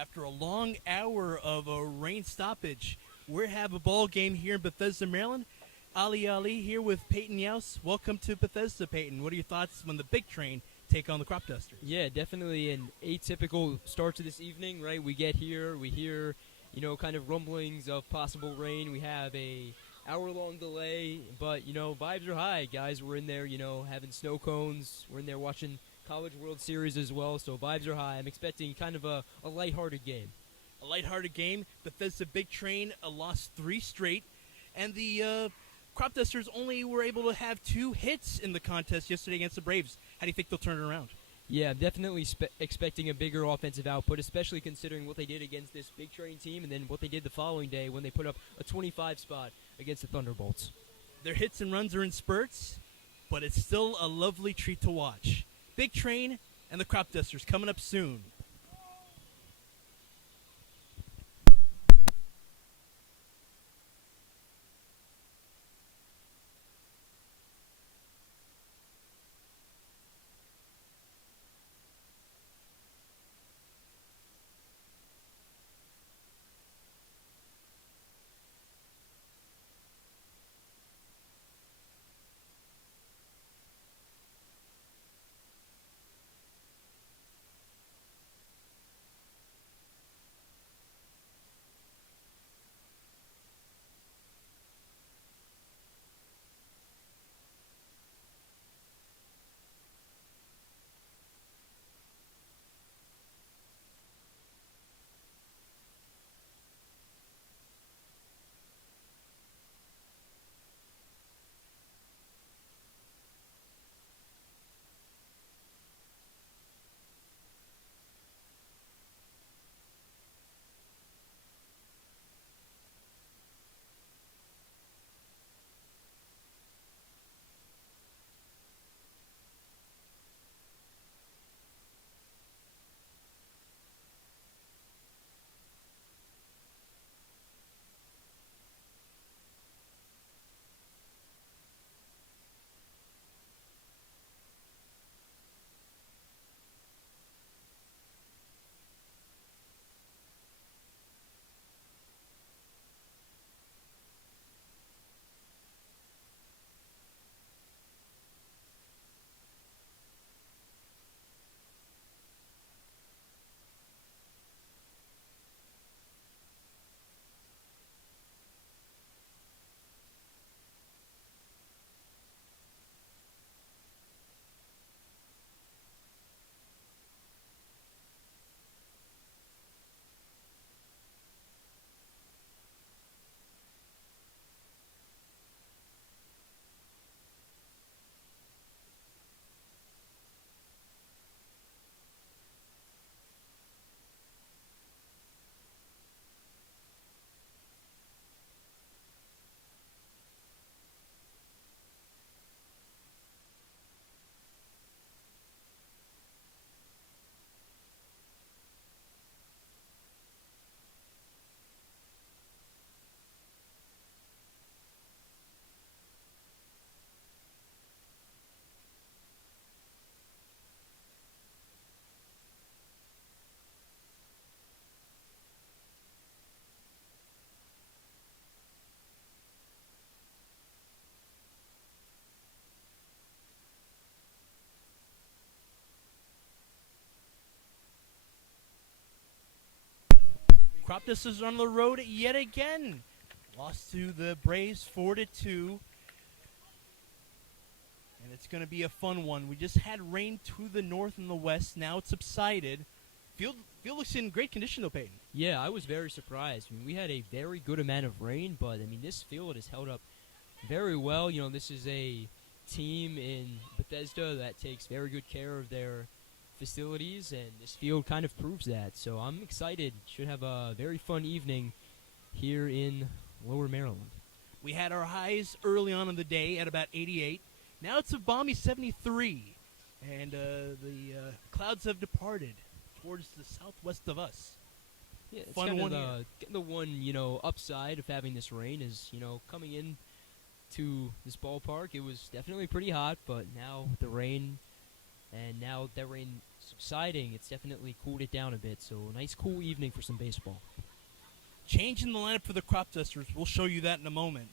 After a long hour of a rain stoppage, we have a ball game here in Bethesda, Maryland. Ali here with Peyton Youse. Welcome to Bethesda, Peyton. What are your thoughts when the big train take on the Cropdusters? Yeah, definitely an atypical start to this evening, right? We get here, we hear, kind of rumblings of possible rain. We have a hour-long delay, but, vibes are high, guys. We're in there, having snow cones. We're in there watching College World Series as well, so vibes are high. I'm expecting kind of a lighthearted game. A lighthearted game. Bethesda Big Train lost 3 straight, and the Cropdusters only were able to have 2 hits in the contest yesterday against the Braves. How do you think they'll turn it around? Yeah, I'm definitely expecting a bigger offensive output, especially considering what they did against this Big Train team and then what they did the following day when they put up a 25 spot against the Thunderbolts. Their hits and runs are in spurts, but it's still a lovely treat to watch. Big Train and the Cropdusters coming up soon. Cropdusters on the road yet again. Lost to the Braves 4-2. And it's going to be a fun one. We just had rain to the north and the west. Now it's subsided. Field looks in great condition, though, Peyton. Yeah, I was very surprised. I mean, we had a very good amount of rain, but, this field has held up very well. This is a team in Bethesda that takes very good care of their facilities, and this field kind of proves that. So I'm excited. Should have a very fun evening here in Lower Maryland. We had our highs early on in the day at about 88. Now it's a balmy 73, and the clouds have departed towards the southwest of us. Yeah, it's fun kind one. of the one upside of having this rain is coming in to this ballpark. It was definitely pretty hot, but now with the rain, and now that rain subsiding, it's definitely cooled it down a bit. So a nice cool evening for some baseball. Changing the lineup for the Cropdusters. We'll show you that in a moment.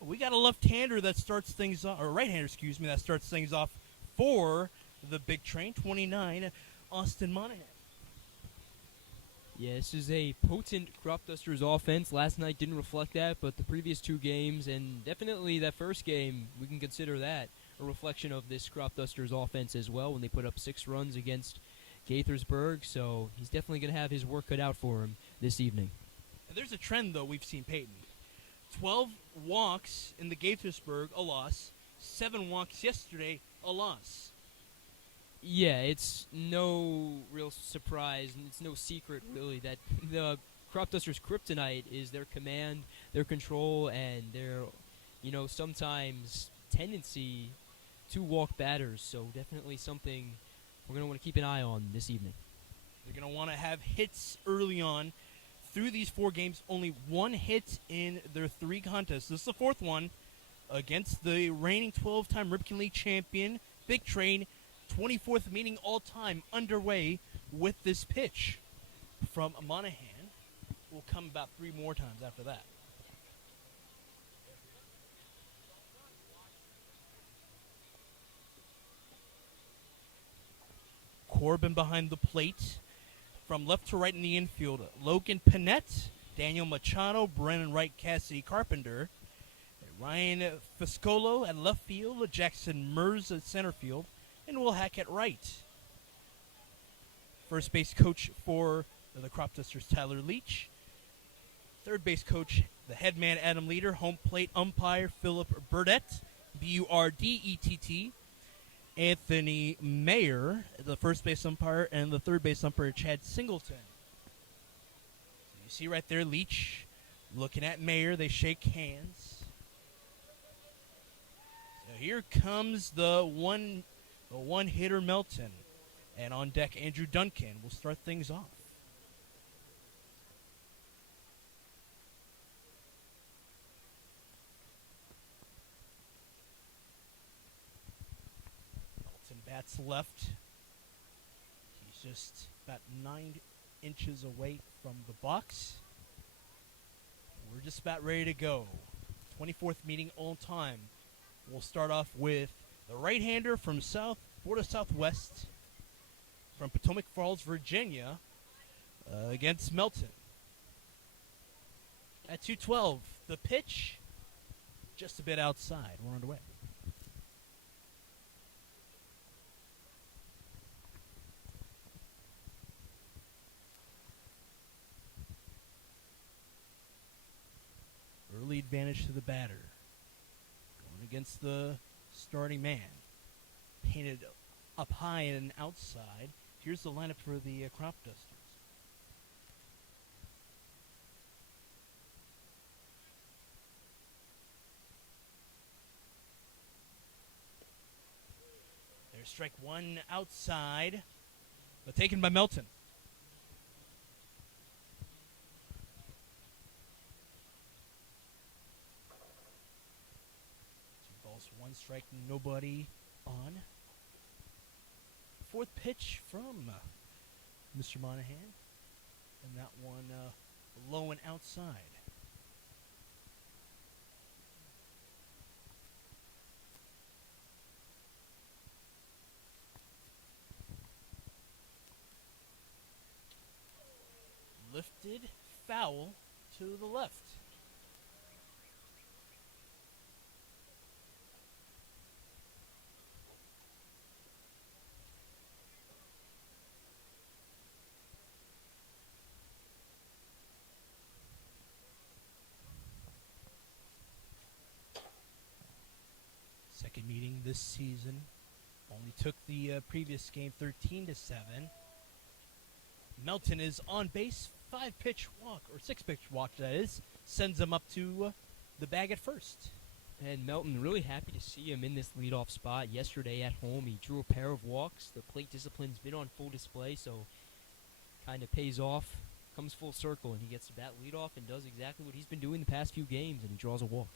We got a left-hander that starts things off, or right-hander, excuse me, that starts things off for the big train, 29, Austin Monahan. Yeah, this is a potent Cropdusters offense. Last night didn't reflect that, but the previous two games, and definitely that first game, we can consider that a reflection of this Cropdusters offense as well when they put up 6 runs against Gaithersburg. So he's definitely going to have his work cut out for him this evening. There's a trend, though, we've seen, Peyton. 12 walks in the Gaithersburg, a loss. 7 walks yesterday, a loss. Yeah, it's no real surprise, and it's no secret, really, that the Cropdusters' kryptonite is their command, their control, and their, sometimes tendency to walk batters. So definitely something we're going to want to keep an eye on this evening. They're going to want to have hits early on. Through these 4 games, only 1 hit in their 3 contests. This is the 4th one against the reigning 12-time Ripken League champion, Big Train. 24th meeting all-time underway with this pitch from Monahan. Will come about 3 more times after that. Corbin behind the plate. From left to right in the infield, Logan Panett, Daniel Machado, Brennan Wright, Cassidy Carpenter, Ryan Fiscolo at left field, Jackson Mers at center field, and Will Hack at right. First base coach for the Cropdusters, Tyler Leach. Third base coach, the head man, Adam Leader. Home plate umpire, Philip Burdett, Burdett. Anthony Mayer, the first base umpire, and the third base umpire, Chad Singleton. So you see right there, Leach looking at Mayer. They shake hands. So here comes the one hitter, Melton. And on deck, Andrew Duncan will start things off. Bats left. He's just about 9 inches away from the box. We're just about ready to go. 24th meeting all time. We'll start off with the right-hander from Florida Southwest, from Potomac Falls, Virginia, against Melton. At 2:12, the pitch just a bit outside. We're underway. Early advantage to the batter. Going against the starting man. Painted up high and outside. Here's the lineup for the Cropdusters. There's strike 1 outside, but taken by Melton. 1 strike, nobody on. 4th pitch from Mr. Monahan. And that one low and outside. Lifted, foul to the left. Second meeting this season. Only took the previous game 13-7. Melton is on base. 5-pitch walk, or 6-pitch walk, that is. Sends him up to the bag at first. And Melton, really happy to see him in this leadoff spot. Yesterday at home, he drew a pair of walks. The plate discipline's been on full display, so kind of pays off. Comes full circle, and he gets to bat leadoff and does exactly what he's been doing the past few games, and he draws a walk.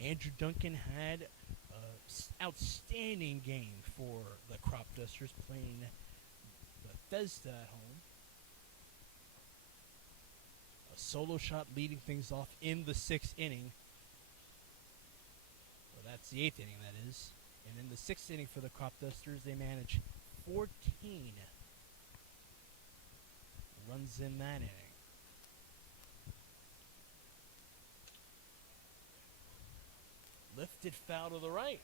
Andrew Duncan had outstanding game for the Cropdusters playing Bethesda at home. A solo shot leading things off in the 6th inning. Well, that's the 8th inning, that is. And in the 6th inning for the Cropdusters, they manage 14 runs in that inning. Lifted foul to the right.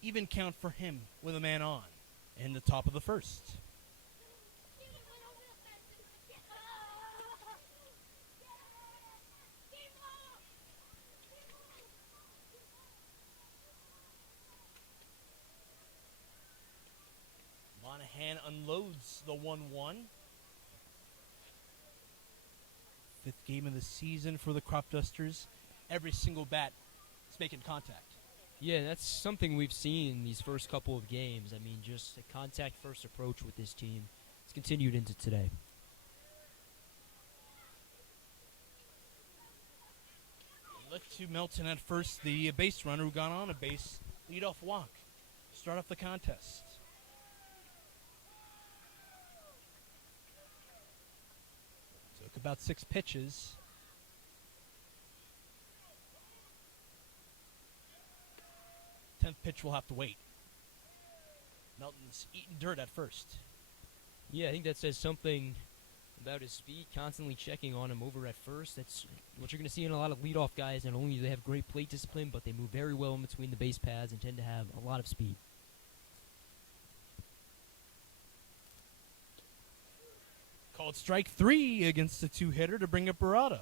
Even count for him with a man on in the top of the 1st. Monahan unloads the 1-1. 5th game of the season for the Cropdusters. Every single bat is making contact. Yeah, that's something we've seen in these first couple of games. I mean, just a contact-first approach with this team. It's continued into today. Lift to Melton at first, the base runner who got on a base leadoff walk. Start off the contest. Took about 6 pitches. Tenth pitch will have to wait. Melton's eating dirt at first. Yeah, I think that says something about his speed, constantly checking on him over at first. That's what you're going to see in a lot of leadoff guys. Not only do they have great plate discipline, but they move very well in between the base paths and tend to have a lot of speed. Called strike 3 against the 2-hitter to bring up Barada.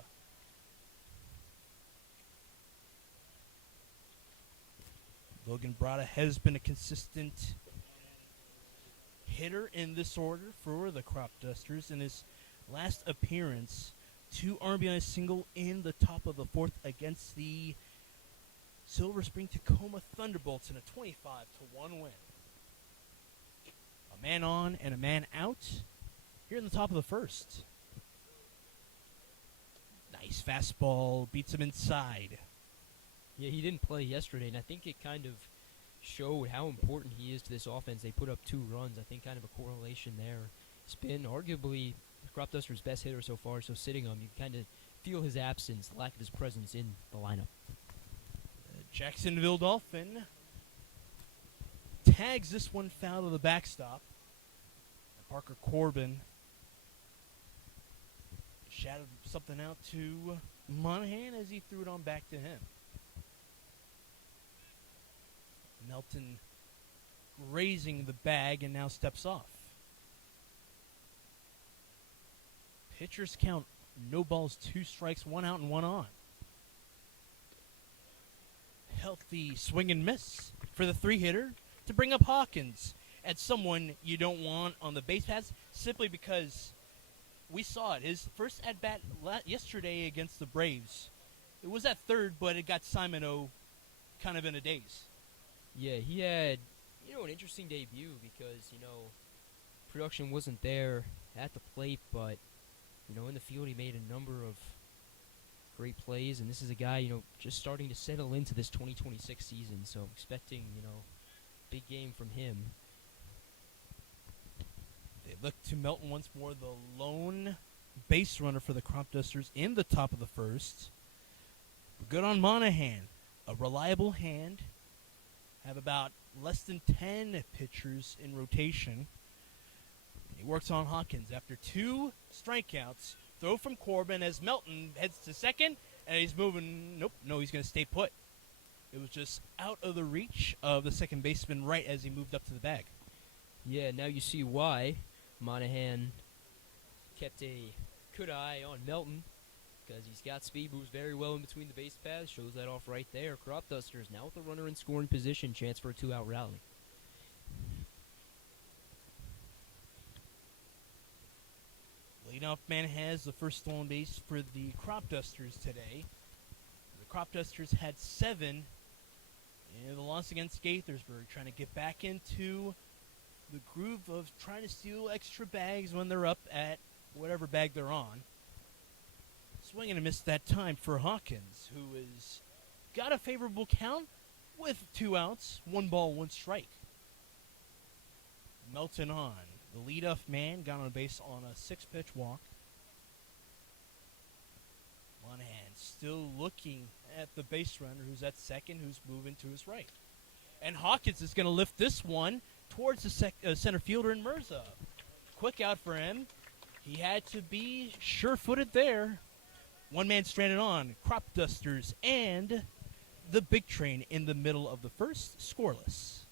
Logan Brada has been a consistent hitter in this order for the Cropdusters. In his last appearance, 2 RBI single in the top of the 4th against the Silver Spring Tacoma Thunderbolts in a 25-1 win. A man on and a man out here in the top of the 1st. Nice fastball, beats him inside. Yeah, he didn't play yesterday, and I think it kind of showed how important he is to this offense. They put up 2 runs. I think kind of a correlation there. He's been arguably Cropdusters' best hitter so far, so sitting him, you kind of feel his absence, lack of his presence in the lineup. Jacksonville Dolphin tags this one foul to the backstop. Parker Corbin shouted something out to Monahan as he threw it on back to him. Melton grazing the bag and now steps off. Pitchers count, no balls, 2 strikes, 1 out and 1 on. Healthy swing and miss for the 3-hitter to bring up Hawkins at someone you don't want on the base paths simply because we saw it. His first at-bat yesterday against the Braves, it was at third, but it got Simoneau kind of in a daze. Yeah, he had, an interesting debut because, production wasn't there at the plate, but, in the field he made a number of great plays, and this is a guy, just starting to settle into this 2026 season, so expecting, big game from him. They look to Melton once more, the lone base runner for the Cropdusters in the top of the 1st. Good on Monahan, a reliable hand. Have about less than 10 pitchers in rotation. He works on Hawkins after 2 strikeouts. Throw from Corbin as Melton heads to second, and he's moving. No, he's going to stay put. It was just out of the reach of the second baseman right as he moved up to the bag. Yeah, now you see why Monahan kept a good eye on Melton, because he's got speed, moves very well in between the base paths, shows that off right there. Cropdusters now with the runner in scoring position, chance for a 2-out rally. Leadoff man has the first stolen base for the Cropdusters today. The Cropdusters had 7 in the loss against Gaithersburg, trying to get back into the groove of trying to steal extra bags when they're up at whatever bag they're on. Swing and a miss that time for Hawkins, who has got a favorable count with 2 outs, 1 ball, 1 strike. Melton on. The leadoff man got on base on a 6-pitch walk. Monahan still looking at the base runner who's at second, who's moving to his right. And Hawkins is going to lift this one towards the center fielder in Mirza. Quick out for him. He had to be sure-footed there. One man stranded on. Cropdusters and the big train in the middle of the first, scoreless.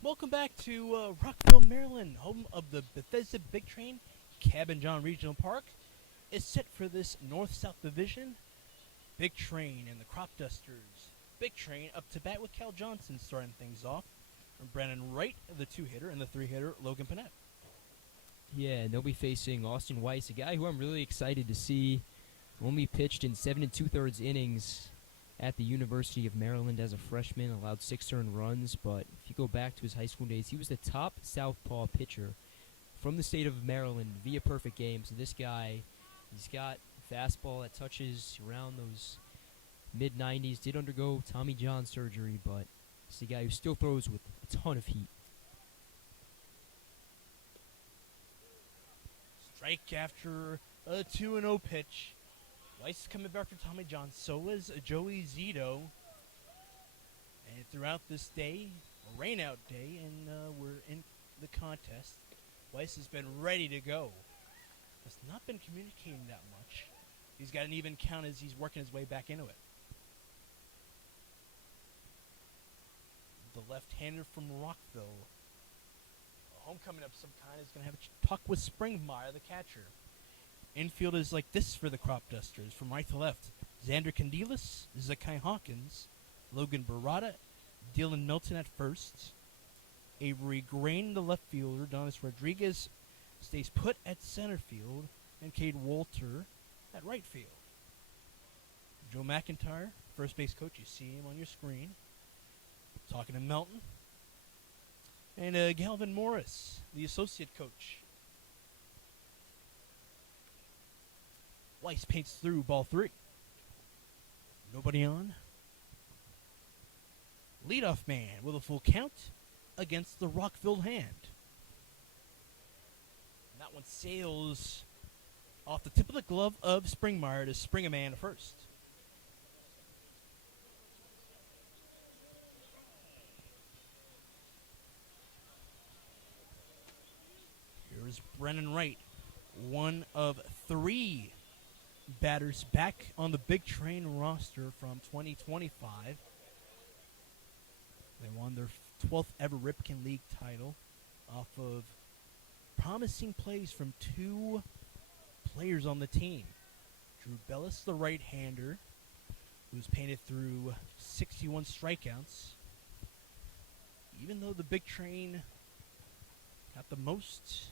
Welcome back to Rockville, Maryland, home of the Bethesda Big Train. Cabin John Regional Park is set for this North-South Division. Big Train and the Cropdusters. Big Train up to bat with Cal Johnson starting things off. From Brennan Wright, the 2-hitter, and the 3-hitter, Logan Panett. Yeah, and they'll be facing Austin Weiss, a guy who I'm really excited to see. Only pitched in 7 2/3 innings at the University of Maryland as a freshman, allowed 6 earned runs, but if you go back to his high school days, he was the top southpaw pitcher from the state of Maryland via perfect game. So this guy, he's got fastball that touches around those mid-90s, did undergo Tommy John surgery, but it's a guy who still throws with a ton of heat. Strike after a 2-0 pitch. Weiss is coming back for Tommy John. So is Joey Zito. And throughout this day, a rainout day, and we're in the contest, Weiss has been ready to go. Has not been communicating that much. He's got an even count as he's working his way back into it. The left-hander from Rockville. Homecoming of some kind is going to have a talk with Springmeyer, the catcher. Infield is like this for the Cropdusters. From right to left, Xander Candelas, Zakai Hawkins, Logan Barada, Dylan Milton at first. Avery Grain, the left fielder. Donis Rodriguez stays put at center field. And Cade Walter at right field. Joe McIntyre, first base coach. You see him on your screen. Talking to Melton. And Galvin Morris, the associate coach. Weiss paints through ball 3. Nobody on. Leadoff man with a full count. against the Rockville Hand. And that one sails off the tip of the glove of Springmeyer to spring a man first. Here's Brennan Wright, one of 3 batters back on the Big Train roster from 2025. They won their 12th ever Ripken League title off of promising plays from 2 players on the team. Drew Bellis, the right-hander, who's painted through 61 strikeouts. Even though the Big Train got the most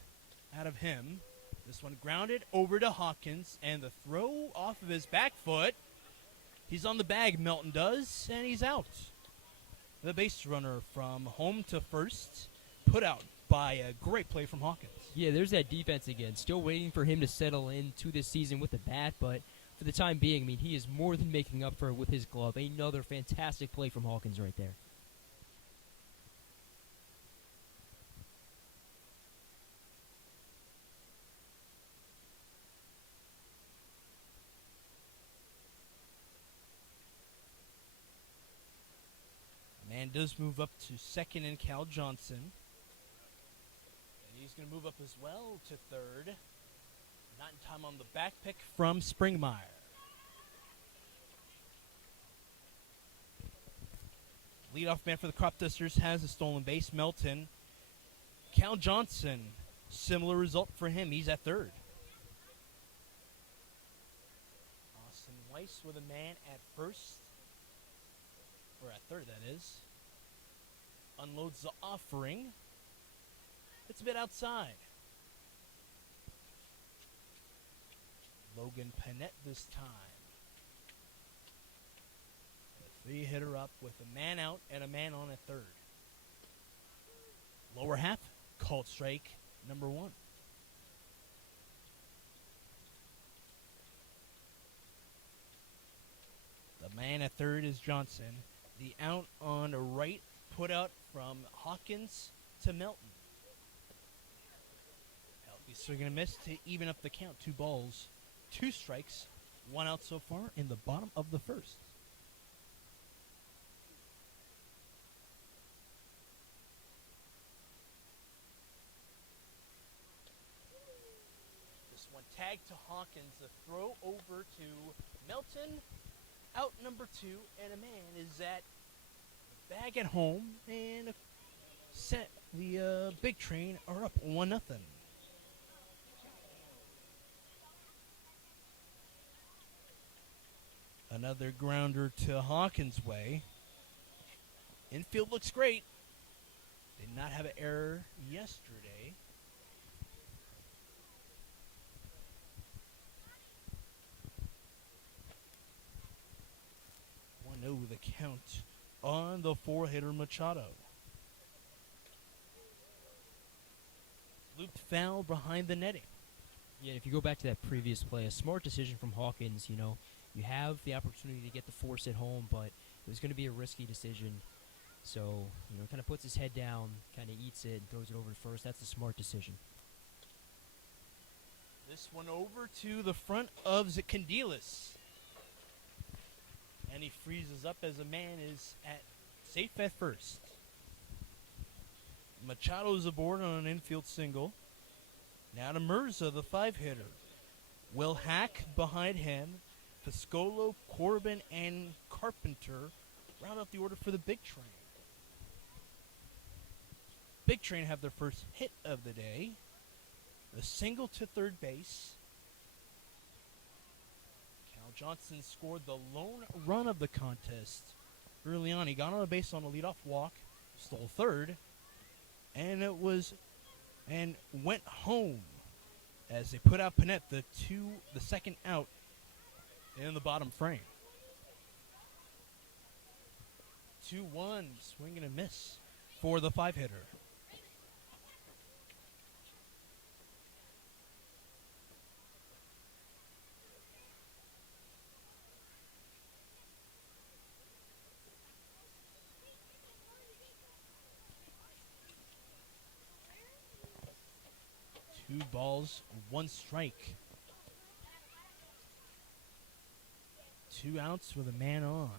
out of him, this one grounded over to Hawkins, and the throw off of his back foot. He's on the bag, Melton does, and he's out. The base runner from home to first, put out by a great play from Hawkins. Yeah, there's that defense again. Still waiting for him to settle into this season with the bat, but for the time being, I mean, he is more than making up for it with his glove. Another fantastic play from Hawkins right there. Man does move up to second in Cal Johnson. And he's going to move up as well to third. Not in time on the back pick from Springmeyer. Leadoff man for the Cropdusters has a stolen base, Melton. Cal Johnson, similar result for him. He's at third. Austin Weiss with a man at first. Or at third, that is. Unloads the offering. It's a bit outside. Logan Panett this time. A 3-hitter up with a man out and a man on at third. Lower half, called strike number 1. The man at third is Johnson. The out on the right, put out from Hawkins to Melton. He's swinging a miss to even up the count. 2 balls, 2 strikes, 1 out so far in the bottom of the first. This one tagged to Hawkins. The throw over to Melton. Out number 2, and a man is at the bag at home, and set the Big Train are up 1-0. Another grounder to Hawkins' way. Infield looks great. Did not have an error yesterday. The count on the 4-hitter Machado. Looped foul behind the netting. Yeah, if you go back to that previous play, a smart decision from Hawkins. You know, you have the opportunity to get the force at home, but it was going to be a risky decision. So, you know, kind of puts his head down, kind of eats it, and throws it over to first. That's a smart decision. This one over to the front of Zacandilus. And he freezes up as a man is at safe at first. Machado's aboard on an infield single. Now to Mirza, the 5-hitter. Will Hack behind him. Piscolo, Corbin, and Carpenter round out the order for the Big Train. Big Train have their first hit of the day. A single to third base. Johnson scored the lone run of the contest early on. He got on a base on a leadoff walk, stole third, and went home as they put out Panett, the second out in the bottom frame. 2-1, swing and a miss for the 5-hitter. 2 balls, 1 strike. 2 outs with a man on.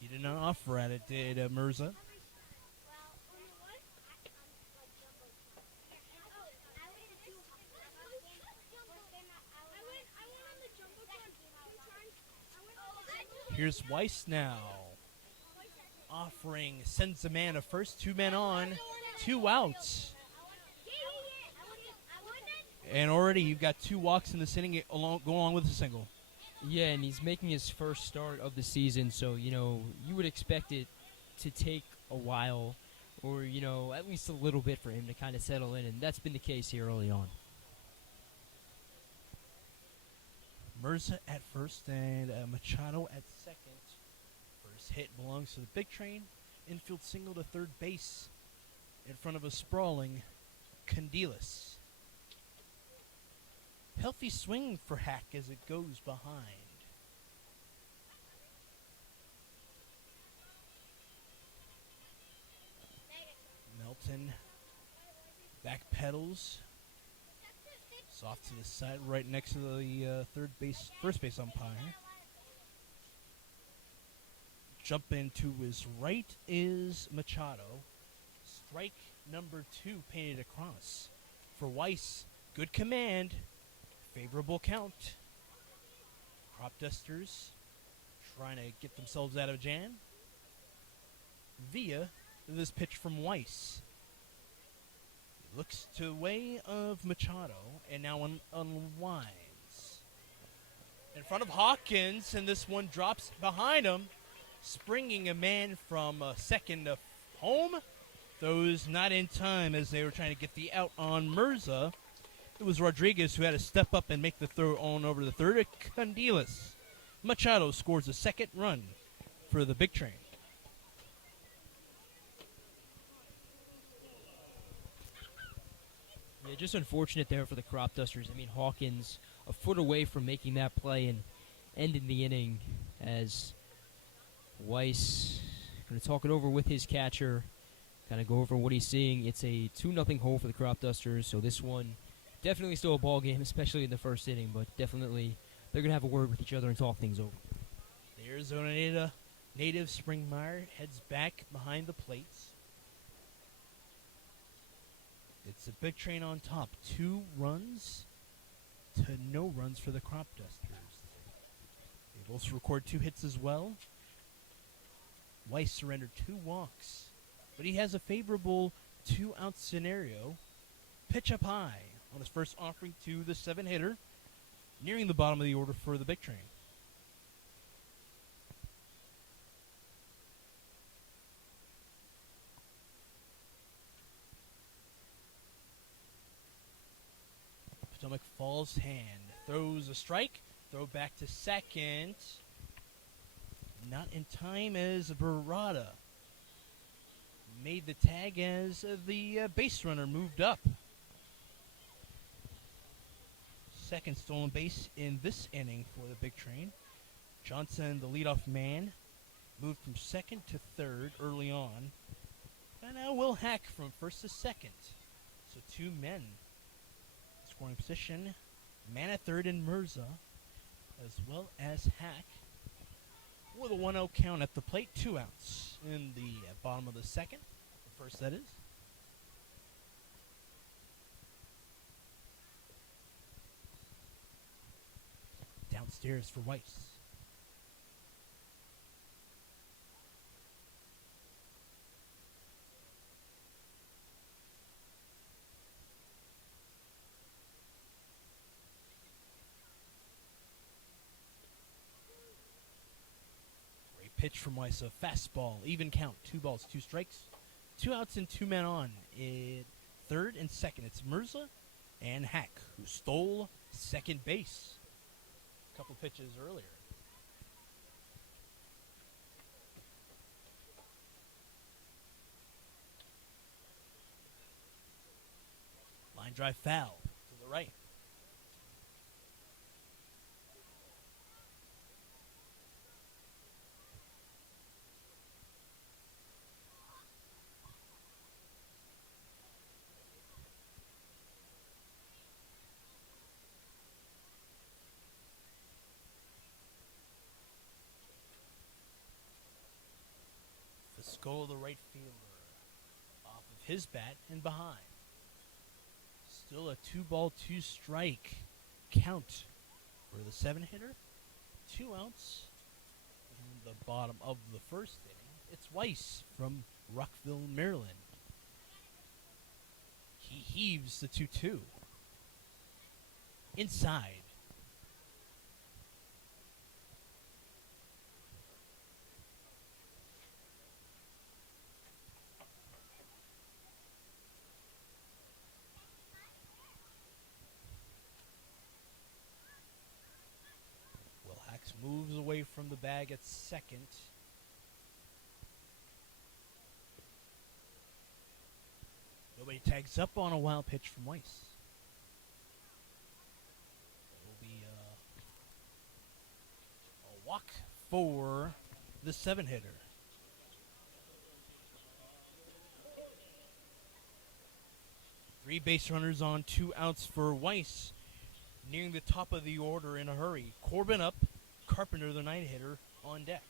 He did not offer at it, did Mirza? Here's Weiss now. Offering, sends a man to first, 2 men on, 2 outs. And already you've got 2 walks in this inning go along with a single. Yeah, and he's making his first start of the season, so, you would expect it to take a while or, at least a little bit for him to kind of settle in, and that's been the case here early on. Mirza at first and Machado at second. First hit belongs to the big train. Infield single to third base in front of a sprawling Candelas. Healthy swing for Hack as it goes behind. Melton back pedals. Soft to the side, right next to the first base umpire. Jumping to his right is Machado. Strike number 2 painted across. For Weiss, good command, favorable count. Cropdusters trying to get themselves out of jam via this pitch from Weiss. Looks to the way of Machado and now unwinds. In front of Hawkins, and this one drops behind him. Springing a man from second to home. Those not in time as they were trying to get the out on Mirza. It was Rodriguez who had to step up and make the throw on over the third. Candelas. Machado scores a second run for the big train. Yeah, just unfortunate there for the Cropdusters. I mean, Hawkins a foot away from making that play and ending the inning as Weiss going to talk it over with his catcher, kind of go over what he's seeing. It's a 2-0 hole for the Cropdusters, so this one definitely still a ball game, especially in the first inning, but definitely they're going to have a word with each other and talk things over. The Arizona native Springmeyer heads back behind the plates. It's a big train on top. 2 runs to no runs for the Cropdusters. They both record 2 hits as well. Weiss surrendered 2 walks, but he has a favorable 2-out scenario. Pitch up high on his first offering to the 7-hitter, nearing the bottom of the order for the big train. Potomac falls hand, throws a strike, throw back to second. Not in time as Barada made the tag as the base runner moved up. Second stolen base in this inning for the big train. Johnson, the leadoff man, moved from second to third early on. And now Will Hack from first to second. So 2 men scoring position. Man at third in Mirza, as well as Hack. With a 1-0 count at the plate, 2 outs in the bottom of the second. The first, that is. Downstairs for Weiss. Pitch from Weiss, a fastball, even count, 2 balls, 2 strikes, 2 outs and 2 men on. In third and second, it's Mirza and Hack, who stole second base a couple pitches earlier. Line drive foul to the right. Fiscola, the right fielder, off of his bat and behind. Still a 2-ball, 2-strike count for the 7-hitter. 2 outs in the bottom of the first inning. It's Weiss from Rockville, Maryland. He heaves the 2-2. Inside. Wilhax moves away from the bag at second. Nobody tags up on a wild pitch from Weiss. It will be a walk for the 7-hitter. Three base runners on 2 outs for Weiss. Nearing the top of the order in a hurry. Corbin up, Carpenter, the 9-hitter, on deck.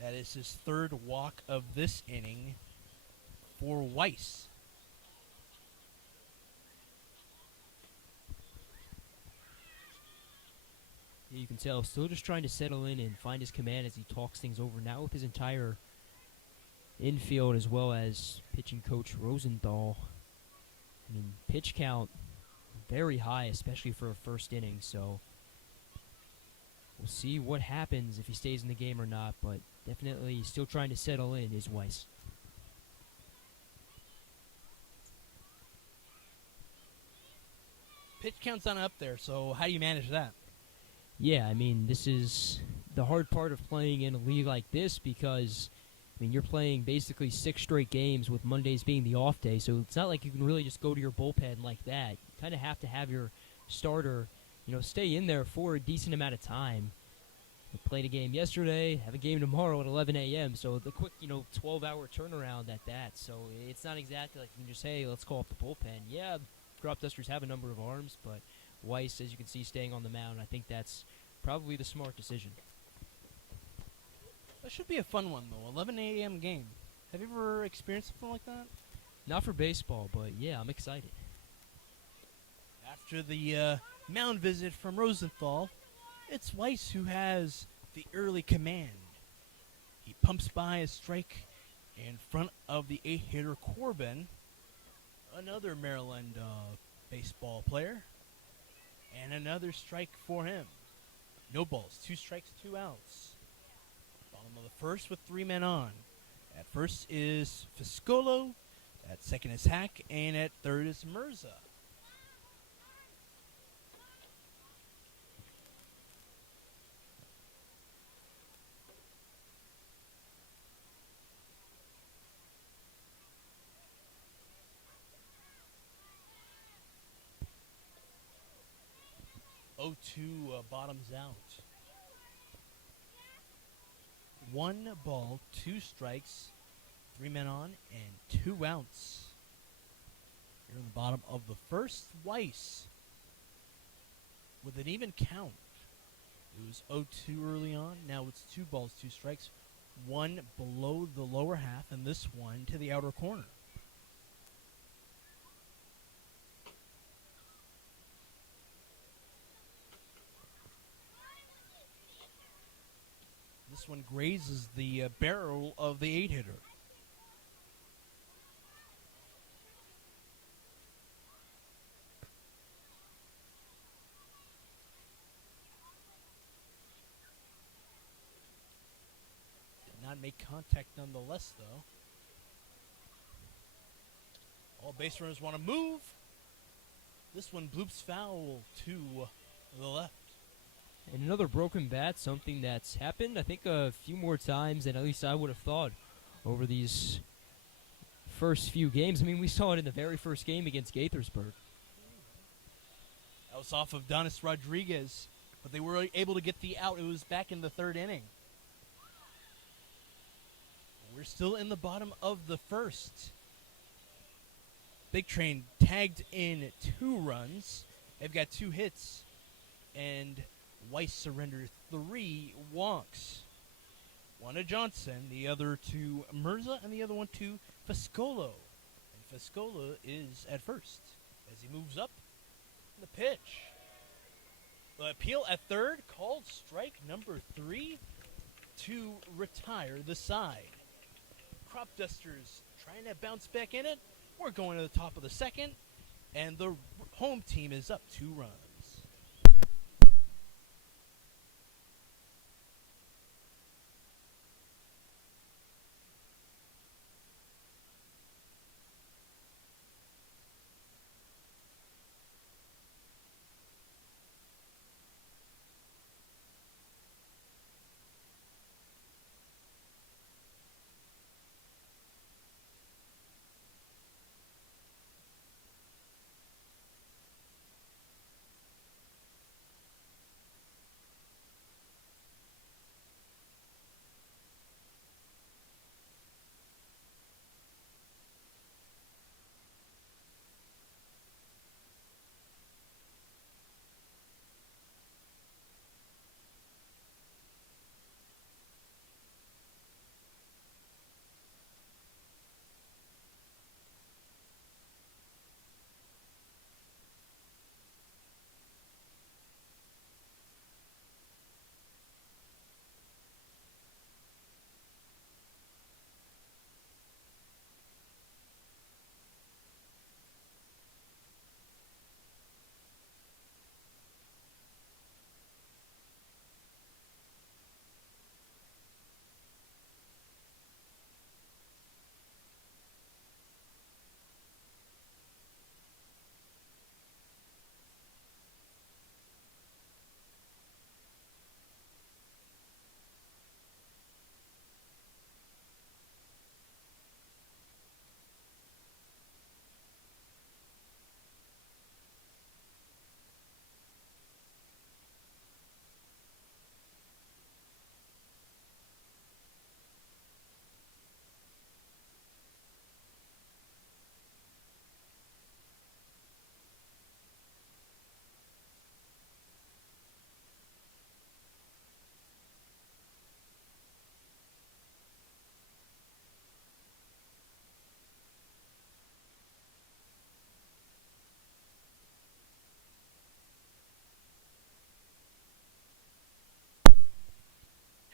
That is his 3rd walk of this inning for Weiss. You can tell, still just trying to settle in and find his command as he talks things over now with his entire infield as well as pitching coach Rosenthal. I mean, pitch count very high, especially for a first inning, so we'll see what happens if he stays in the game or not, but definitely still trying to settle in is Weiss. Pitch count's not up there, so how do you manage that? Yeah, I mean, this is the hard part of playing in a league like this because, I mean, you're playing basically 6 straight games with Mondays being the off day, so it's not like you can really just go to your bullpen like that. You kind of have to have your starter, stay in there for a decent amount of time. We played a game yesterday, have a game tomorrow at 11 a.m., so the quick, 12-hour turnaround at that. So it's not exactly like you can just, hey, let's call up the bullpen. Yeah, Cropdusters have a number of arms, but Weiss, as you can see, staying on the mound. I think that's probably the smart decision. That should be a fun one, though. 11 a.m. game. Have you ever experienced something like that? Not for baseball, but yeah, I'm excited. After the mound visit from Rosenthal, it's Weiss who has the early command. He pumps by a strike in front of the 8-hitter Corbin, another Maryland baseball player, and another strike for him. No balls, 2 strikes, 2 outs. Bottom of the first with 3 men on. At first is Fiscolo, at second is Hack, and at third is Mirza. Bottoms out. 1 ball, 2 strikes, 3 men on, and 2 outs. Here in the bottom of the first, Weiss with an even count. It was 0-2 early on. Now it's 2 balls, 2 strikes, 1 below the lower half, and this one to the outer corner. This one grazes the barrel of the 8-hitter. Did not make contact nonetheless, though. All base runners want to move. This one bloops foul to the left. And another broken bat, something that's happened, I think, a few more times than at least I would have thought over these first few games. I mean, we saw it in the very first game against Gaithersburg. That was off of Donis Rodriguez, but they were able to get the out. It was back in the 3rd inning. We're still in the bottom of the first. Big Train tagged in 2 runs. They've got 2 hits. and Weiss surrendered 3 wonks. One to Johnson, the other to Mirza, and the other one to Fescolo. And Fescola is at first as he moves up the pitch. The appeal at third, called strike number 3 to retire the side. Cropdusters trying to bounce back in it. We're going to the top of the second, and the home team is up 2 runs.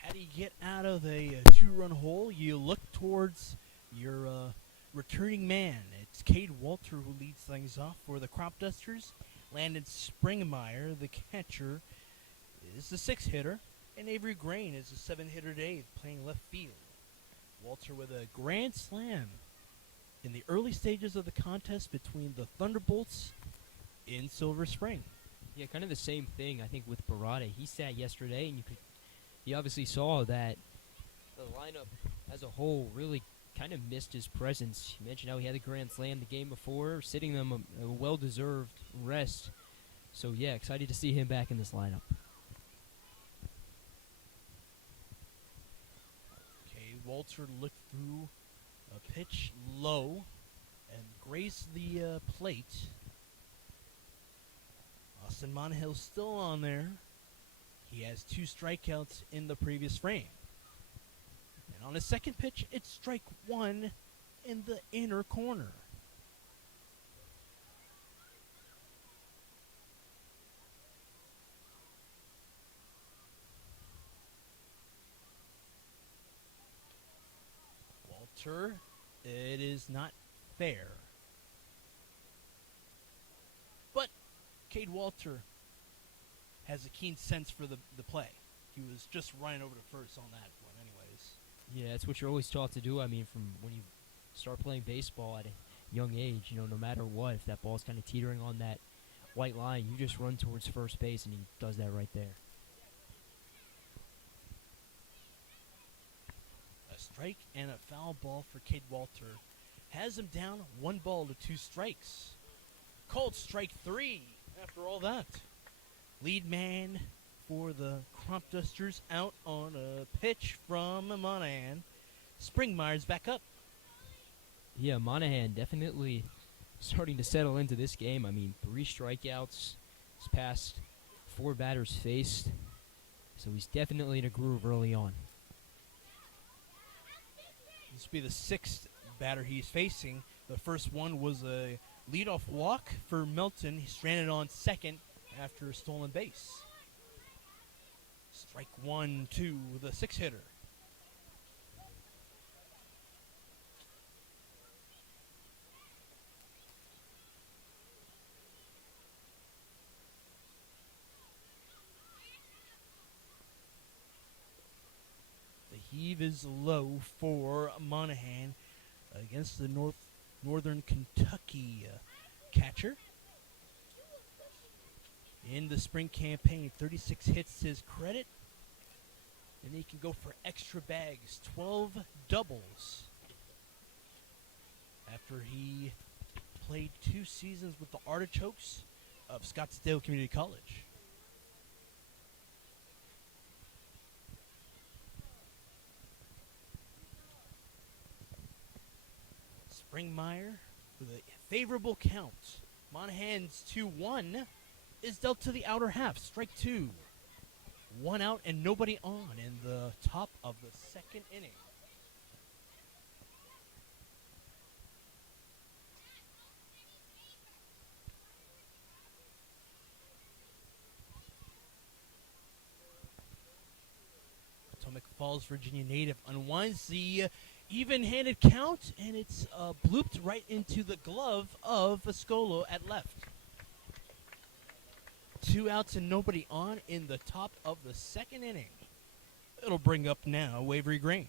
How do you get out of a 2-run hole? You look towards your returning man. It's Cade Walter who leads things off for the Cropdusters. Landon Springmeyer, the catcher, is the 6-hitter. And Avery Grain is the 7-hitter today, playing left field. Walter with a grand slam in the early stages of the contest between the Thunderbolts in Silver Spring. Yeah, kind of the same thing, I think, with Barada. He sat yesterday, and you obviously saw that the lineup as a whole really kind of missed his presence. You mentioned how he had the grand slam the game before, sitting them a well-deserved rest. So, yeah, excited to see him back in this lineup. Okay, Walter looked through a pitch low and grazed the plate. Austin Monahill's still on there. He has 2 strikeouts in the previous frame. And on his second pitch, it's strike 1 in the inner corner. Walter, it is not fair. But Cade Walter has a keen sense for the play. He was just running over to first on that one anyways. Yeah, that's what you're always taught to do. I mean, from when you start playing baseball at a young age, no matter what, if that ball's kind of teetering on that white line, you just run towards first base, and he does that right there. A strike and a foul ball for Cade Walter has him down 1 ball to 2 strikes. Called strike 3 after all that. Lead man for the Cropdusters out on a pitch from Monahan. Springmeyer's back up. Yeah, Monahan definitely starting to settle into this game. I mean, 3 strikeouts his past 4 batters faced, so he's definitely in a groove early on. This will be the 6th batter he's facing. The first one was a leadoff walk for Milton. He stranded on second after a stolen base. Strike 1 to the 6-hitter. The heave is low for Monahan against the Northern Kentucky catcher. In the spring campaign, 36 hits to his credit. And he can go for extra bags, 12 doubles. After he played 2 seasons with the Artichokes of Scottsdale Community College. Springmeyer with a favorable count. Monahan's 2-1 is dealt to the outer half. Strike 2. 1 out and nobody on in the top of the 2nd inning. Potomac Falls, Virginia native unwinds the even-handed count, and it's blooped right into the glove of Vascolo at left. 2 outs and nobody on in the top of the 2nd inning. It'll bring up now Waverly Grain.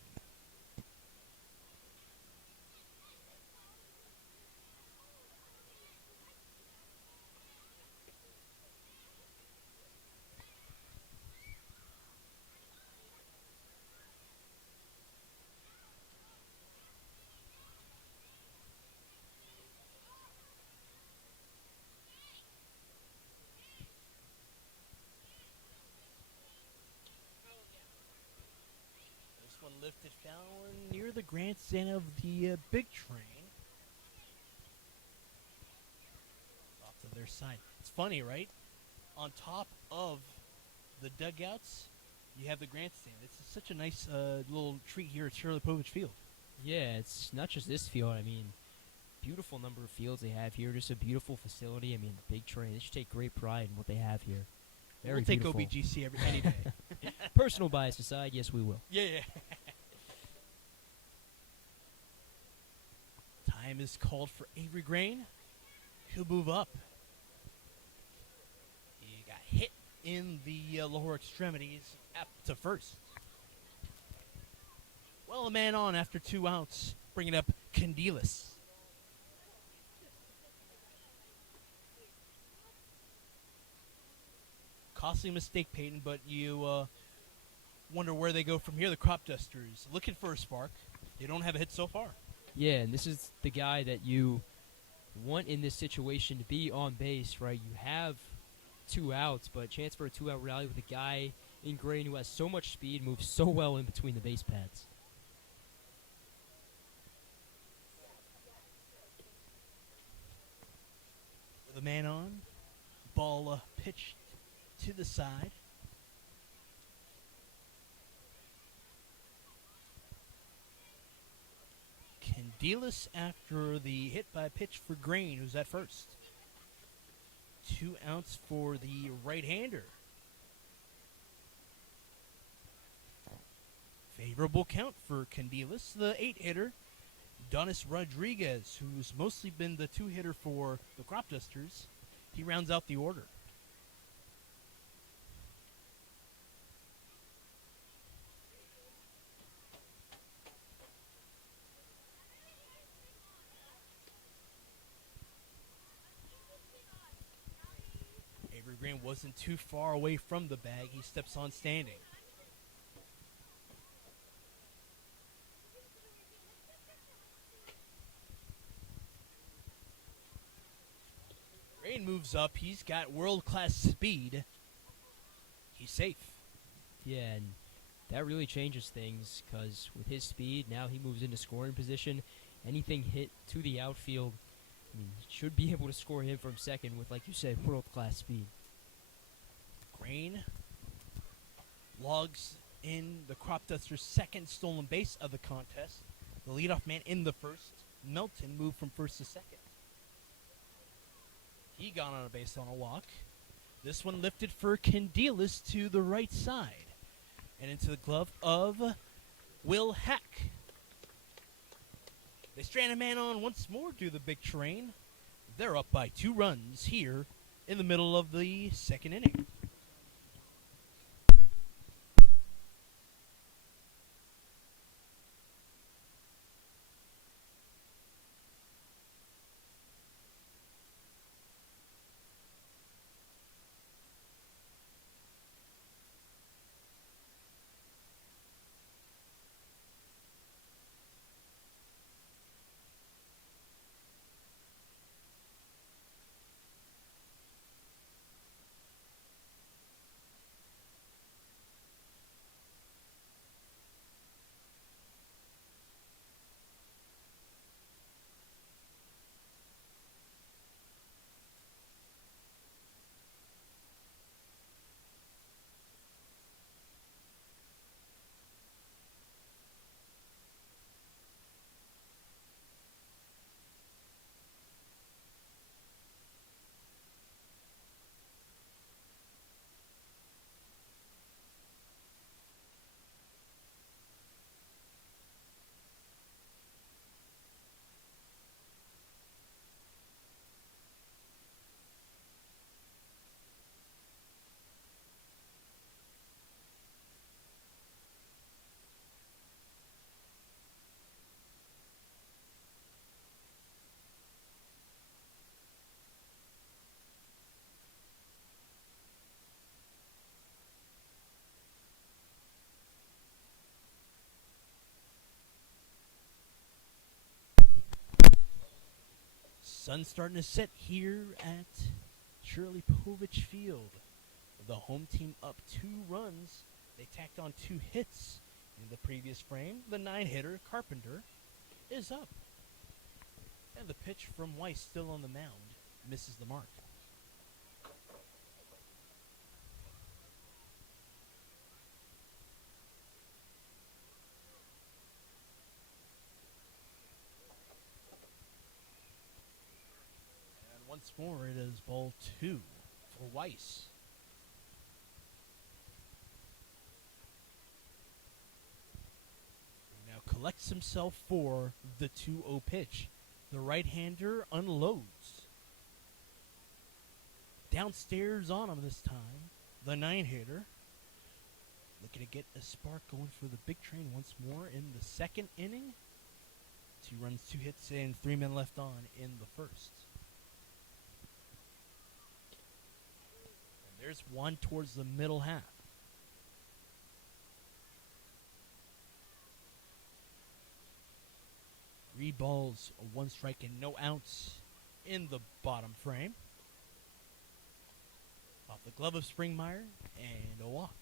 One lifted foul near the grandstand of the big train. Off to their side. It's funny, right? On top of the dugouts, you have the grandstand. It's such a nice little treat here at Shirley Povich Field. Yeah, it's not just this field. I mean, beautiful number of fields they have here. Just a beautiful facility. I mean, the big train. They should take great pride in what they have here. Very we'll take beautiful. OBGC any day. Personal bias aside, yes, we will. Yeah. Time is called for Avery Grain. He'll move up. He got hit in the lower extremities up to first. Well, a man on after 2 outs, bringing up Candelas. Costly mistake, Peyton, but you wonder where they go from here. The Cropdusters looking for a spark. They don't have a hit so far. Yeah, and this is the guy that you want in this situation to be on base, right? You have 2 outs, but chance for a 2-out rally with a guy in Grain who has so much speed, moves so well in between the base pads. With a man on, ball pitched to the side. Candelas after the hit by pitch for Grain, who's at first. 2 outs for the right-hander. Favorable count for Candelas, the 8-hitter. Donis Rodriguez, who's mostly been the 2-hitter for the Cropdusters. He rounds out the order. Avery Grain wasn't too far away from the bag. He steps on standing. Grain moves up. He's got world-class speed. He's safe. Yeah, and that really changes things because with his speed, now he moves into scoring position. Anything hit to the outfield, I mean, should be able to score him from second with, like you said, world-class speed. Crane logs in the Cropdusters' second stolen base of the contest. The leadoff man in the first, Melton, moved from first to second. He got on a base on a walk. This one lifted for Candelas to the right side and into the glove of Will Hack. They strand a man on once more due to the big train. They're up by 2 runs here in the middle of the second inning. Sun's starting to set here at Shirley Povich Field. The home team up 2 runs. They tacked on 2 hits in the previous frame. The 9-hitter, Carpenter, is up. And the pitch from Weiss, still on the mound, misses the mark. And once more, it is ball 2 for Weiss. He now collects himself for the 2-0 pitch. The right-hander unloads. Downstairs on him this time, the 9-hitter. Looking to get a spark going for the big train once more in the second inning. 2 runs, 2 hits, and 3 men left on in the first. And there's one towards the middle half. Three balls, 1 strike, and no outs in the bottom frame. Off the glove of Springmeyer, and a walk.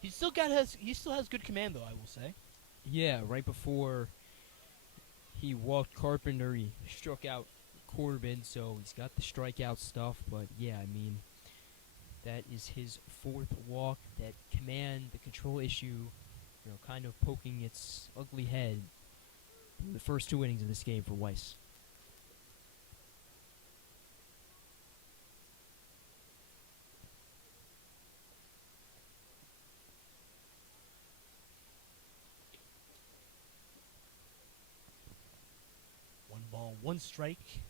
He still has good command, though, I will say. Yeah, right before he walked Carpenter, he struck out Corbin, so he's got the strikeout stuff. But yeah, I mean, that is his 4th walk. That command, the control issue, kind of poking its ugly head in the first 2 innings of this game for Weiss. Ball, 1 strike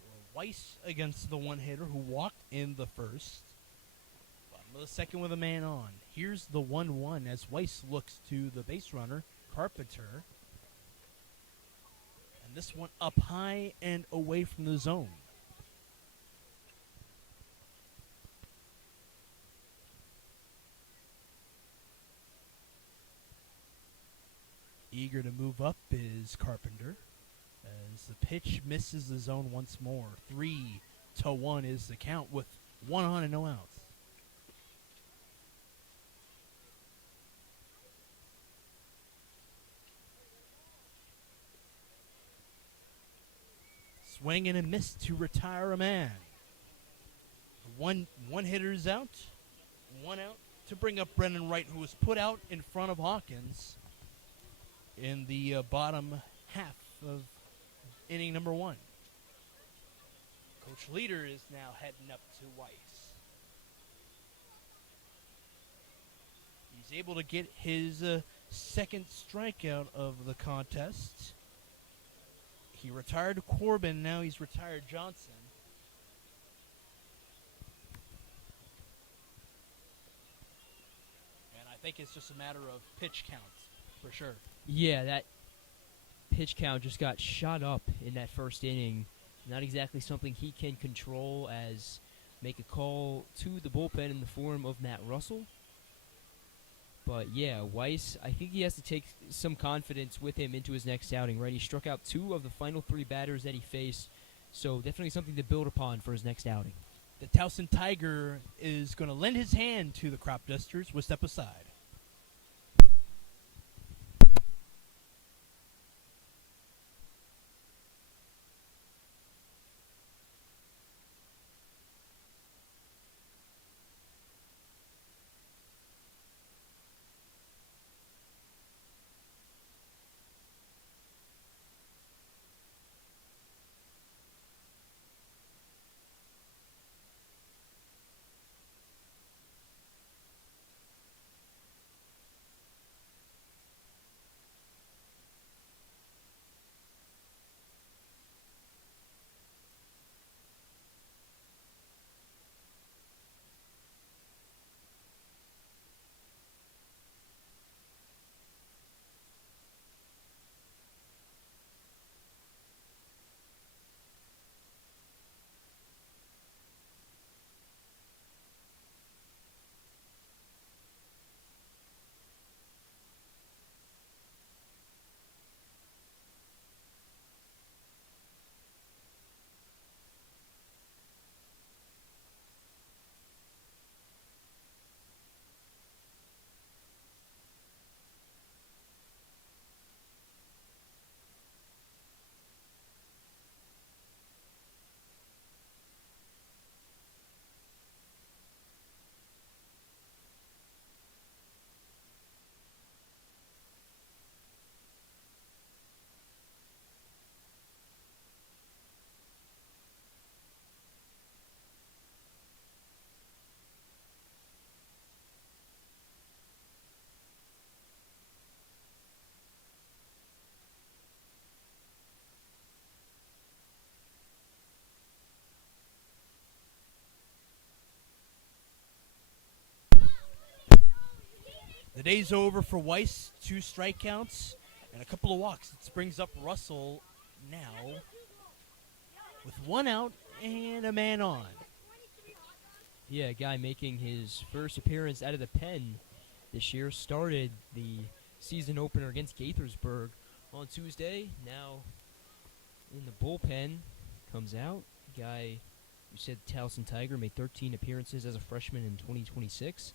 for Weiss against the 1-hitter who walked in the first. Bottom of the second with a man on. Here's the 1-1 as Weiss looks to the base runner, Carpenter. And this one up high and away from the zone. Eager to move up is Carpenter. As the pitch misses the zone once more. 3-1 is the count with 1 on and no outs. Swing and a miss to retire a man. One hitter's out. One out to bring up Brendan Wright, who was put out in front of Hawkins in the bottom half of inning number 1. Coach Leader is now heading up to Weiss. He's able to get his second strikeout of the contest. He retired Corbin, now he's retired Johnson. And I think it's just a matter of pitch count, for sure. Yeah, that pitch count just got shot up in that first inning. Not exactly something he can control, as make a call to the bullpen in the form of Matt Russell. But yeah, Weiss, I think he has to take some confidence with him into his next outing, right? He struck out 2 of the final 3 batters that he faced, so definitely something to build upon for his next outing. The Towson Tiger is going to lend his hand to the Cropdusters. We'll step aside. The day's over for Weiss. 2 strikeouts and a couple of walks. It brings up Russell now with 1 out and a man on. Yeah, a guy making his first appearance out of the pen this year. Started the season opener against Gaithersburg on Tuesday. Now in the bullpen, comes out. Guy who said Towson Tiger made 13 appearances as a freshman in 2026.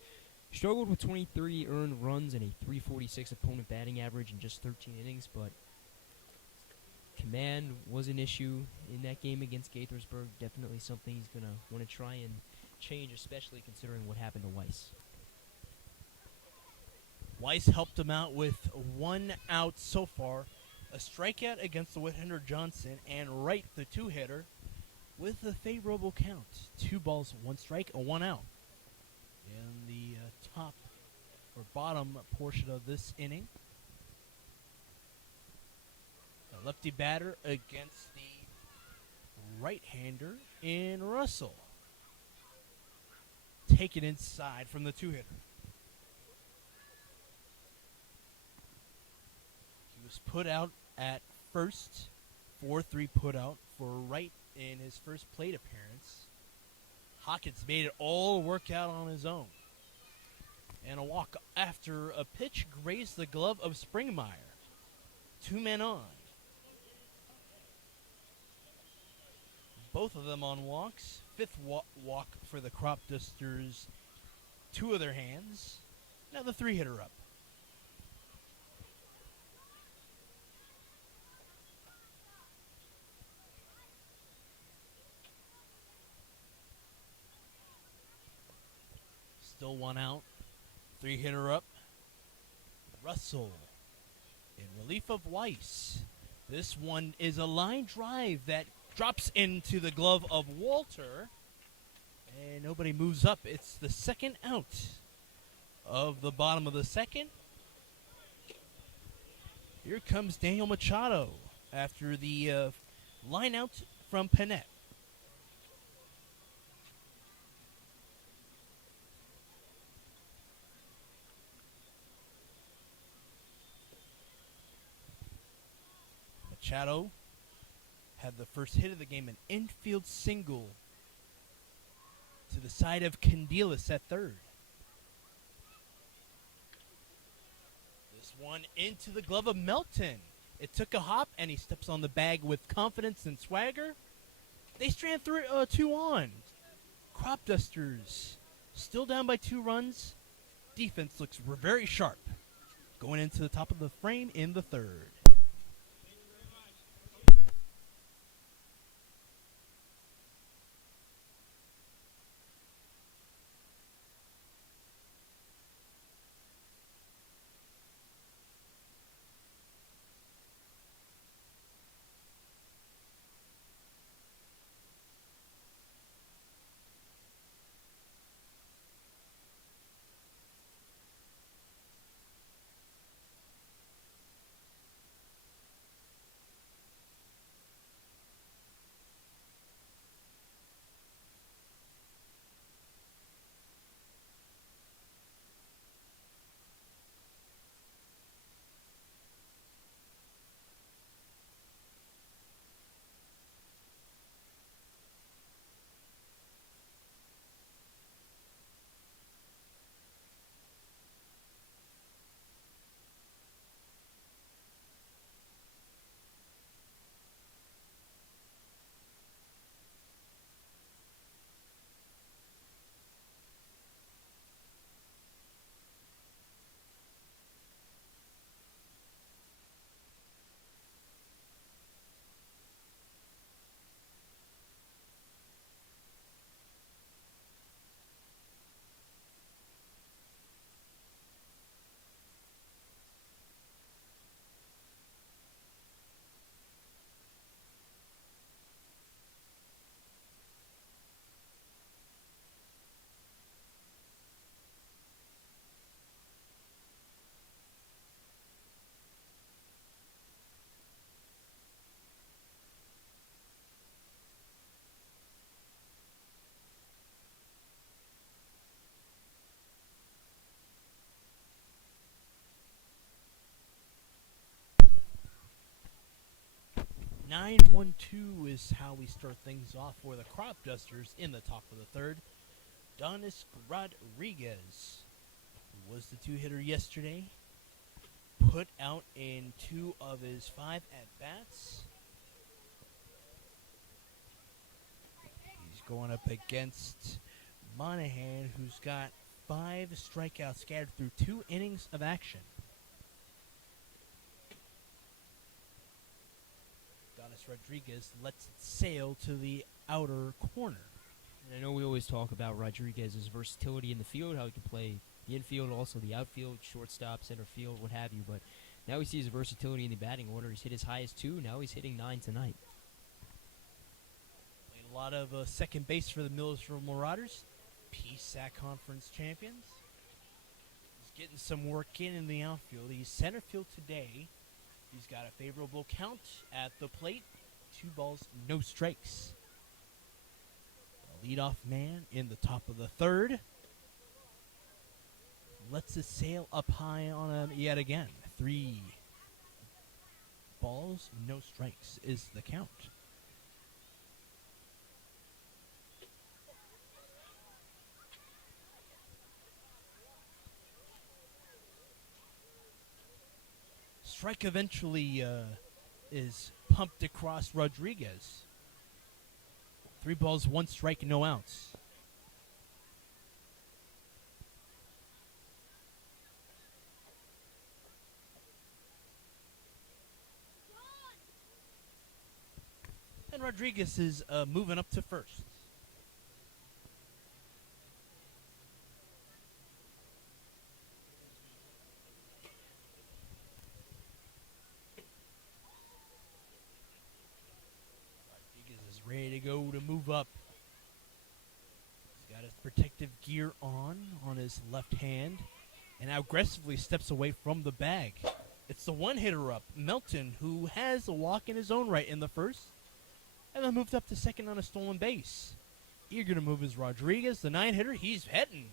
Struggled with 23 earned runs and a .346 opponent batting average in just 13 innings, but command was an issue in that game against Gaithersburg. Definitely something he's going to want to try and change, especially considering what happened to Weiss. Weiss helped him out with 1 out so far. A strikeout against the Whithander Johnson, and Wright, the 2-hitter, with a favorable count. 2 balls, 1 strike, and 1 out. In the top or bottom portion of this inning. A lefty batter against the right-hander in Russell. Take it inside from the 2-hitter. He was put out at first. 4-3 put out for Wright in his first plate appearance. Hawkins made it all work out on his own. And a walk after a pitch grazed the glove of Springmeyer. 2 men on. Both of them on walks. 5th walk for the Cropdusters. 2 of their hands. Now the 3-hitter up. Still one out. Three-hitter up. Russell in relief of Weiss. This one is a line drive that drops into the glove of Walter. And nobody moves up. It's the second out of the bottom of the second. Here comes Daniel Machado after the line out from Panette. Machado had the first hit of the game, an infield single to the side of Candelas at third. This one into the glove of Melton. It took a hop, and he steps on the bag with confidence and swagger. They strand through 2 on. Cropdusters still down by 2 runs. Defense looks very sharp. Going into the top of the frame in the third. Nine 1-2 is how we start things off for the Cropdusters in the top of the third. Donis Rodriguez, who was the 2-hitter yesterday, put out in 2 of his 5 at-bats. He's going up against Monahan, who's got 5 strikeouts scattered through 2 innings of action. Donis Rodriguez lets it sail to the outer corner. And I know we always talk about Rodriguez's versatility in the field, how he can play the infield, also the outfield, shortstop, center field, what have you. But now we see his versatility in the batting order. He's hit as high as 2. Now he's hitting 9 tonight. Played a lot of second base for the Millersville Marauders, PSAC Conference champions. He's getting some work in the outfield. He's center field today. He's got a favorable count at the plate. 2 balls, no strikes. The leadoff man in the top of the third lets it sail up high on him yet again. 3 balls, no strikes is the count. Strike eventually is pumped across Rodriguez. 3 balls, 1 strike, no outs. And Rodriguez is moving up to first. go to move up. He's got his protective gear on his left hand, and now aggressively steps away from the bag. It's the one-hitter up, Melton, who has a walk in his own right in the first, and then moved up to second on a stolen base. Eager to move is Rodriguez, the 9-hitter. He's heading.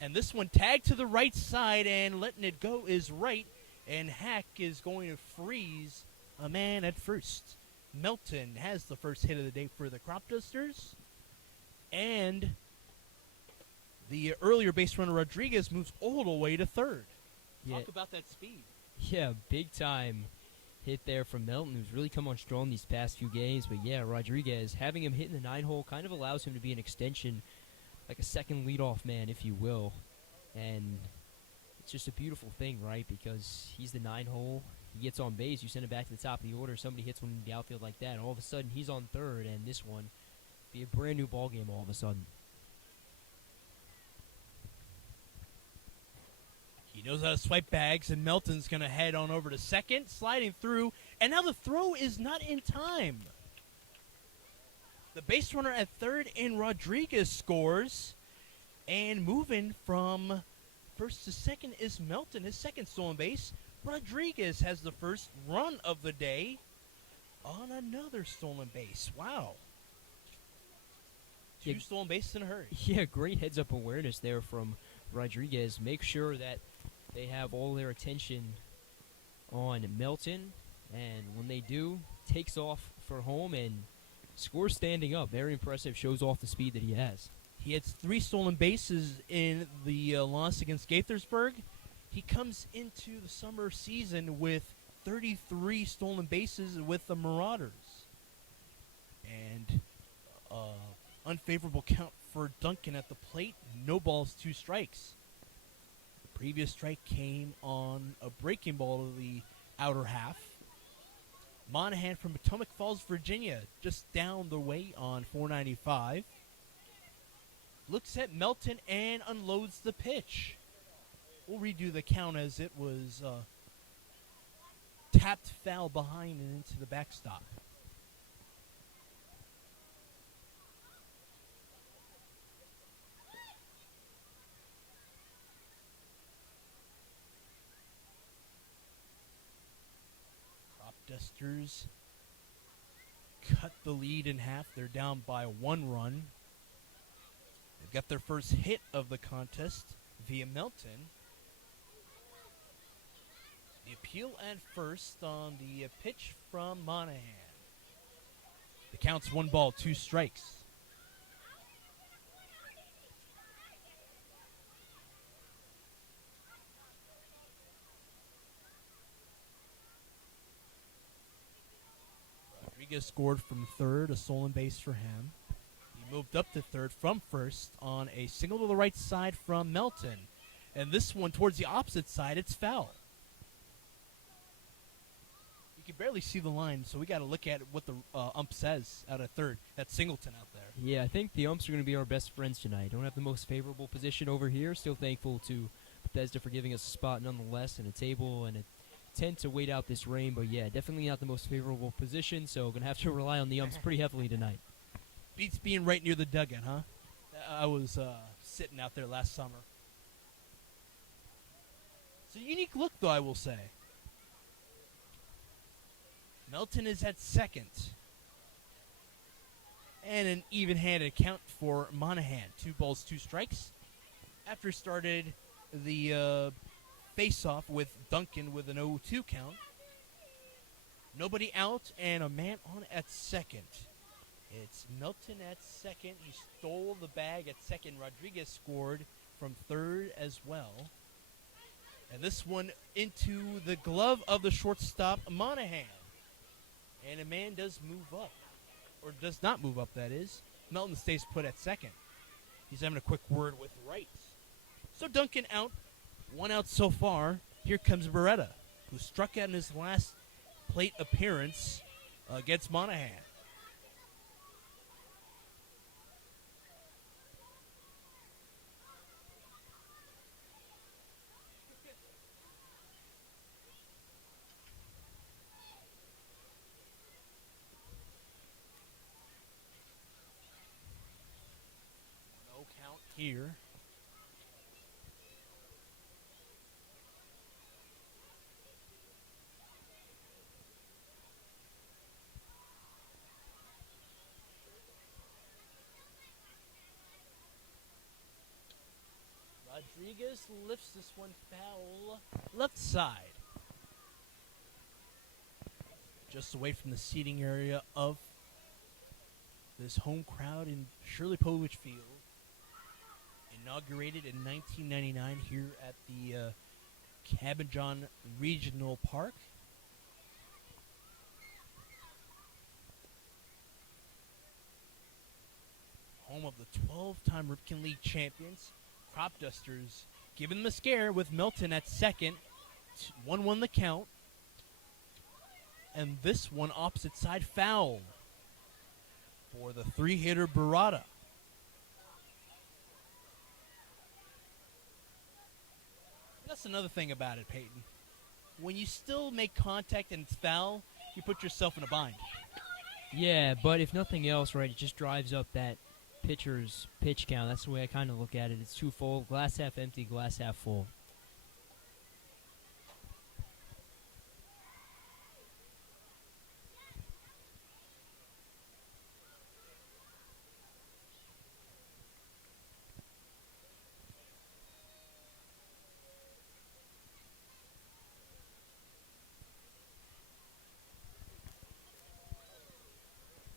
And this one tagged to the right side, and letting it go is right, and Hack is going to freeze a man at first. Melton has the first hit of the day for the Cropdusters, and the earlier base runner Rodriguez moves all the way to third. Yeah. Talk about that speed. Yeah, big time hit there from Melton, who's really come on strong these past few games. But yeah, Rodriguez, having him hit in the 9-hole kind of allows him to be an extension, like a second leadoff man, if you will. And it's just a beautiful thing, right? Because he's the 9-hole. He gets on base. You send him back to the top of the order. Somebody hits one in the outfield like that. And all of a sudden, he's on third. And this one be a brand new ball game all of a sudden. He knows how to swipe bags, and Melton's going to head on over to second, sliding through. And now the throw is not in time. The base runner at third, and Rodriguez scores. And moving from first to second is Melton, his second stolen base. Rodriguez has the first run of the day on another stolen base. Wow. Two stolen bases in a hurry. Yeah, great heads-up awareness there from Rodriguez. Make sure that they have all their attention on Melton. And when they do, takes off for home and scores standing up. Very impressive. Shows off the speed that he has. He had 3 stolen bases in the loss against Gaithersburg. He comes into the summer season with 33 stolen bases with the Marauders. And unfavorable count for Duncan at the plate. No balls, 2 strikes. The previous strike came on a breaking ball to the outer half. Monahan from Potomac Falls, Virginia, just down the way on 495. Looks at Melton and unloads the pitch. We'll redo the count as it was tapped foul behind and into the backstop. Cropdusters cut the lead in half. They're down by 1 run. They've got their first hit of the contest via Melton. The appeal at first on the pitch from Monahan. The count's 1 ball, 2 strikes. Rodriguez scored from third, a stolen base for him. He moved up to third from first on a single to the right side from Melton. And this one towards the opposite side, it's foul. You can barely see the line, so we got to look at what the ump says out of third. That's Singleton out there. Yeah, I think the umps are going to be our best friends tonight. Don't have the most favorable position over here. Still thankful to Bethesda for giving us a spot nonetheless and a table and a tent to wait out this rain. But yeah, definitely not the most favorable position, so going to have to rely on the umps pretty heavily tonight. Beats being right near the dugout, huh? I was sitting out there last summer. It's a unique look, though, I will say. Melton is at second. And an even-handed count for Monahan. 2 balls, 2 strikes. After started the face-off with Duncan with an 0-2 count. Nobody out and a man on at second. It's Melton at second. He stole the bag at second. Rodriguez scored from third as well. And this one into the glove of the shortstop, Monahan. And a man does move up. Or does not move up, that is. Melton stays put at second. He's having a quick word with Wright. So Duncan out. 1 out so far. Here comes Beretta, who struck out in his last plate appearance against Monahan. here. Rodriguez lifts this one foul left side. Just away from the seating area of this home crowd in Shirley Povich Field. Inaugurated in 1999 here at the Cabin John Regional Park. Home of the 12-time Ripken League champions, Cropdusters, giving them a scare with Milton at second. 1-1 the count. And this one opposite side foul for the three-hitter Barada. That's another thing about it, Peyton. When you still make contact and it's foul, you put yourself in a bind. Yeah, but if nothing else, right, it just drives up that pitcher's pitch count. That's the way I kind of look at it. It's twofold: glass half empty, glass half full.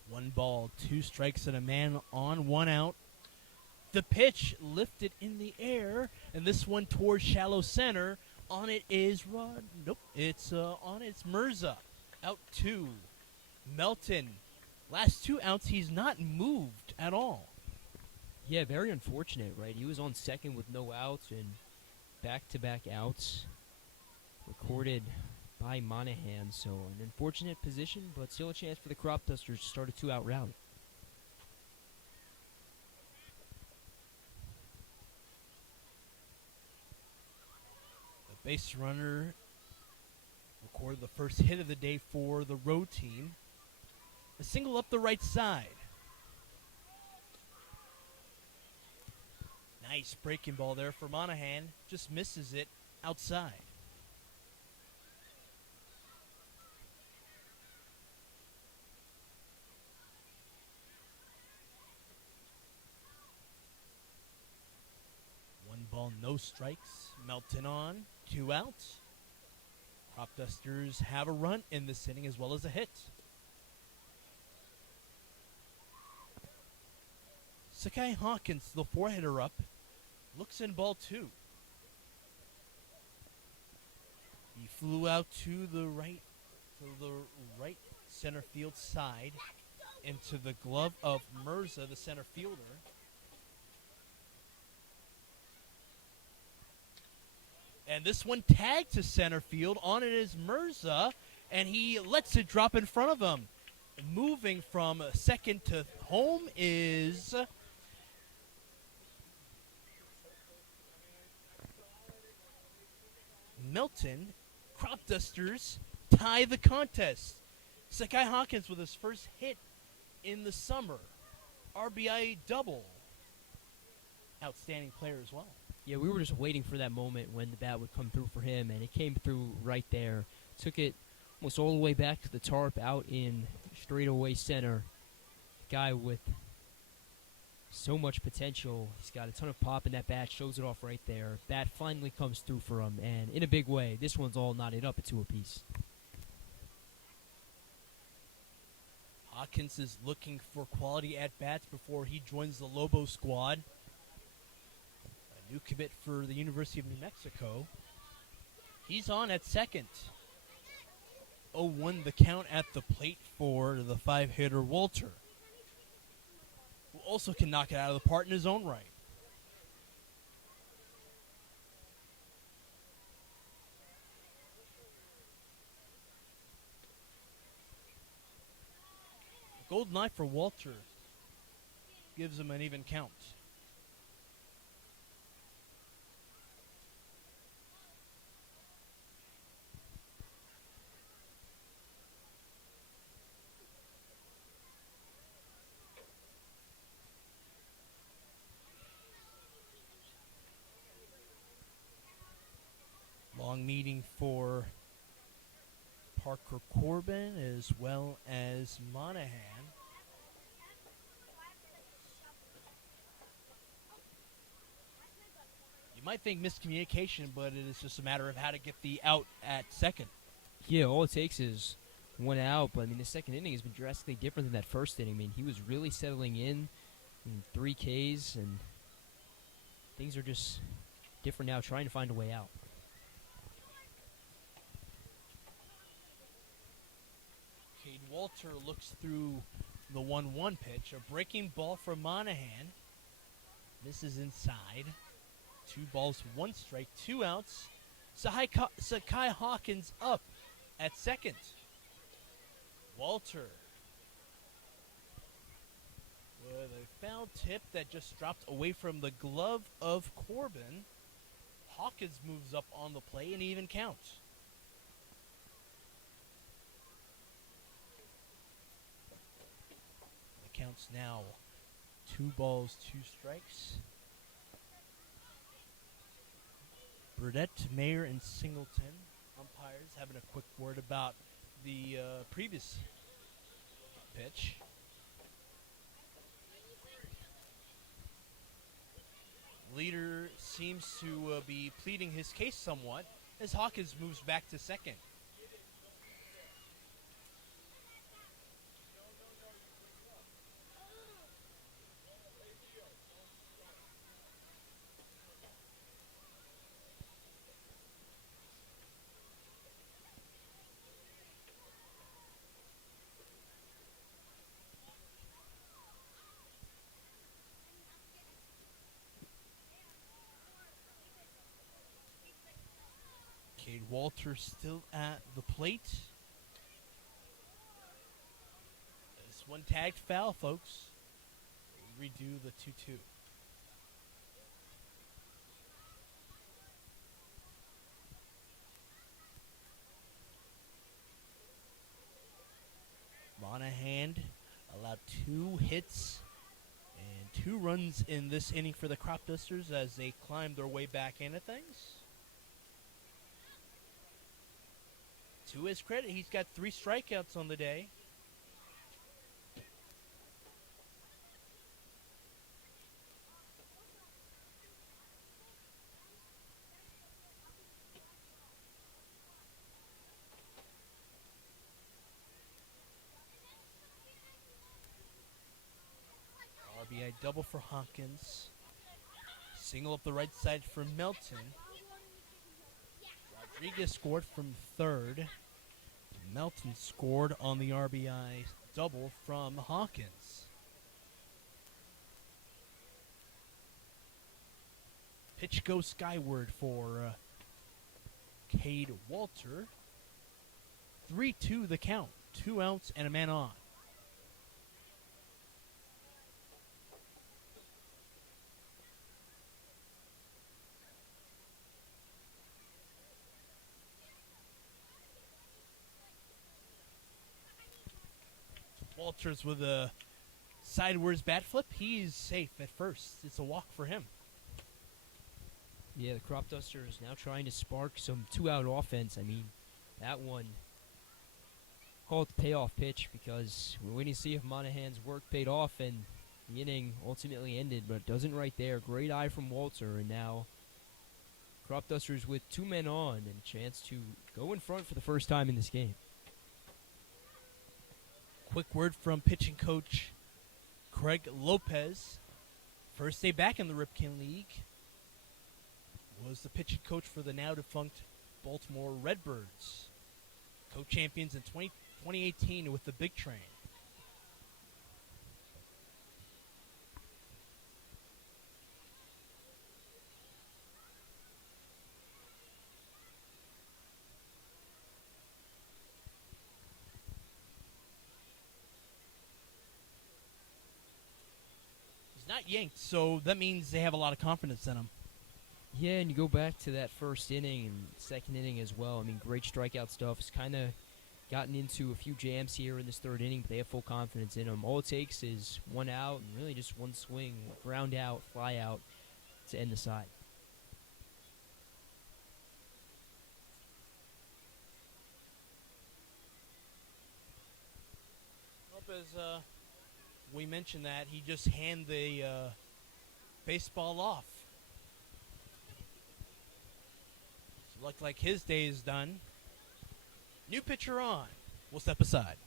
One ball, two strikes, and a man on, one out. The pitch lifted in the air, and this one towards shallow center. On it is Rod. Nope, it's on it's Mirza. Out two. Melton. Last two outs, he's not moved at all. Yeah, very unfortunate, right? He was on second with no outs and back-to-back outs recorded by Monahan. So an unfortunate position, but still a chance for the Cropdusters to start a two-out rally. The base runner recorded the first hit of the day for the road team. A single up the right side. Nice breaking ball there for Monahan. Just misses it outside. One ball, no strikes. Melton on, two outs. Cropdusters have a run in this inning as well as a hit. Sakai Hawkins, the four-hitter up, looks in ball two. He flew out to the right center field side into the glove of Mirza, the center fielder. And this one tagged to center field. On it is Mirza, and he lets it drop in front of him. Moving from second to home is Milton. Cropdusters tie the contest. Sakai Hawkins with his first hit in the summer. RBI double. Outstanding player as well. Yeah, we were just waiting for that moment when the bat would come through for him, and it came through right there. Took it almost all the way back to the tarp out in straightaway center. Guy with so much potential. He's got a ton of pop in that bat, shows it off right there. Bat finally comes through for him, and in a big way. This one's all knotted up at two apiece. Hawkins is looking for quality at-bats before he joins the Lobo squad. A new commit for the University of New Mexico. He's on at second. 0-1 the count at the plate for the five-hitter Walter, who also can knock it out of the park in his own right. A golden eye for Walter gives him an even count. Strong meeting for Parker Corbin as well as Monahan. You might think miscommunication, but it is just a matter of how to get the out at second. Yeah, all it takes is one out, but I mean the second inning has been drastically different than that first inning. I mean he was really settling in 3 Ks, and things are just different now, trying to find a way out. Cade Walter looks through the 1-1 pitch. A breaking ball for Monahan. This is inside. 2 balls, 1 strike, 2 outs. Sakai Hawkins up at second. Walter with a foul tip that just dropped away from the glove of Corbin. Hawkins moves up on the play and even counts. The count's now 2 balls, 2 strikes. Burdette, Mayer, and Singleton, umpires, having a quick word about the previous pitch. Leader seems to be pleading his case somewhat as Hawkins moves back to second. Cade Walter still at the plate. This one tagged foul, folks. Redo the 2-2. Monahan allowed 2 hits and 2 runs in this inning for the Cropdusters as they climb their way back into things. To his credit, he's got 3 strikeouts on the day. RBI double for Hawkins. Single up the right side for Melton. Rodriguez scored from third. Melton scored on the RBI double from Hawkins. Pitch goes skyward for Cade Walter. 3-2 the count. 2 outs and a man on. Walters with a sideways bat flip. He's safe at first. It's a walk for him. Yeah, the Cropdusters now trying to spark some 2-out offense. I mean, that one, call it the payoff pitch because we're waiting to see if Monahan's work paid off, and the inning ultimately ended, but it doesn't right there. Great eye from Walter, and now Cropdusters with 2 men on and a chance to go in front for the first time in this game. Quick word from pitching coach Craig Lopez. First day back in the Ripken League. Was the pitching coach for the now defunct Baltimore Redbirds. Co-champions in 2018 with the Big Train. Not yanked, so that means they have a lot of confidence in him. Yeah, and you go back to that first inning and second inning as well. I mean, great strikeout stuff. It's kind of gotten into a few jams here in this third inning, but they have full confidence in him. All it takes is 1 out and really just 1 swing, ground out, fly out to end the side. because we mentioned that he just handed the baseball off. So looked like his day is done. New pitcher on. We'll step aside.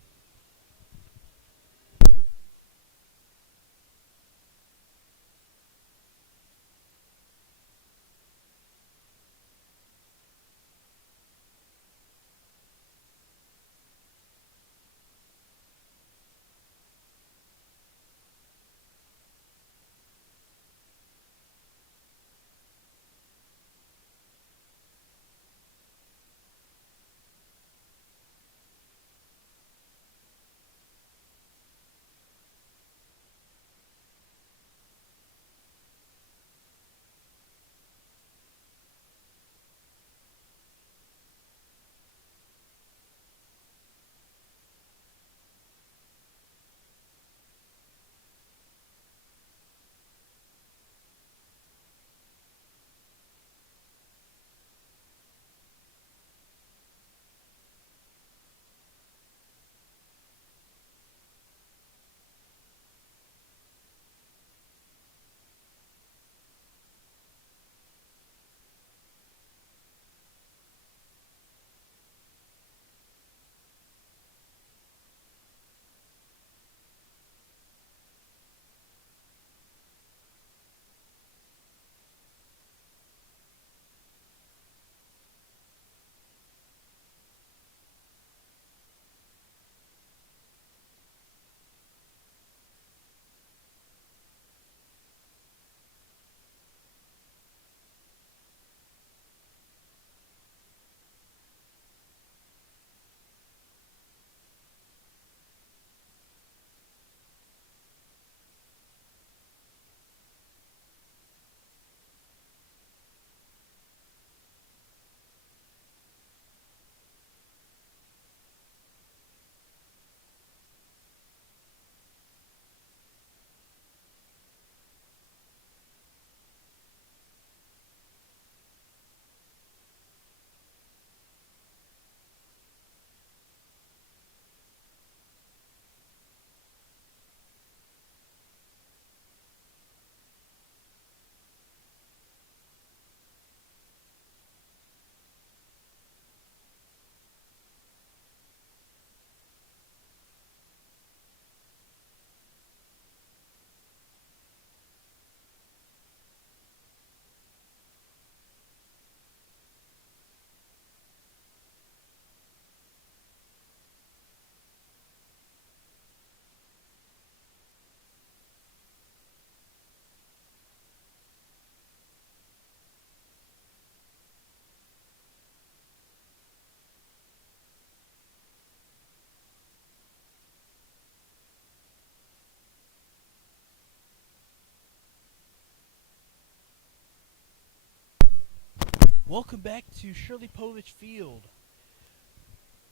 Welcome back to Shirley Povich Field.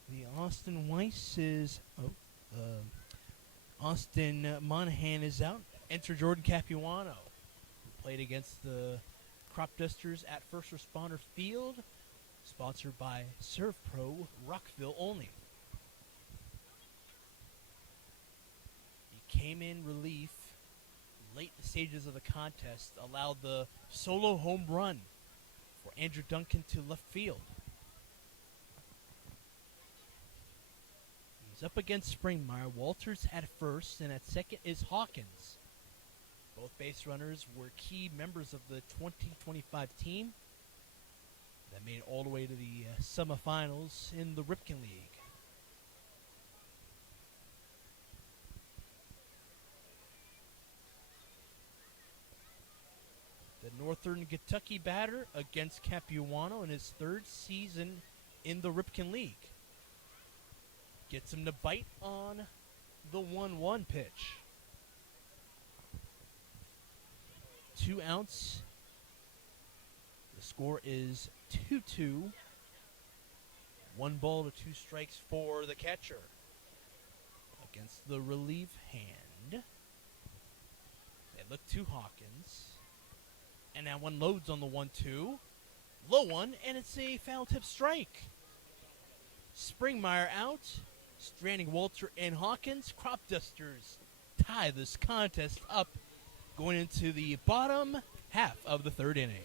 The Austin Weiss is... Austin Monahan is out. Enter Jordan Capuano, who played against the Cropdusters at First Responder Field, sponsored by Serve Pro Rockville Olney. He came in relief late in the stages of the contest, allowed the solo home run for Andrew Duncan to left field. He's up against Springmeyer. Walters at first, and at second is Hawkins. Both base runners were key members of the 2025 team that made it all the way to the semifinals in the Ripken League. The Northern Kentucky batter against Capuano in his third season in the Ripken League. Gets him to bite on the 1-1 pitch. 2 outs. The score is 2-2. 1 ball to 2 strikes for the catcher against the relief hand. They look to Hawkins. And that one loads on the 1-2. Low one, and it's a foul tip strike. Springmeyer out. Stranding Walter and Hawkins. Cropdusters tie this contest up going into the bottom half of the third inning.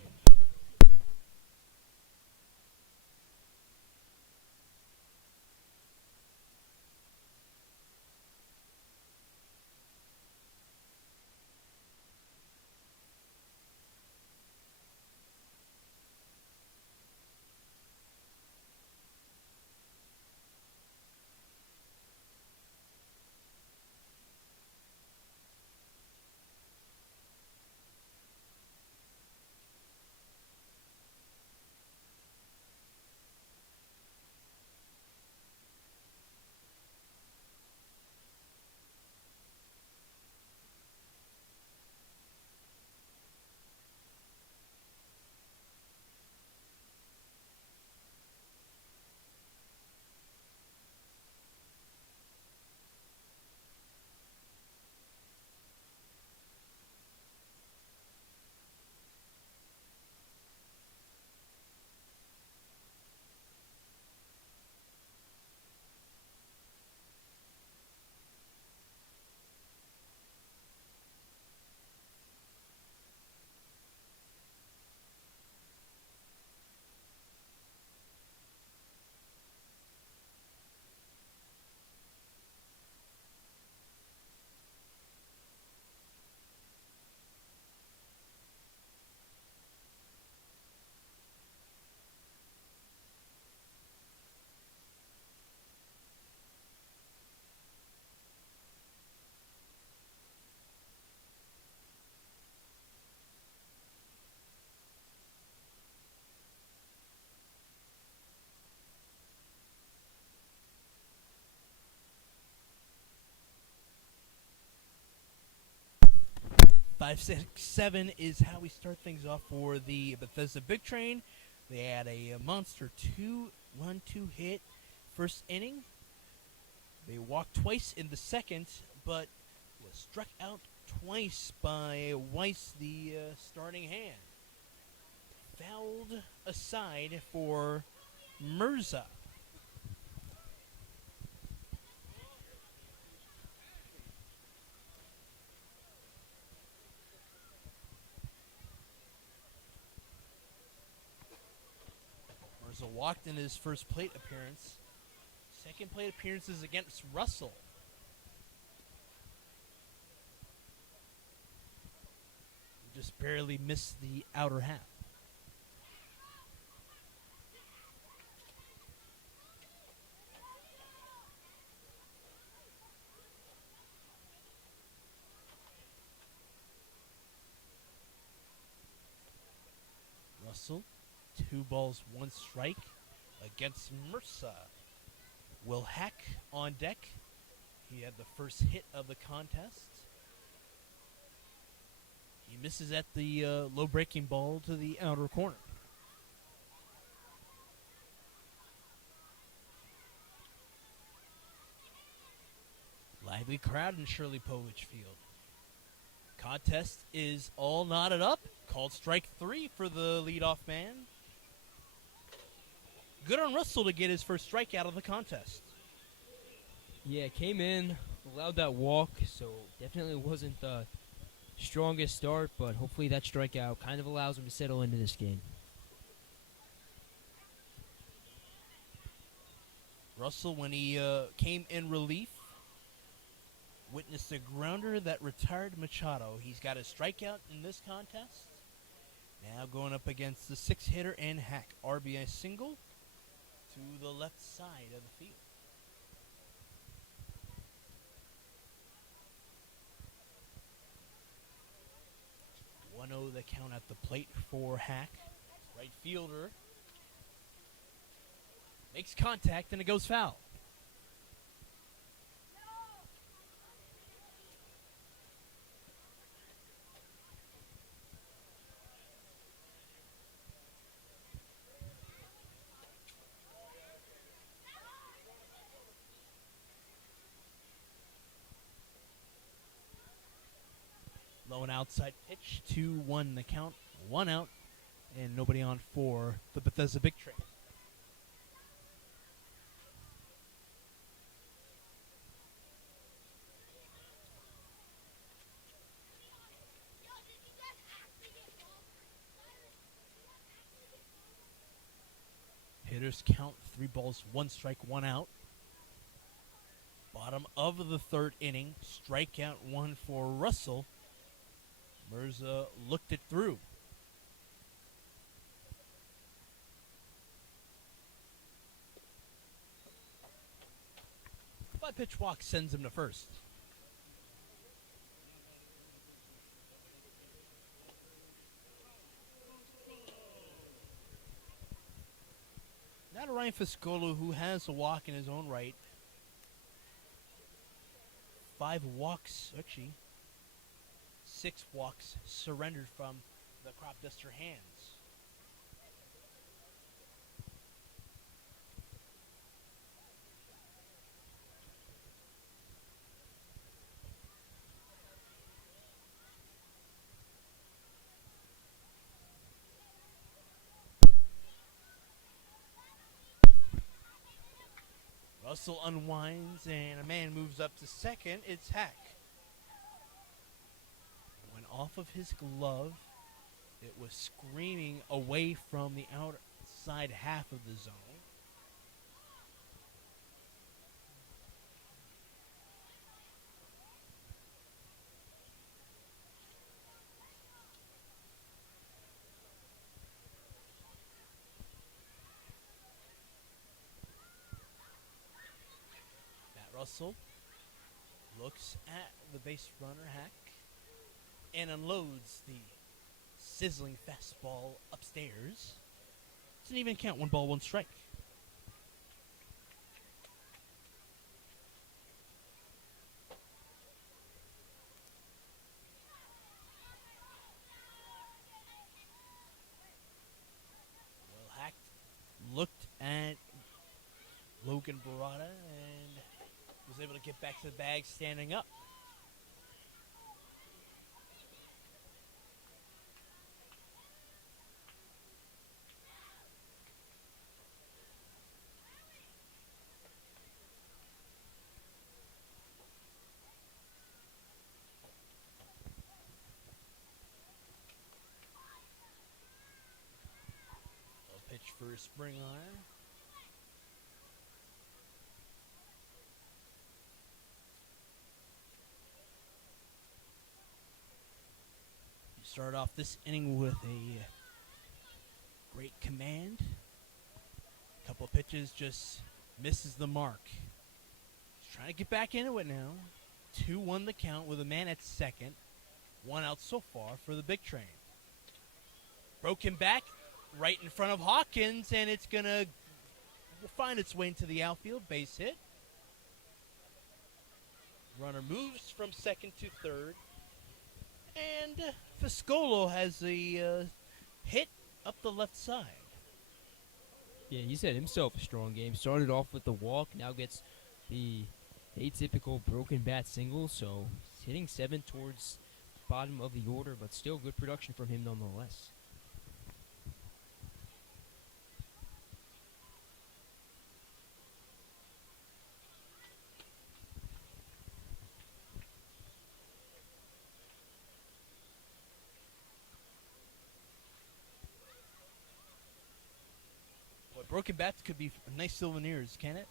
Five, six, seven is how we start things off for the Bethesda Big Train. They had a monster 2-1-2 hit first inning. They walked twice in the second, but was struck out twice by Weiss, the starting hand. Fouled aside for Mirza. Mirza walked in his first plate appearance. Second plate appearance is against Russell. He just barely missed the outer half. Russell, 2 balls, 1 strike against Mirza. Will Hack on deck. He had the first hit of the contest. He misses at the low breaking ball to the outer corner. Lively crowd in Shirley Povich Field. Contest is all knotted up. Called strike 3 for the leadoff man. Good on Russell to get his first strike out of the contest. Yeah, came in, allowed that walk, so definitely wasn't the strongest start, but hopefully that strikeout kind of allows him to settle into this game. Russell, when he came in relief, witnessed a grounder that retired Machado. He's got a strikeout in this contest. Now going up against the 6-hitter and Hack. RBI single to the left side of the field. 1-0 the count at the plate for Hack. Right fielder makes contact and it goes foul. Low and outside pitch, 2-1 the count, 1 out, and nobody on for the Bethesda Big Train. Senators count 3 balls, 1 strike, 1 out. Bottom of the third inning, strikeout 1 for Russell. Mirza looked it through. Pitch walk sends him to first. Now to Ryan Fiscolo, who has a walk in his own right. 5 walks, actually 6 walks surrendered from the Cropduster hands. Russell unwinds, and a man moves up to second. It's Hack. Went off of his glove. It was screaming away from the outside half of the zone. Russell looks at the base runner, Hack, and unloads the sizzling fastball upstairs. It's an even count, 1 ball, 1 strike. Well, Hack looked at Logan Barada and was able to get back to the bag standing up. A pitch for a spring iron. Start off this inning with a great command. A couple of pitches just misses the mark. He's trying to get back into it now. 2-1 the count with a man at second. 1 out so far for the big train. Broken back right in front of Hawkins, and it's going to find its way into the outfield. Base hit. Runner moves from second to third. And Fiscolo has a hit up the left side. Yeah, he's had himself a strong game. Started off with the walk, now gets the atypical broken bat single. So he's hitting 7 towards bottom of the order, but still good production from him nonetheless. Broken bats could be nice souvenirs, can it?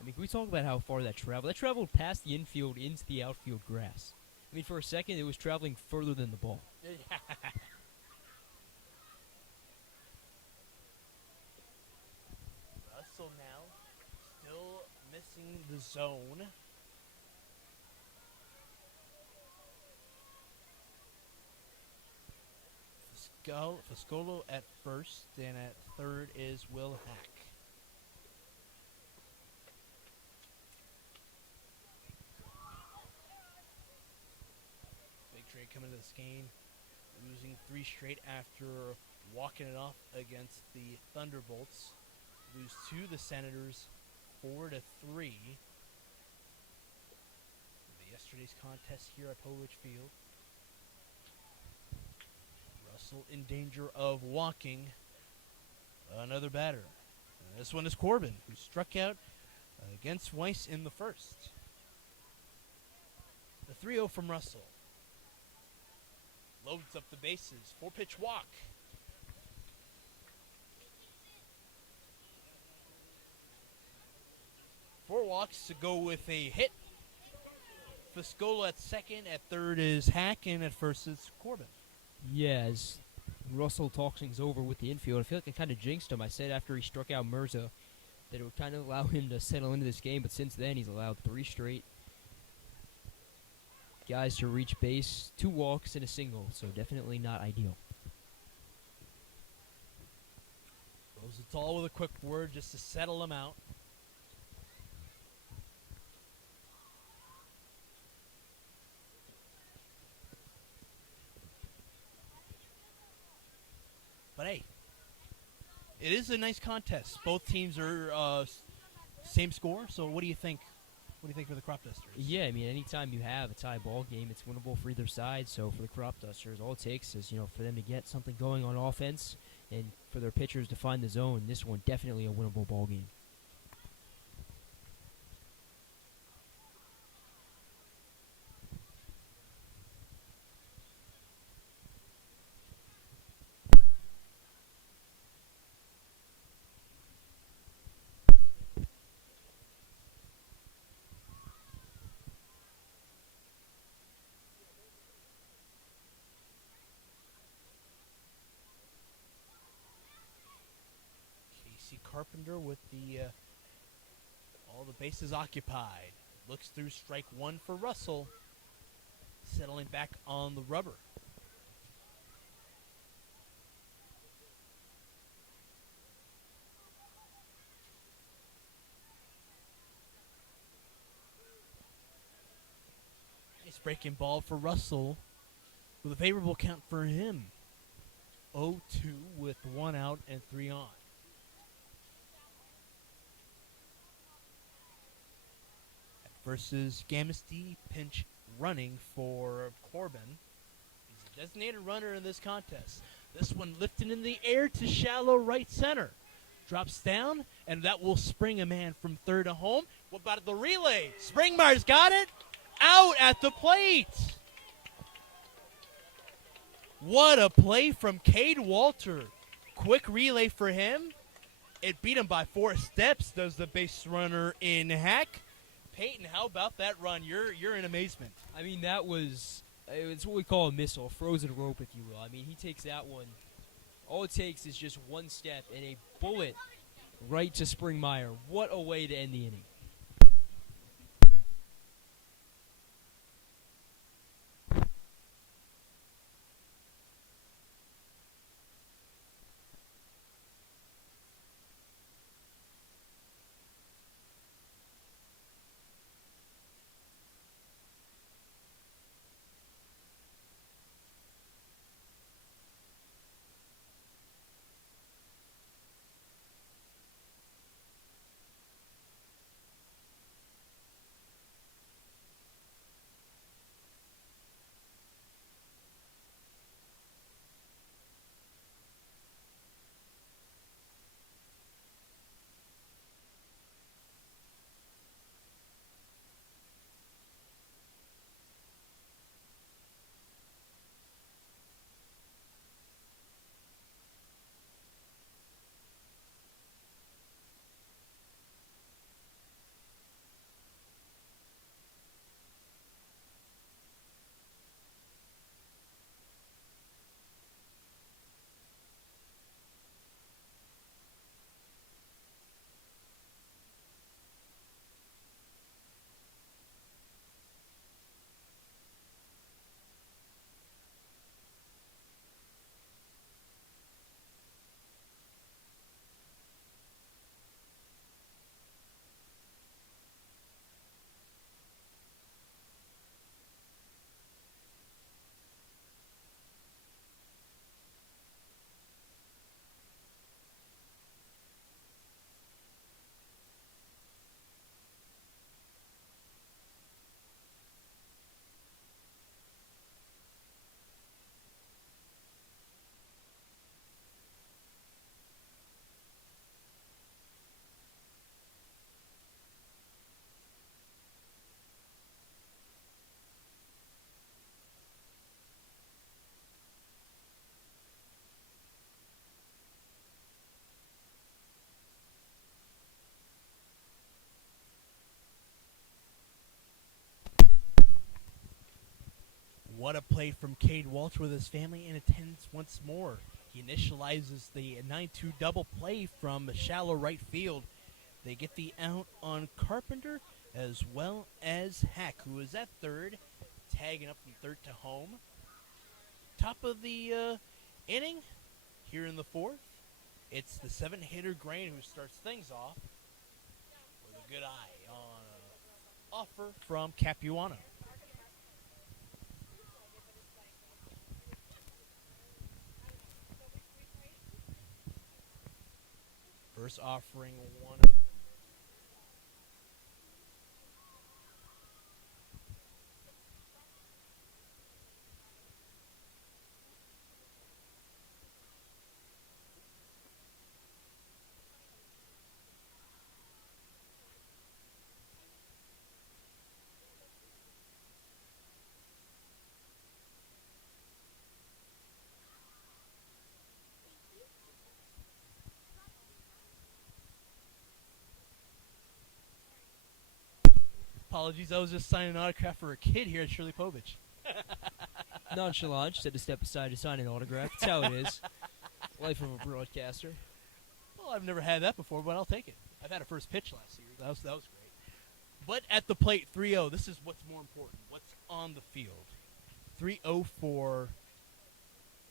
I mean, can we talk about how far that traveled? That traveled past the infield into the outfield grass. I mean, for a second, it was traveling further than the ball. Russell now still missing the zone. Fiscolo at first, and at third is Will Hack. Big Trey coming to this game, losing 3 straight after walking it off against the Thunderbolts. Lose to the Senators 4-3. Yesterday's contest here at Povich Field. Russell in danger of walking another batter. This one is Corbin, who struck out against Weiss in the first. The 3-0 from Russell. Loads up the bases. 4-pitch walk. walks to go with a hit. Fiscola at second. At third is Hack, and at first is Corbin. Yeah, as Russell talks things over with the infield, I feel like I kind of jinxed him. I said after he struck out Mirza that it would kind of allow him to settle into this game, but since then he's allowed 3 straight guys to reach base, 2 walks and a single, so definitely not ideal. Rosenthal with a quick word just to settle him out. But hey, it is a nice contest. Both teams are same score. So what do you think? What do you think for the Cropdusters? Yeah, I mean, anytime you have a tie ball game, it's winnable for either side. So for the Cropdusters, all it takes is for them to get something going on offense and for their pitchers to find the zone. This one definitely a winnable ball game. Casey Carpenter with the all the bases occupied. Looks through strike 1 for Russell. Settling back on the rubber. Nice breaking ball for Russell with a favorable count for him. 0-2 with 1 out and 3 on. Versus Gamesty, pinch running for Corbin. He's a designated runner in this contest. This one lifted in the air to shallow right center. Drops down, and that will spring a man from third to home. What about the relay? Springmeier's got it. Out at the plate. What a play from Cade Walter. Quick relay for him. It beat him by 4 steps, does the base runner in Hack. Peyton, how about that run? You're in amazement. I mean, it's what we call a missile, frozen rope, if you will. I mean, he takes that one. All it takes is just 1 step and a bullet right to Springmeier. What a way to end the inning. What a play from Cade Walter with his family in attendance once more. He initializes the 9-2 double play from shallow right field. They get the out on Carpenter as well as Hack, who is at third, tagging up from third to home. Top of the inning here in the fourth. It's the 7-hitter Grain who starts things off with a good eye on an offer from Capuano. First offering one. Apologies, I was just signing an autograph for a kid here at Shirley Povich. Nonchalant, just had to step aside to sign an autograph. That's how it is. Life of a broadcaster. Well, I've never had that before, but I'll take it. I've had a first pitch last year. That was great. But at the plate, 3-0. This is what's more important. What's on the field? 3-0 for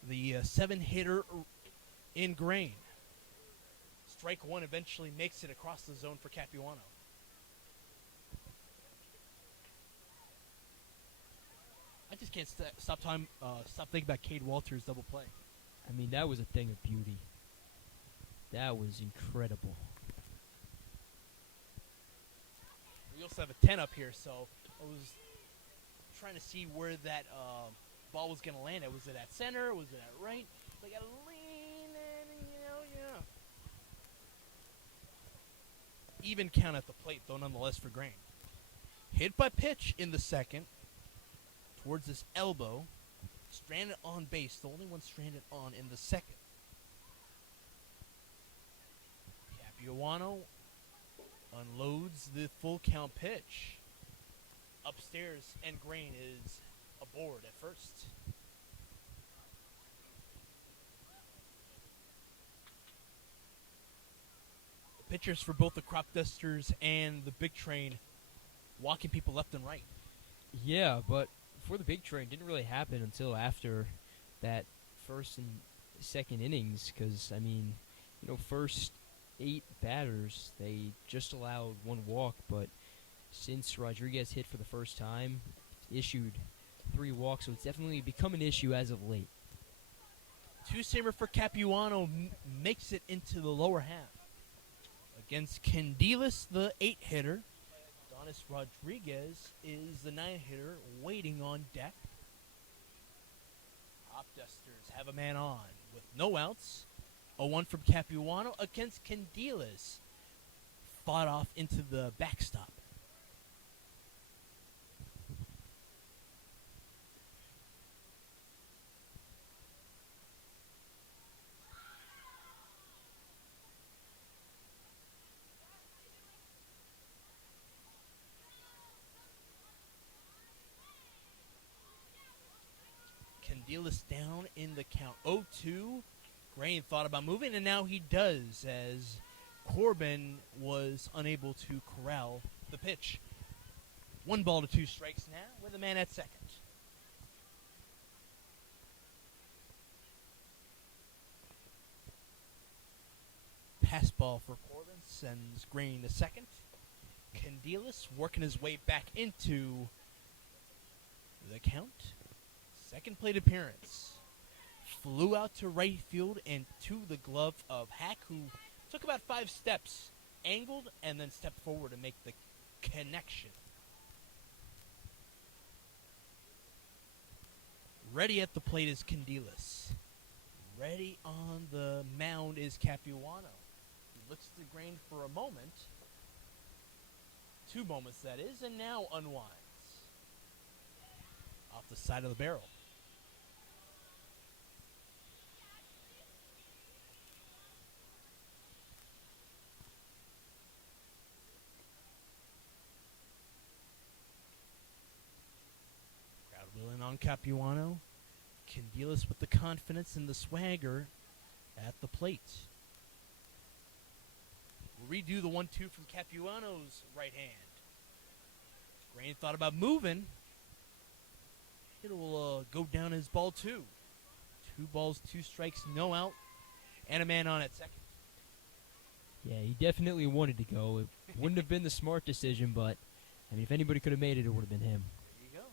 the 7-hitter in Grain. Strike one eventually makes it across the zone for Capuano. I just can't stop thinking about Cade Walter's double play. I mean, that was a thing of beauty. That was incredible. We also have a 10 up here, so I was trying to see where that ball was going to land. Was it at center? Was it at right? They got to lean in, yeah. Even count at the plate, though, nonetheless, for Grain. Hit by pitch in the second. Towards his elbow, stranded on base, the only one stranded on in the second. Capuano unloads the full count pitch. Upstairs, and Grain is aboard at first. The pitchers for both the Cropdusters and the Big Train walking people left and right. Yeah, but for the Big Train, didn't really happen until after that first and second innings. Because, I mean, first 8 batters, they just allowed 1 walk. But since Rodriguez hit for the first time, issued 3 walks. So it's definitely become an issue as of late. Two-seamer for Capuano makes it into the lower half. Against Candelas, the 8-hitter. Adonis Rodriguez is the 9-hitter waiting on deck. Cropdusters have a man on with no outs. 0-1 from Capuano against Candelas. Fought off into the backstop. Candelas down in the count. 0-2. Grain thought about moving, and now he does, as Corbin was unable to corral the pitch. 1 ball to 2 strikes now with a man at second. Pass ball for Corbin sends Grain to second. Candelas working his way back into the count. Second plate appearance. Flew out to right field and to the glove of Hack, who took about 5 steps, angled, and then stepped forward to make the connection. Ready at the plate is Candelas. Ready on the mound is Capuano. He looks to Grain for a moment. 2 moments, that is, and now unwinds. Off the side of the barrel. Crowd wheeling on Capuano. Candelas with the confidence and the swagger at the plate. We'll redo the 1-2 from Capuano's right hand. Grain thought about moving. It'll go down his ball 2. 2 balls, 2 strikes, no out, and a man on at second. Yeah, he definitely wanted to go. It wouldn't have been the smart decision, but I mean, if anybody could have made it, it would have been him. There you go.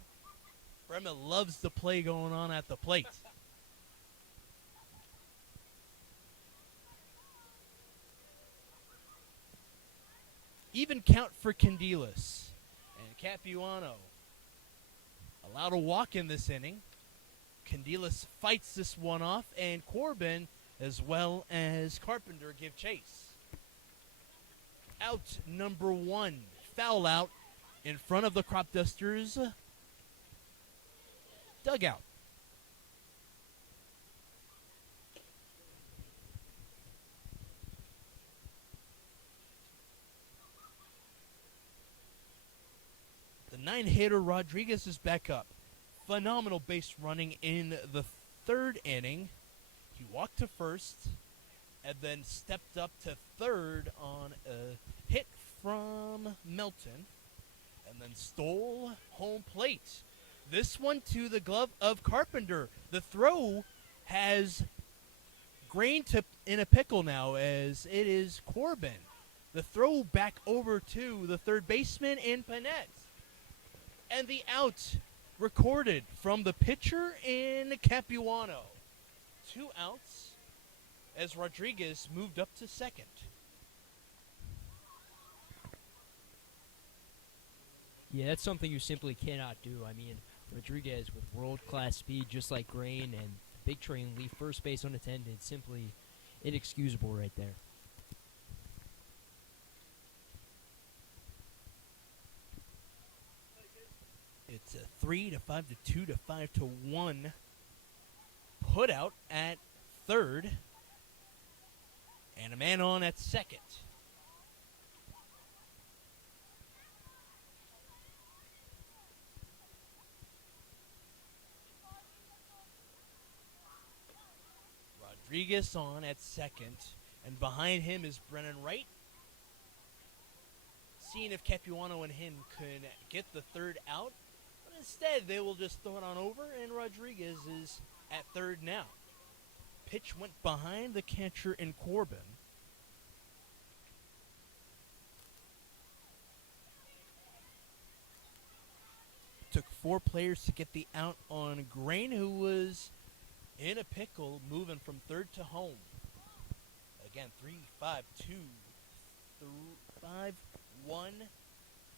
Bremen loves the play going on at the plate. Even count for Candelas. And Capuano allowed a walk in this inning. Candelas fights this one off, and Corbin as well as Carpenter give chase. Out number 1. Foul out in front of the Cropdusters dugout. The 9-hitter Rodriguez is back up. Phenomenal base running in the 3rd inning. He walked to first and then stepped up to 3rd on a hit from Melton and then stole home plate. This one to the glove of Carpenter. The throw has Grain in a pickle now as it is Corbin. The throw back over to the third baseman in Panett. And the out recorded from the pitcher in Capuano. 2 outs as Rodriguez moved up to second. Yeah, that's something you simply cannot do. I mean, Rodriguez with world-class speed, just like Grain, and Big Train leave first base unattended. Simply inexcusable right there. It's a 3 to 5 to 2 to 5 to 1 put out at third, and a man on at second. Rodriguez on at second, and behind him is Brennan Wright. Seeing if Capuano and him could get the third out, but instead they will just throw it on over, and Rodriguez is at third now. Pitch went behind the catcher in Corbin. Took 4 players to get the out on Grain, who was in a pickle, moving from third to home. Again, 3, 5, 2, 5, 1.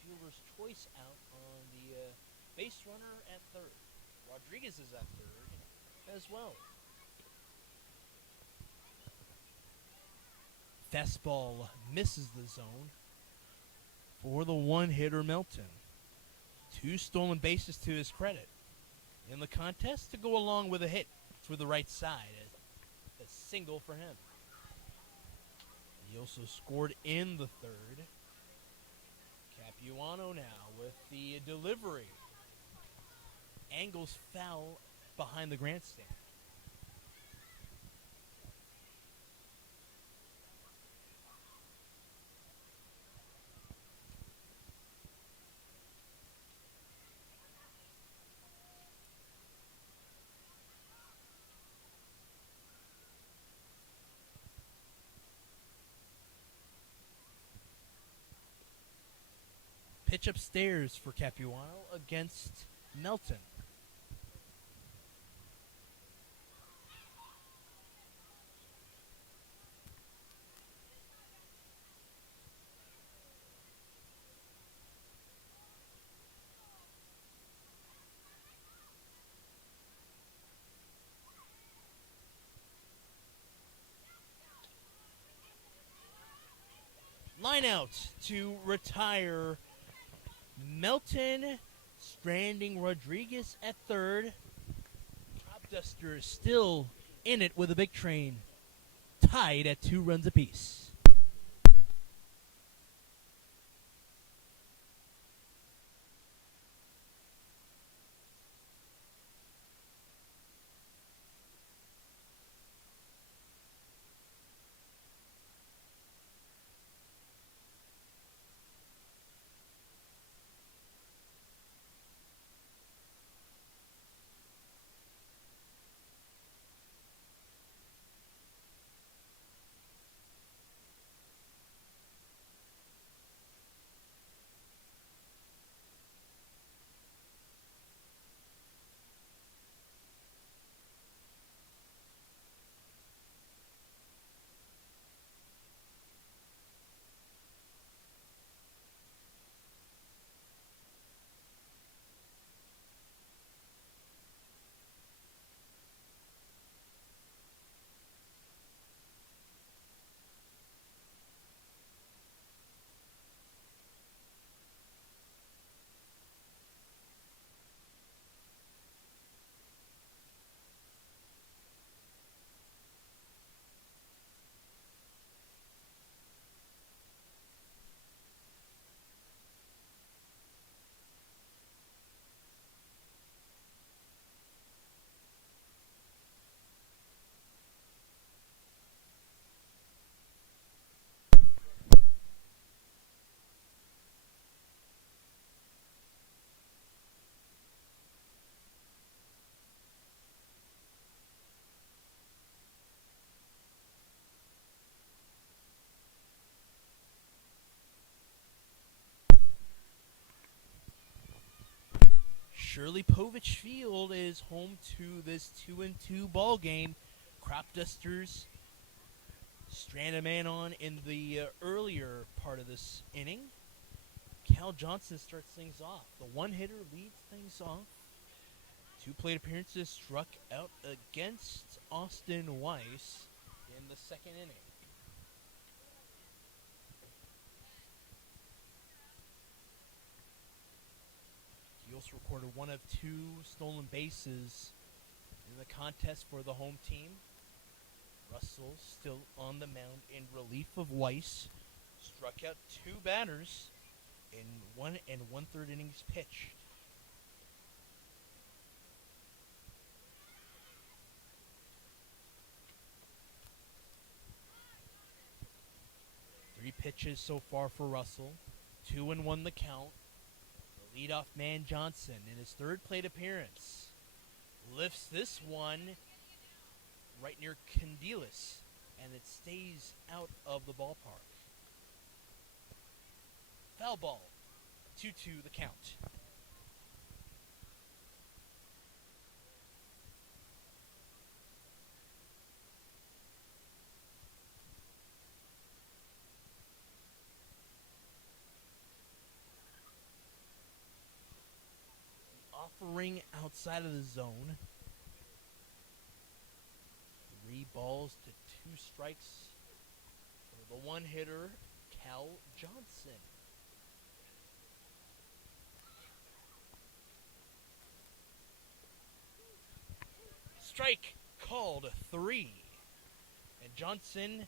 Fielder's choice out on the base runner at third. Rodriguez is at third as well. Fastball misses the zone for the one-hitter Melton. 2 stolen bases to his credit in the contest to go along with a hit to the right side. A single for him. He also scored in the third. Capuano now with the delivery. Angles foul behind the grandstand. Pitch upstairs for Capuano against Melton. Line out to retire Melton, stranding Rodriguez at third. Cropdusters still in it with a big train, tied at 2 runs apiece. Shirley Povich Field is home to this 2-2 ball game. Cropdusters strand a man on in the earlier part of this inning. Cal Johnson starts things off. The one-hitter leads things off. 2 plate appearances struck out against Austin Weiss in the second inning. He also recorded 1 of 2 stolen bases in the contest for the home team. Russell still on the mound in relief of Weiss. Struck out 2 batters in 1 1/3 innings pitched. Three pitches so far for Russell. 2-1 the count. The leadoff man Johnson in his 3rd plate appearance lifts this one right near Candelas, and it stays out of the ballpark. Foul ball. 2-2 the count. Offering outside of the zone. 3 balls to 2 strikes for the one hitter, Cal Johnson. Strike called 3. And Johnson,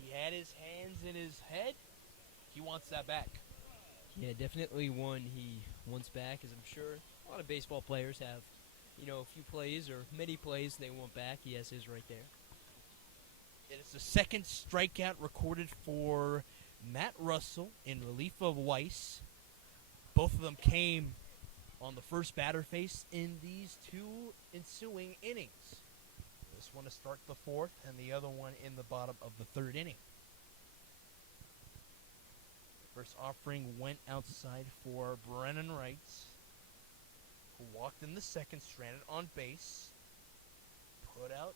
he had his hands in his head. He wants that back. Yeah, definitely one he wants back, as I'm sure a lot of baseball players have, a few plays or many plays they want back. He has his right there. It is the 2nd strikeout recorded for Matt Russell in relief of Weiss. Both of them came on the first batter face in these 2 ensuing innings. This one to start the 4th and the other one in the bottom of the 3rd inning. First offering went outside for Brennan Wright, who walked in the 2nd, stranded on base. Put out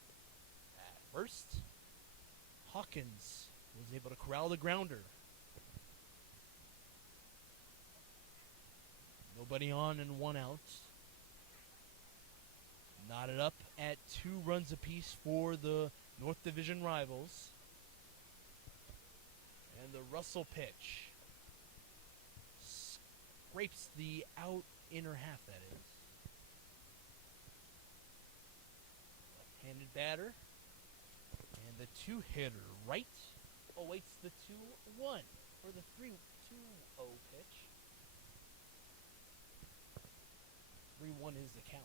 at first. Hawkins was able to corral the grounder. Nobody on and 1 out. Knotted up at 2 runs apiece for the North Division rivals. And the Russell pitch scrapes the out inner half, that is. Left-handed batter. And the 2-hitter right awaits the 2-1 for the 3-2-0 pitch. 3-1 is the count.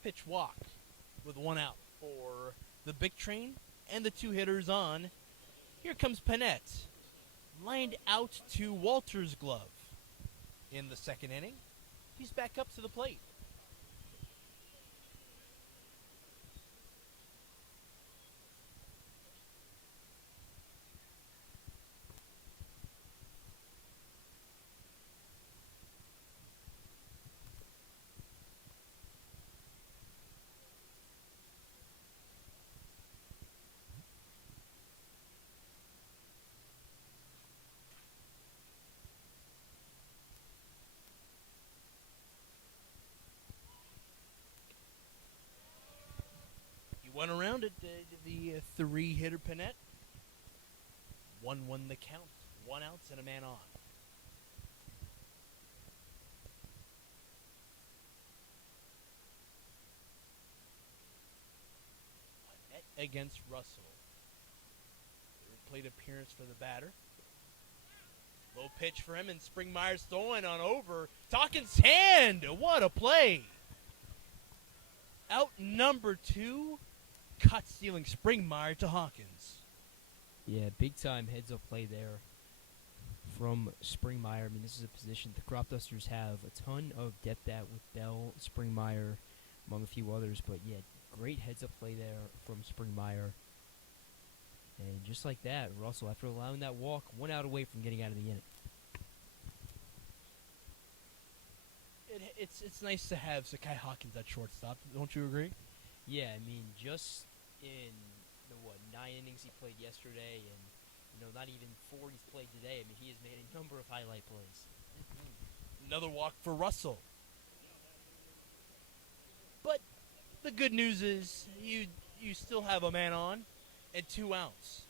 Pitch walk with 1 out for the big train and the 2 hitters on. Here comes Panette, lined out to Walter's glove in the 2nd inning. He's back up to the plate. Went around it, the 3-hitter Panette. 1-1 the count. 1 out and a man on. Panette against Russell. 3rd plate appearance for the batter. Low pitch for him, and Springmeier's throwing on over. Hawkins' hand! What a play! Out number 2. Cut stealing Springmeier to Hawkins. Yeah, big time heads up play there from Springmeier. I mean, this is a position the Cropdusters have a ton of depth at with Bell, Springmeier, among a few others. But yeah, Great heads-up play there from Springmeyer. And just like that, Russell, after allowing that walk, 1 out away from getting out of the inning. It's nice to have Zakai Hawkins at shortstop. Don't you agree? Yeah, I mean, just in the 9 innings he played yesterday, and not even 4 he's played today. I mean, he has made a number of highlight plays. Another walk for Russell. But the good news is you still have a man on and 2 outs.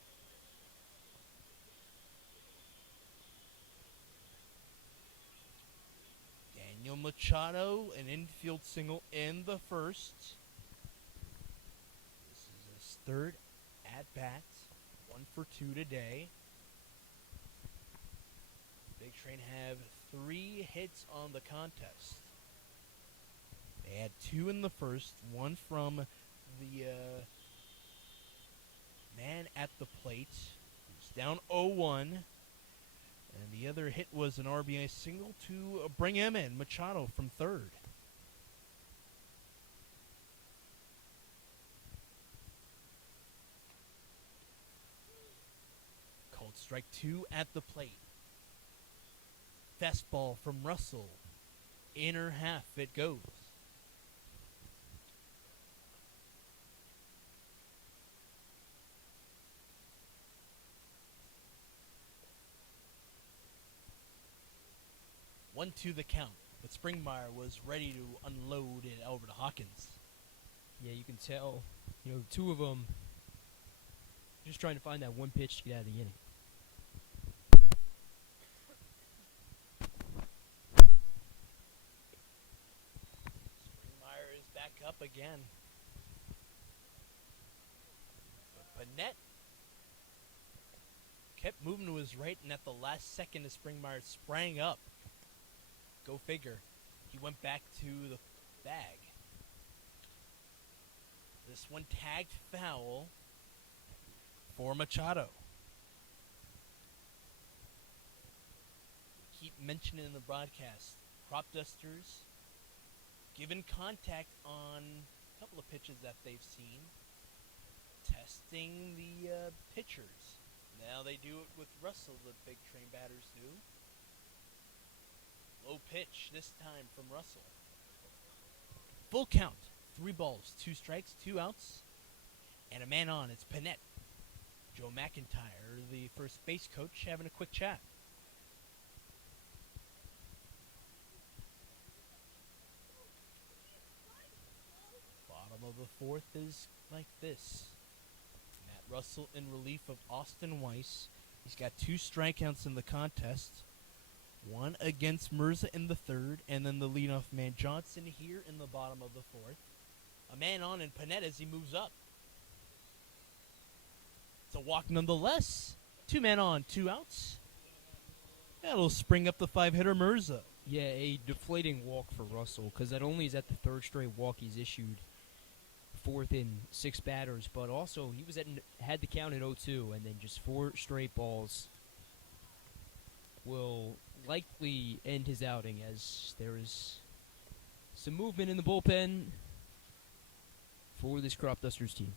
Daniel Machado, an infield single in the first. This is his 3rd at-bat. 1 for 2 today. Big Train have 3 hits on the contest. They had 2 in the first, 1 from the man at the plate, who's down 0-1, and the other hit was an RBI single to bring him in, Machado from third. Called strike 2 at the plate. Fastball from Russell. Inner half it goes. One to the count, but Springmeyer was ready to unload it over to Hawkins. Yeah, you can tell, the 2 of them just trying to find that one pitch to get out of the inning. Springmeyer is back up again. But Burnett kept moving to his right, and at the last second, as Springmeyer sprang up. Go figure. He went back to the bag. This one tagged foul for Machado. Keep mentioning in the broadcast, Cropdusters given contact on a couple of pitches that they've seen, testing the pitchers. Now they do it with Russell, the Big Train batters do. Low pitch this time from Russell. Full count. 3 balls, 2 strikes, 2 outs, and a man on. It's Panett. Joe McIntyre, the first base coach, having a quick chat. Bottom of the 4th is like this. Matt Russell in relief of Austin Weiss. He's got 2 strikeouts in the contest. 1 against Mirza in the 3rd, and then the leadoff man Johnson here in the bottom of the 4th. A man on and Panetta as he moves up. It's a walk nonetheless. 2 men on, 2 outs. That'll spring up the 5-hitter Mirza. Yeah, a deflating walk for Russell, because that only is at the 3rd straight walk he's issued. 4th in 6 batters, but also he had the count at 0-2, and then just 4 straight balls will likely end his outing, as there is some movement in the bullpen for this Cropdusters team.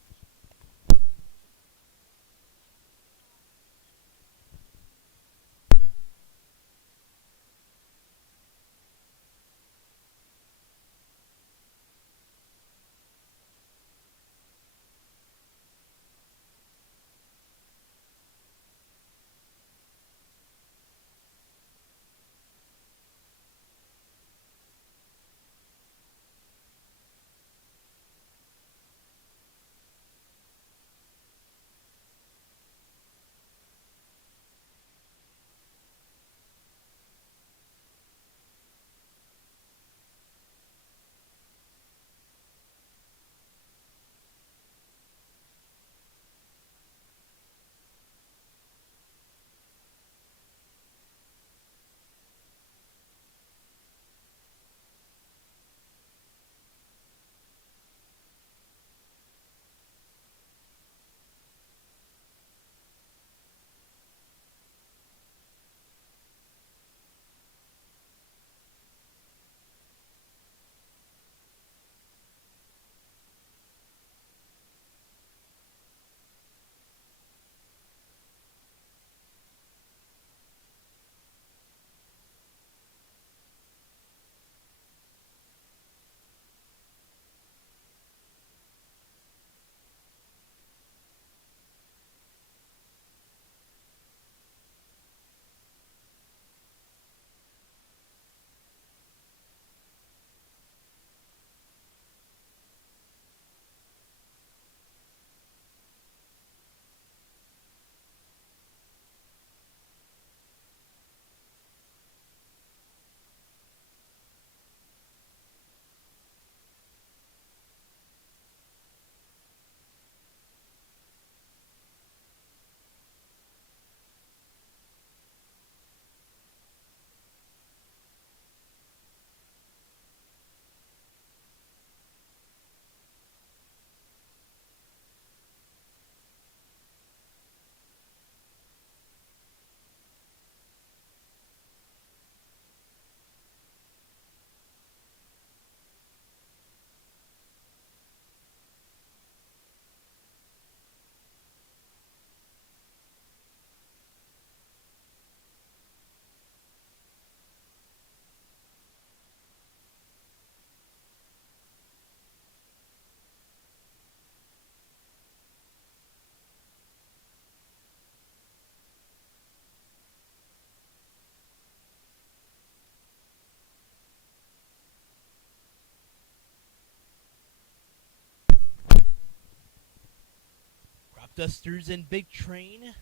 Cropdusters and Big Train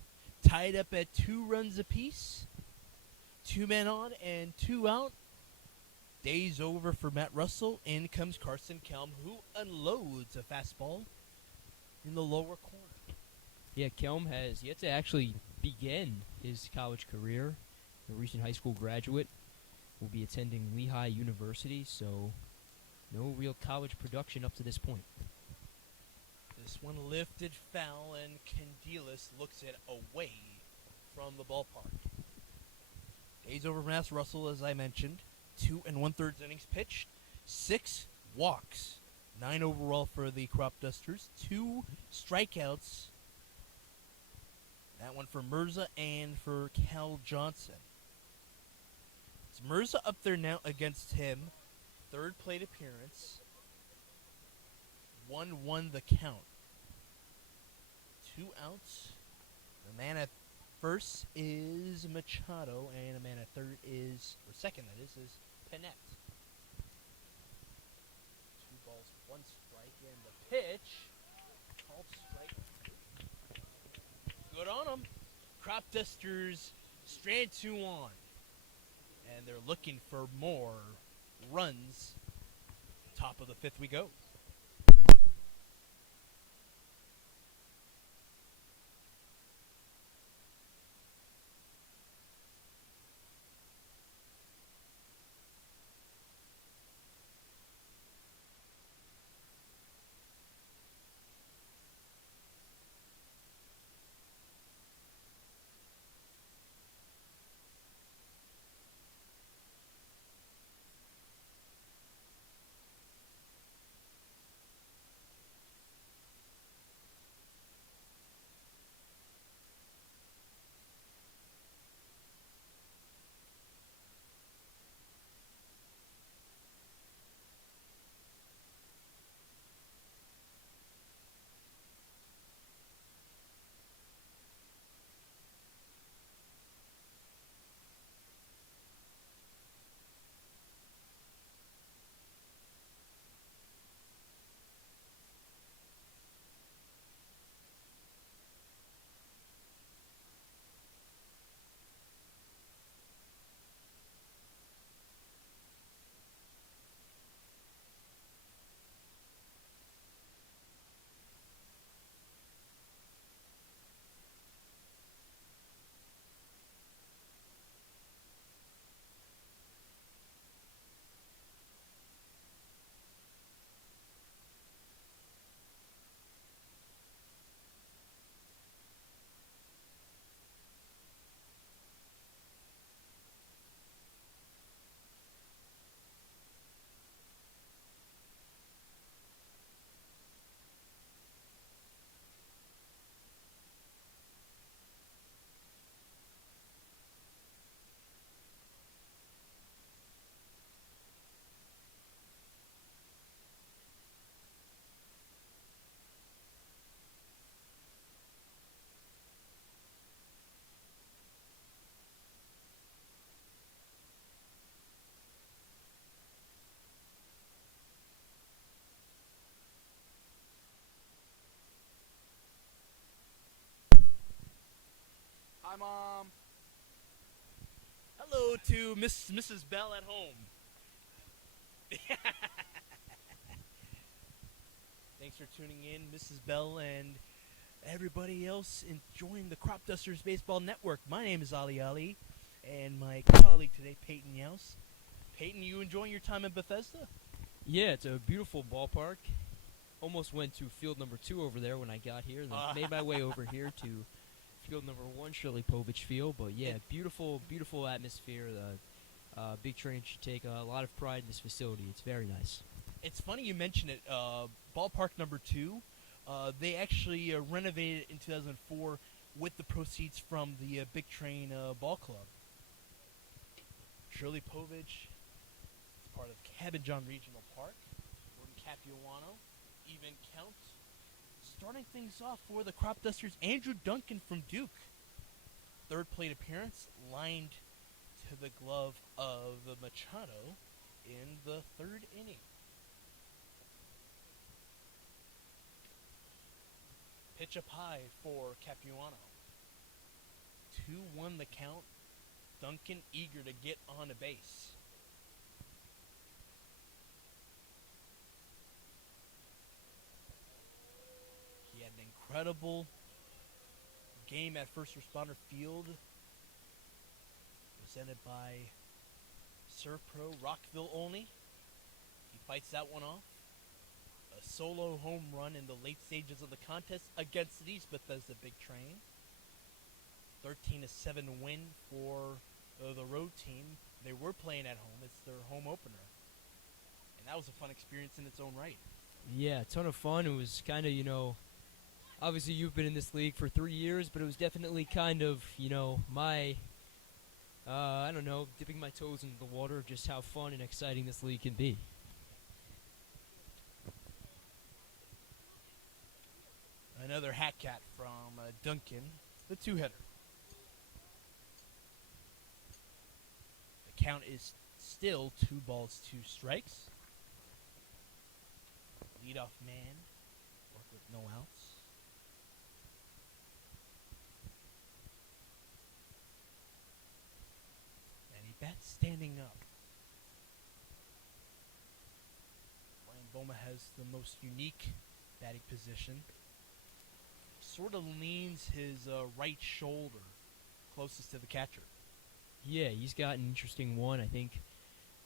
tied up at 2 runs apiece. 2 men on and 2 out. Day's over for Matt Russell. In comes Carson Kelm, who unloads a fastball in the lower corner. Yeah, Kelm has yet to actually begin his college career. A recent high school graduate, will be attending Lehigh University, so no real college production up to this point. This one lifted foul, and Candelas looks it away from the ballpark. Days over Mass Russell, as I mentioned. 2 1/3 innings pitched. 6 walks. 9 overall for the Cropdusters. 2 strikeouts. That one for Mirza and for Cal Johnson. It's Mirza up there now against him. 3rd plate appearance. 1-1 the count. 2 outs. The man at first is Machado, and the man at second that is Panett. 2 balls, 1 strike, and the pitch. Called strike. Good on them. Cropdusters strand 2 on. And they're looking for more runs. Top of the 5th we go. Hi, Mom. Hello to Mrs. Bell at home. Thanks for tuning in, Mrs. Bell, and everybody else enjoying the Cropdusters Baseball Network. My name is Ali, and my colleague today, Peyton Youse. Peyton, you enjoying your time in Bethesda? Yeah, it's a beautiful ballpark. Almost went to field number 2 over there when I got here. Then made my way over here to field number 1, Shirley Povich Field. But yeah, beautiful, beautiful atmosphere. The Big Train should take a lot of pride in this facility. It's very nice. It's funny you mention it. Ballpark number 2, they actually renovated it in 2004 with the proceeds from the Big Train Ball Club. Shirley Povich is part of Cabin John Regional Park. Gordon Capuano, even count. Starting things off for the Cropdusters, Andrew Duncan from Duke. 3rd plate appearance, lined to the glove of Machado in the 3rd inning. Pitch up high for Capuano. 2-1 the count. Duncan eager to get on a base. He had an incredible game at First Responder Field, presented by Surf Pro Rockville Olney. He fights that one off. A solo home run in the late stages of the contest against the East Bethesda Big Train. 13-7 win for the road team. They were playing at home. It's their home opener. And that was a fun experience in its own right. Yeah, a ton of fun. It was kind of, obviously you've been in this league for 3 years, but it was definitely kind of, my, I don't know, dipping my toes into the water of just how fun and exciting this league can be. Another hat cat from Duncan, the two-hitter. The count is still 2-2 strikes. Leadoff man, work with no outs. And he bats standing up. Ryan Boma has the most unique batting position. Sort of leans his right shoulder closest to the catcher. Yeah, he's got an interesting one. I think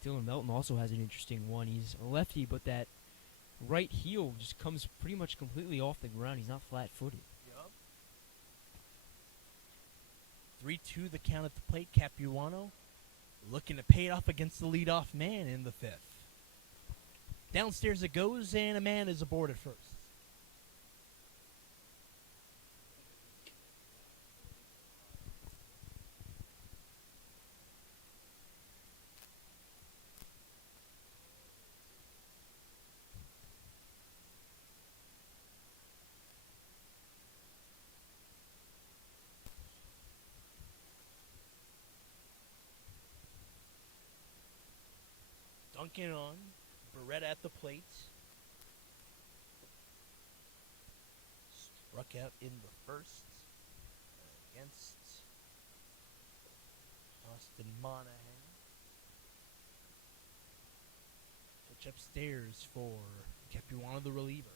Dylan Melton also has an interesting one. He's a lefty, but that right heel just comes pretty much completely off the ground. He's not flat-footed. Yup. 3-2 the count at the plate. Capuano looking to pay it off against the leadoff man in the fifth. Downstairs it goes, and a man is aboard at first. Duncan on, Beretta at the plate. Struck out in the first against Austin Monahan. Pitch upstairs for Capuano, the reliever.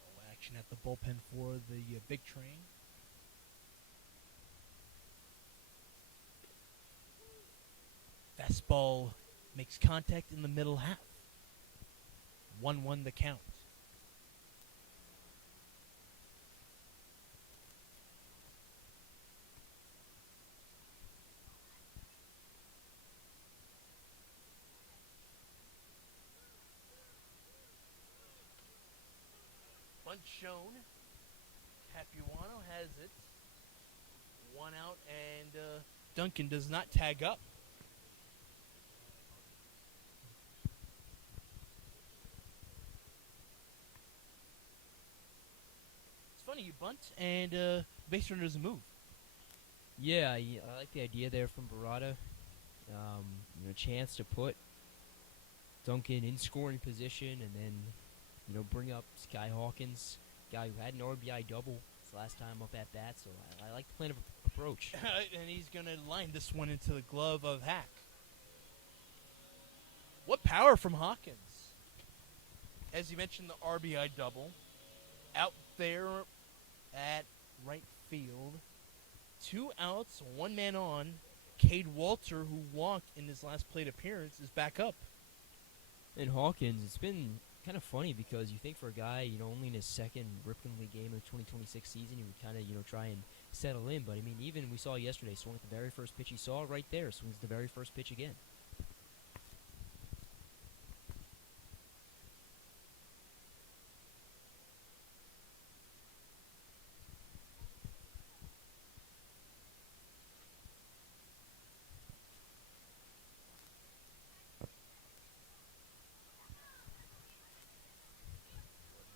No action at the bullpen for the big train. Fastball makes contact in the middle half. 1-1 the count. Bunt shown. Capuano has it. 1 out, and Duncan does not tag up. Funny, you bunt and base runner doesn't move. Yeah, I like the idea there from Beretta. Chance to put Duncan in scoring position and then, bring up Sky Hawkins, guy who had an RBI double his last time up at bat. So I like the plan of approach. And he's going to line this one into the glove of Hack. What power from Hawkins. As you mentioned, the RBI double. Out there at right field. 2 outs, 1 man on. Cade Walter, who walked in his last plate appearance, is back up. And Hawkins, it's been kind of funny because you think for a guy, only in his second Ripken League game of the 2026 season, he would kind of, try and settle in. But, even we saw yesterday, swung at the very first pitch he saw right there, swings the very first pitch again.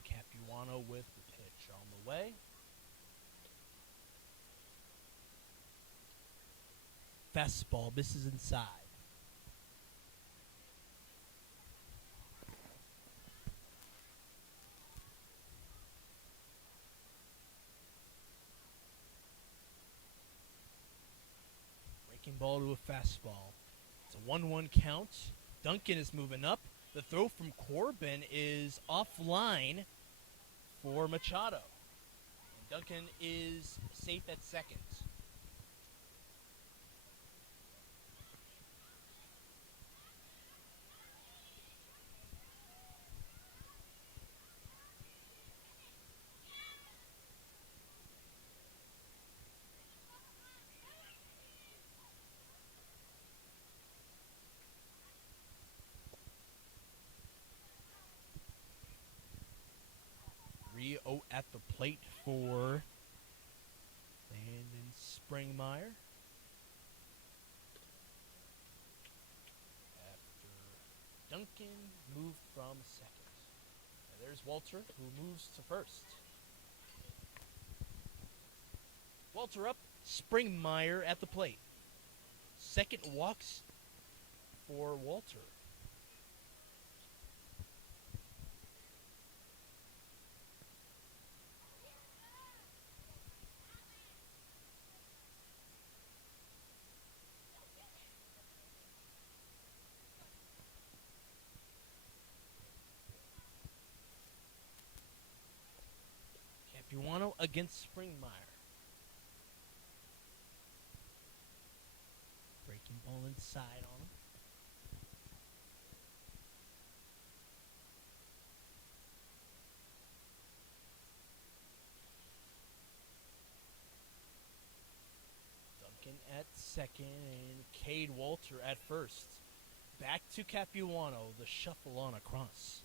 Capuano with the pitch on the way. Fastball misses inside. breaking ball to a fastball. It's a 1-1 count. Duncan is moving up. The throw from Corbin is offline for Machado. And Duncan is safe at second. Rio at the plate for Landon Springmeyer. After Duncan moved from second. And there's Walter, who moves to first. Walter up, Springmeyer at the plate. Second walks for Walter. Capuano against Springmeyer. Breaking ball inside on him. Duncan at second and Cade Walter at first. Back to Capuano, the shuffle on across.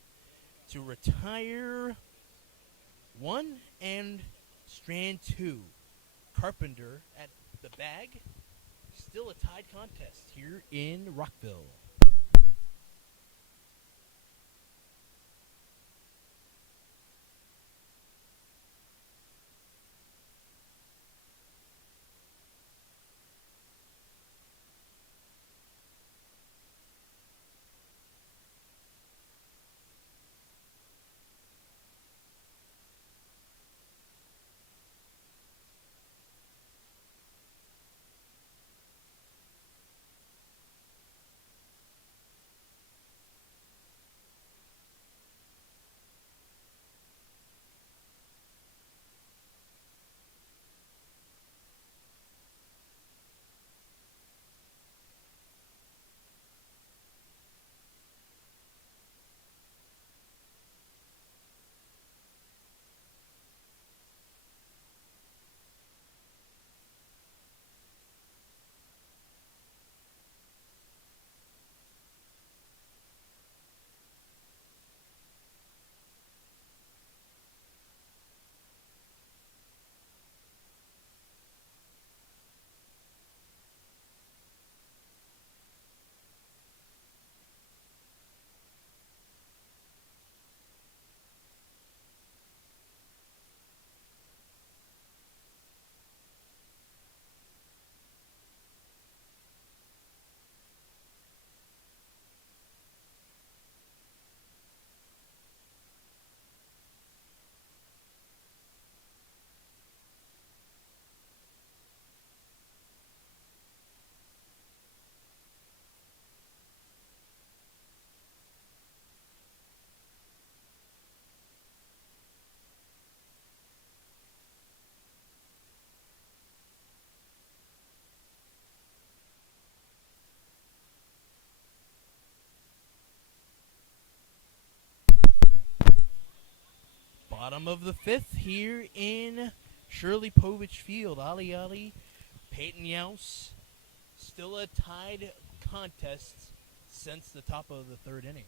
To retire one and strand two. Carpenter at the bag. Still a tied contest here in Rockville. Bottom of the fifth here in Shirley Povich Field. Ali, Peyton Youse. Still a tied contest since the top of the third inning.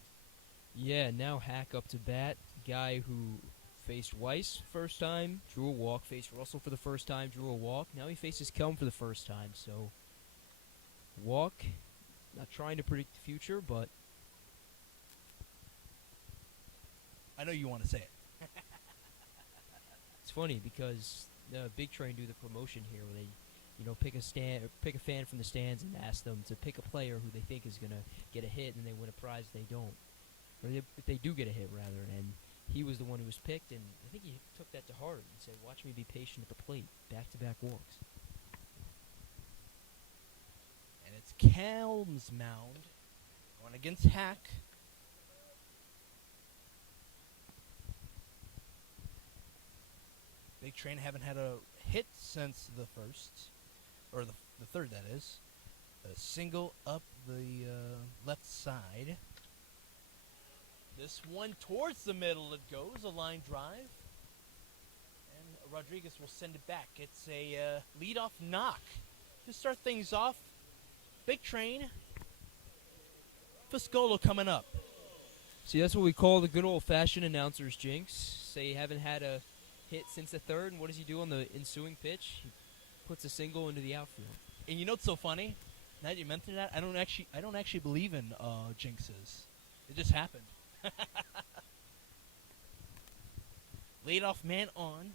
Yeah, now Hack up to bat. Guy who faced Weiss first time, drew a walk. Faced Russell for the first time, drew a walk. Now he faces Kelm for the first time. So, walk. Not trying to predict the future, but I know you want to say it. it's funny because the Big Train do the promotion here where they, pick a fan from the stands and ask them to pick a player who they think is gonna get a hit, and they win a prize. They don't, or if they do get a hit rather. And he was the one who was picked, and I think he took that to heart and said, "Watch me be patient at the plate, back-to-back walks." It's Calm's mound going against Hack. Big Train haven't had a hit since the first, or the third, that is. A single up the left side. This one towards the middle it goes, a line drive. And Rodriguez will send it back. It's a leadoff knock. To start things off, Big Train, Fiscola coming up. See, that's what we call the good old-fashioned announcer's jinx. Say you haven't had a hit since the third, and what does he do on the ensuing pitch? He puts a single into the outfield. And you know what's so funny? Now that you mentioned that, I don't actually believe in jinxes. It just happened. Leadoff man on.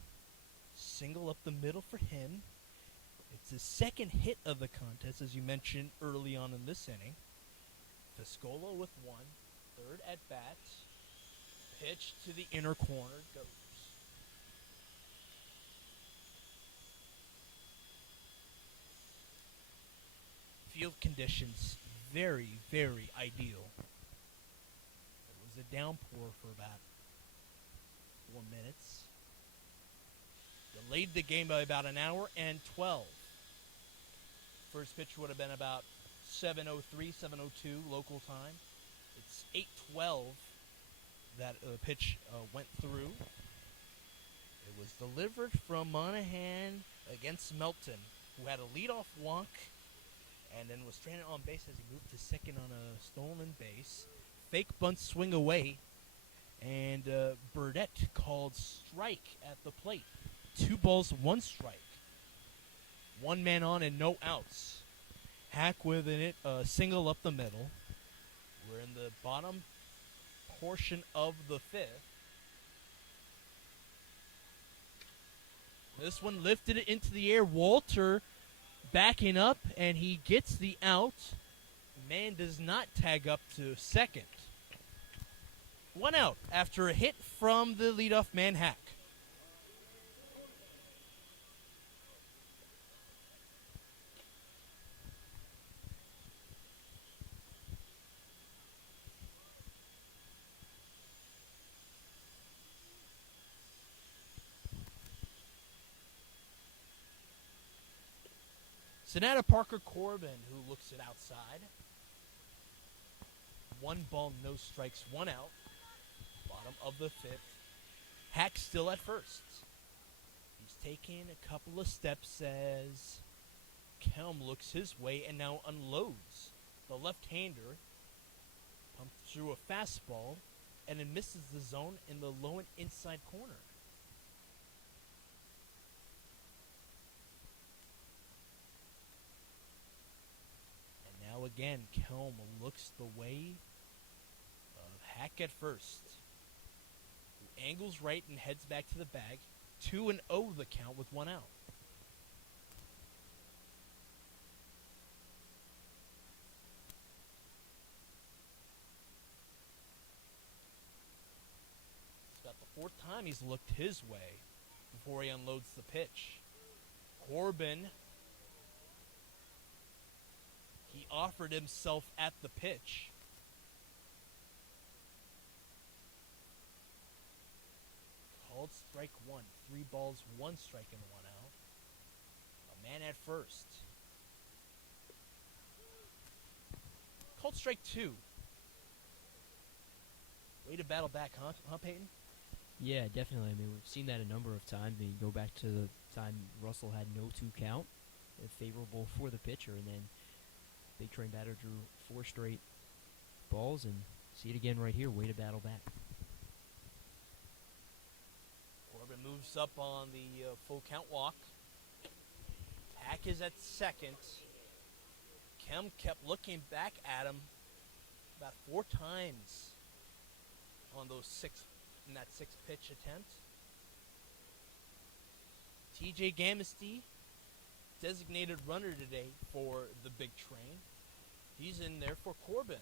Single up the middle for him. It's his second hit of the contest, as you mentioned early on in this inning. Fiscola with one. Third at bat. Pitch to the inner corner. Goes. Field conditions very, very ideal. It was a downpour for about 4 minutes. Delayed the game by about an hour and 12. First pitch would have been about 7:03, 7:02 local time. It's 8:12 that pitch went through. It was delivered from Monahan against Melton, who had a leadoff walk and then was stranded on base as he moved to second on a stolen base. Fake bunt swing away, and Burdette called strike at the plate. 2 balls, 1 strike. 1 man on and no outs. Hack with it, single up the middle. We're in the bottom portion of the 5th. This one lifted it into the air. Walter backing up, and he gets the out. Man does not tag up to second. 1 out after a hit from the leadoff man, Hack. Sonata Parker Corbin, who looks it outside. 1 ball, no strikes, 1 out. Bottom of the 5th. Hack still at first. He's taking a couple of steps as Kelm looks his way and now unloads. The left-hander pumped through a fastball and then misses the zone in the low and inside corner. Now again, Kelm looks the way of Hack at first, who angles right and heads back to the bag. 2-0 the count with 1 out. It's about the 4th time he's looked his way before he unloads the pitch. Corbin, he offered himself at the pitch. Called strike 1. 3 balls, 1 strike, and 1 out. A man at first. Called strike 2. Way to battle back, huh Peyton? Yeah, definitely. I mean, we've seen that a number of times. I mean, you go back to the time Russell had no 2 count, favorable for the pitcher, and then Big Train batter drew 4 straight balls, and see it again right here. Way to battle back. Corbin moves up on the full count walk. Hack is at second. Kelm kept looking back at him about 4 times on those 6 pitch attempt. TJ Gamisty, designated runner today for the Big Train. He's in there for Corbin.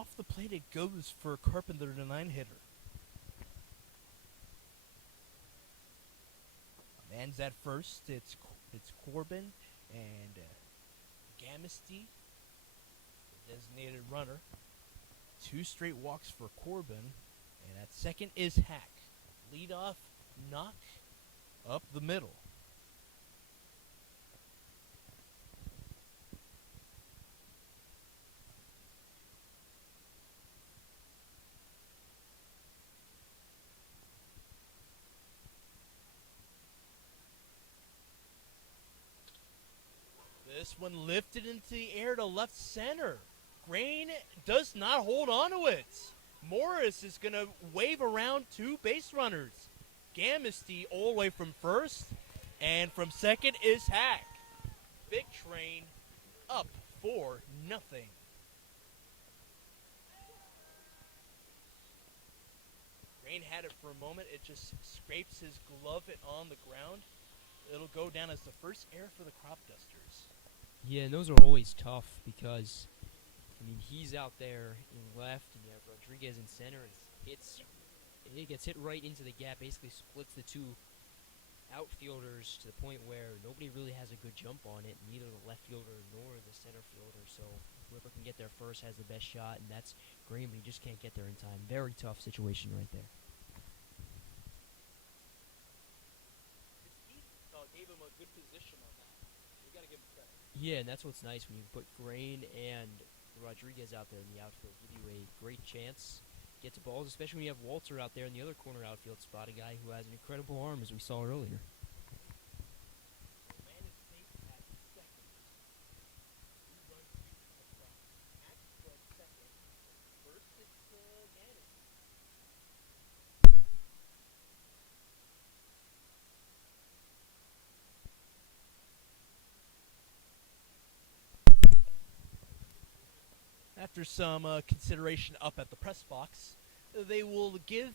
off the plate it goes for Carpenter, the 9-hitter. Man's at first. It's Corbin and Gamisty, the designated runner. 2 straight walks for Corbin, and at second is Hack. Leadoff knock up the middle. This one lifted into the air to left center. Grain does not hold on to it. Morris is going to wave around 2 base runners. Gamisty all the way from first, and from second is Hack. Big Train up 4-0. Grain had it for a moment. It just scrapes his glove on the ground. It'll go down as the first error for the Cropdusters. Yeah, and those are always tough because, I mean, he's out there in left, and you have Rodriguez in center, and it gets hit right into the gap, basically splits the 2 outfielders to the point where nobody really has a good jump on it, neither the left fielder nor the center fielder, so whoever can get there first has the best shot, and that's Green, but he just can't get there in time. Very tough situation right there. His feet gave him a good position on that. You got to give him credit. Yeah, and that's what's nice when you put Grain and Rodriguez out there in the outfield. Give you a great chance to get to balls, especially when you have Walter out there in the other corner outfield spot, a guy who has an incredible arm, as we saw earlier. Man is safe at second. 2 runs lead to the front. Hack at second. First it's Gannon. After some consideration up at the press box, they will give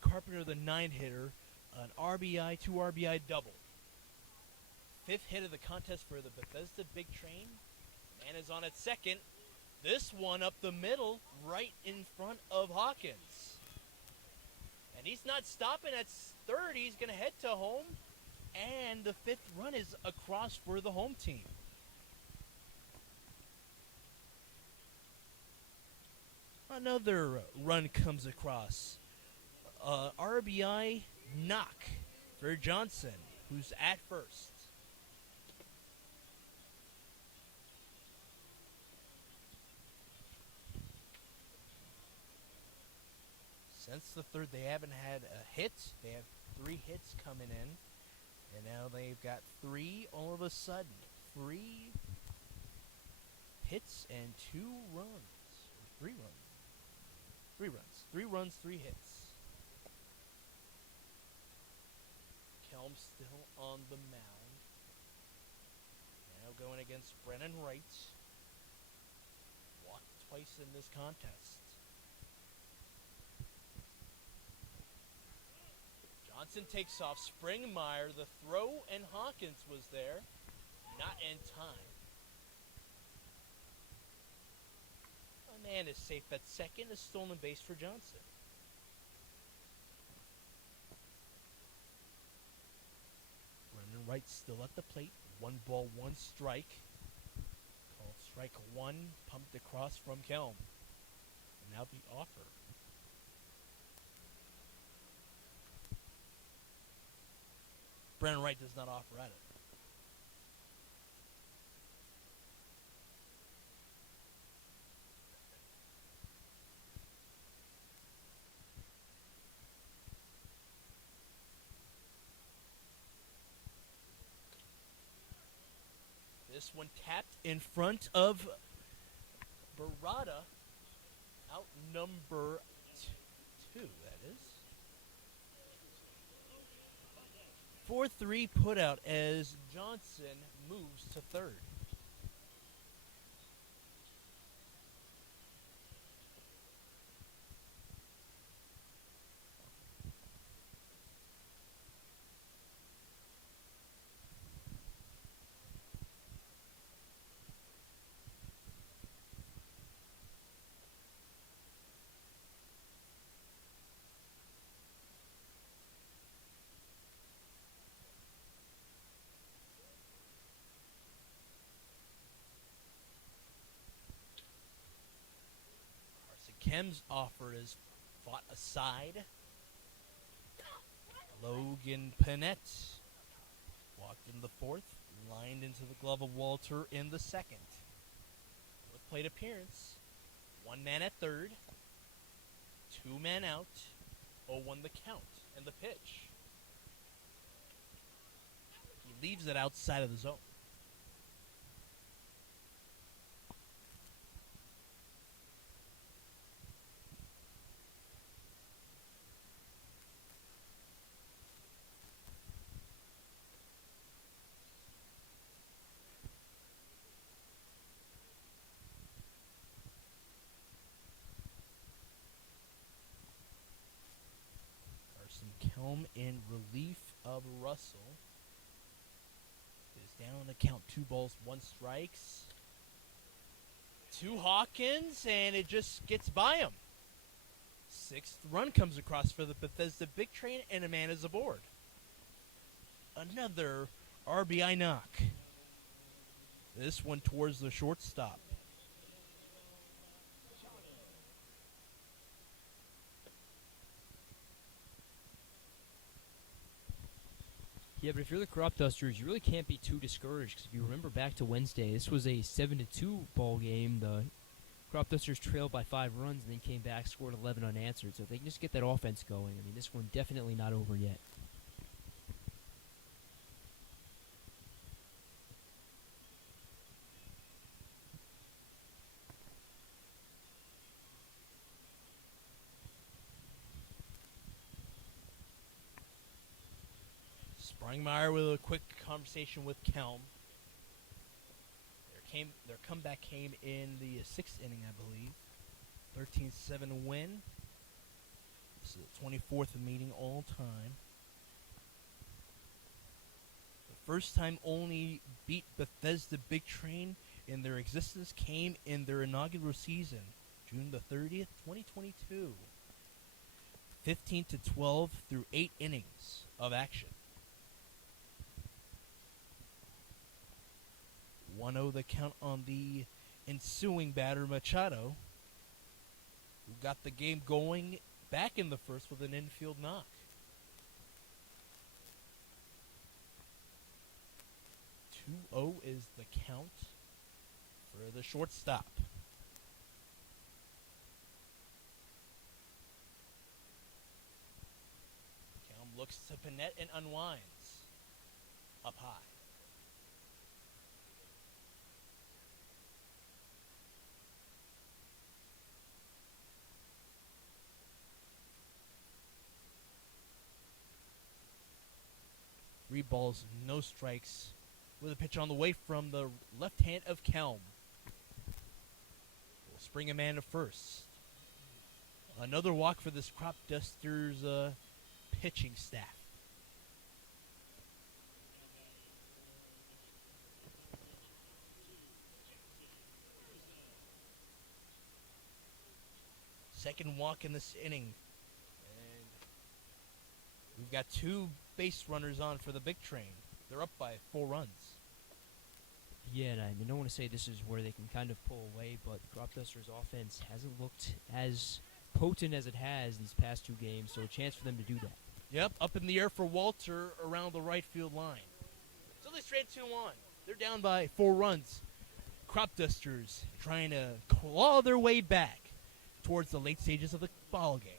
Carpenter, the 9-hitter, an RBI, 2 RBI double. 5th hit of the contest for the Bethesda Big Train. Man is on at second. This one up the middle, right in front of Hawkins. And he's not stopping at third. He's going to head to home. And the 5th run is across for the home team. Another run comes across. RBI knock for Johnson, who's at first. Since the 3rd, they haven't had a hit. They have 3 hits coming in. And now they've got 3 all of a sudden. 3 hits and 2 runs. 3 runs. 3 runs. 3 runs, 3 hits. Kelm still on the mound. Now going against Brennan Wright. Walked twice in this contest. Johnson takes off. Springmeyer, the throw, and Hawkins was there. Not in time. A man is safe at second. A stolen base for Johnson. Brennan Wright still at the plate. 1 ball, 1 strike. Called strike 1. Pumped across from Kelm. And now the offer. Brennan Wright does not offer at it. This one tapped in front of Barada. Out number 2, that is. 4-3 put out as Johnson moves to 3rd. Chem's offer is fought aside. Logan Panett walked in the fourth, lined into the glove of Walter in the second. With plate appearance, one man at third, two men out, 0-1 the count, and the pitch. He leaves it outside of the zone. Kelm in relief of Russell is down on the count. 2 balls, 1 strikes. 2 Hawkins, and it just gets by him. 6th run comes across for the Bethesda Big Train, and a man is aboard. Another RBI knock. This one towards the shortstop. Yeah, but if you're the Cropdusters, you really can't be too discouraged. Because if you remember back to Wednesday, this was a 7-2 ball game. The Cropdusters trailed by 5 runs and then came back, scored 11 unanswered. So if they can just get that offense going, I mean, this one definitely not over yet. Springmeyer with a quick conversation with Kelm. Their comeback came in the 6th inning, I believe. 13-7 win. This is the 24th meeting all time. The first time Olney beat Bethesda Big Train in their existence came in their inaugural season, June the 30th, 2022. 15-12 through 8 innings of action. 1-0 the count on the ensuing batter, Machado, who got the game going back in the first with an infield knock. 2-0 is the count for the shortstop. Kelm looks to Panett and unwinds. Up high. Three balls, no strikes, with a pitch on the way from the left hand of Kelm. Will spring a man to first. Another walk for this Cropdusters pitching staff. Second walk in this inning. And we've got 2 base runners on for the Big Train. They're up by 4 runs. Yeah, and I don't want to say this is where they can kind of pull away, but the Cropdusters' offense hasn't looked as potent as it has these past 2 games, so a chance for them to do that. Yep, up in the air for Walter around the right field line. So they straight 2-1. They're down by 4 runs. Cropdusters trying to claw their way back towards the late stages of the ball game.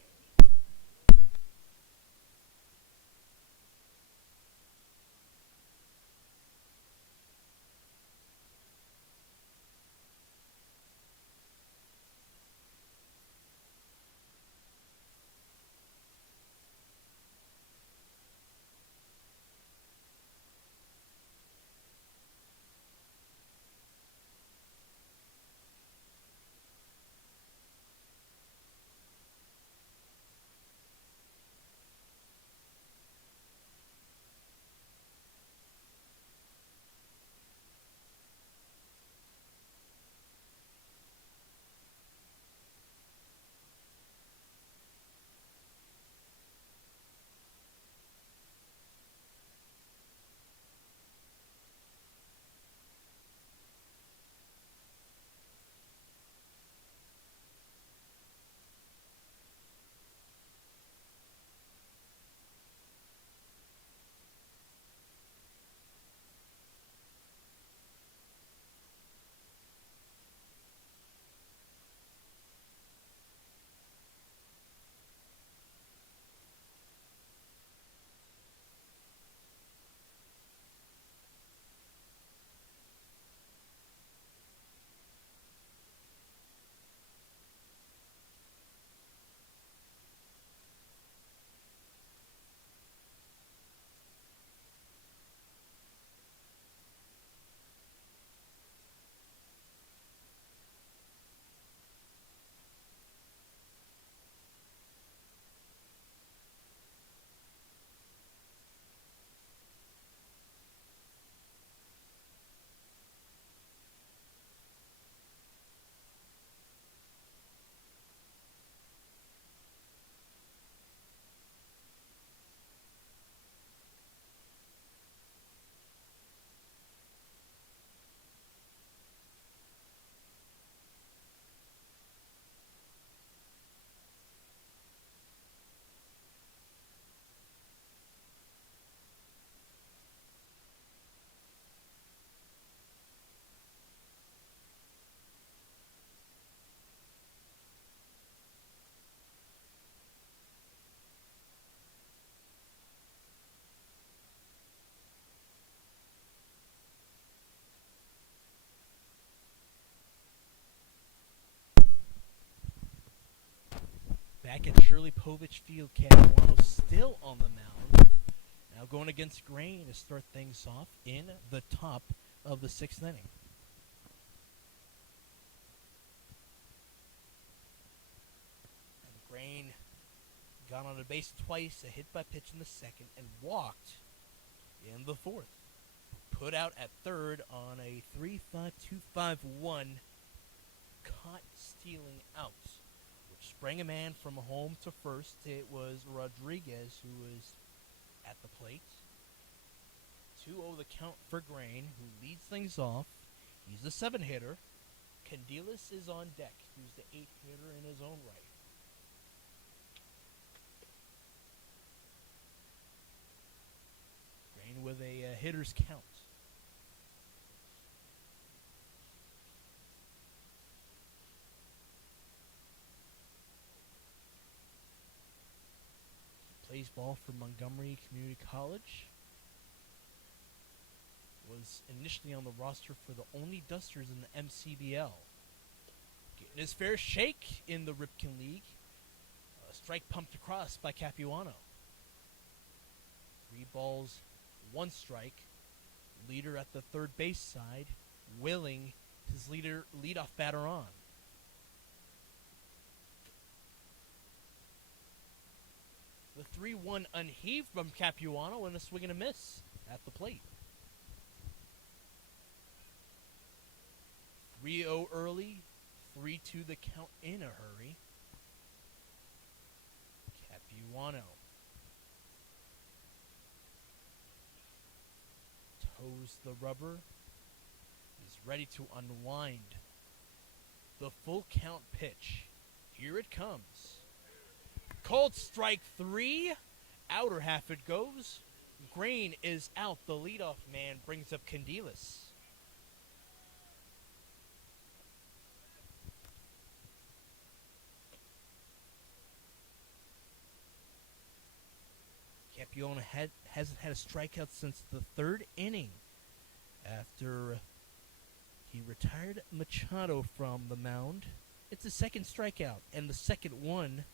Back at Shirley Povich Field, Capuano still on the mound. Now going against Grain to start things off in the top of the 6th inning. And Grain got on a base twice, a hit by pitch in the 2nd, and walked in the 4th. Put out at 3rd on a 3-5-2-5-1 caught stealing out, which sprang a man from home to first. It was Rodriguez who was at the plate. 2-0 the count for Grain, who leads things off. He's the 7-hitter. Candelas is on deck, who's the 8-hitter in his own right. Grain with a hitter's count. Plays ball for Montgomery Community College. Was initially on the roster for the Olney Dusters in the MCBL. Getting his fair shake in the Ripken League. A strike pumped across by Capuano. 3 balls, 1 strike. Leader at the third base side, willing his leadoff batter on. The 3-1 unheaved from Capuano and a swing and a miss at the plate. 3-0 early, 3-2 the count in a hurry. Capuano toes the rubber, is ready to unwind. The full count pitch. Here it comes. Called strike 3. Outer half it goes. Grain is out. The leadoff man brings up Candelas. Capuano hasn't had a strikeout since the 3rd inning after he retired Machado from the mound. It's his 2nd strikeout and the 2nd one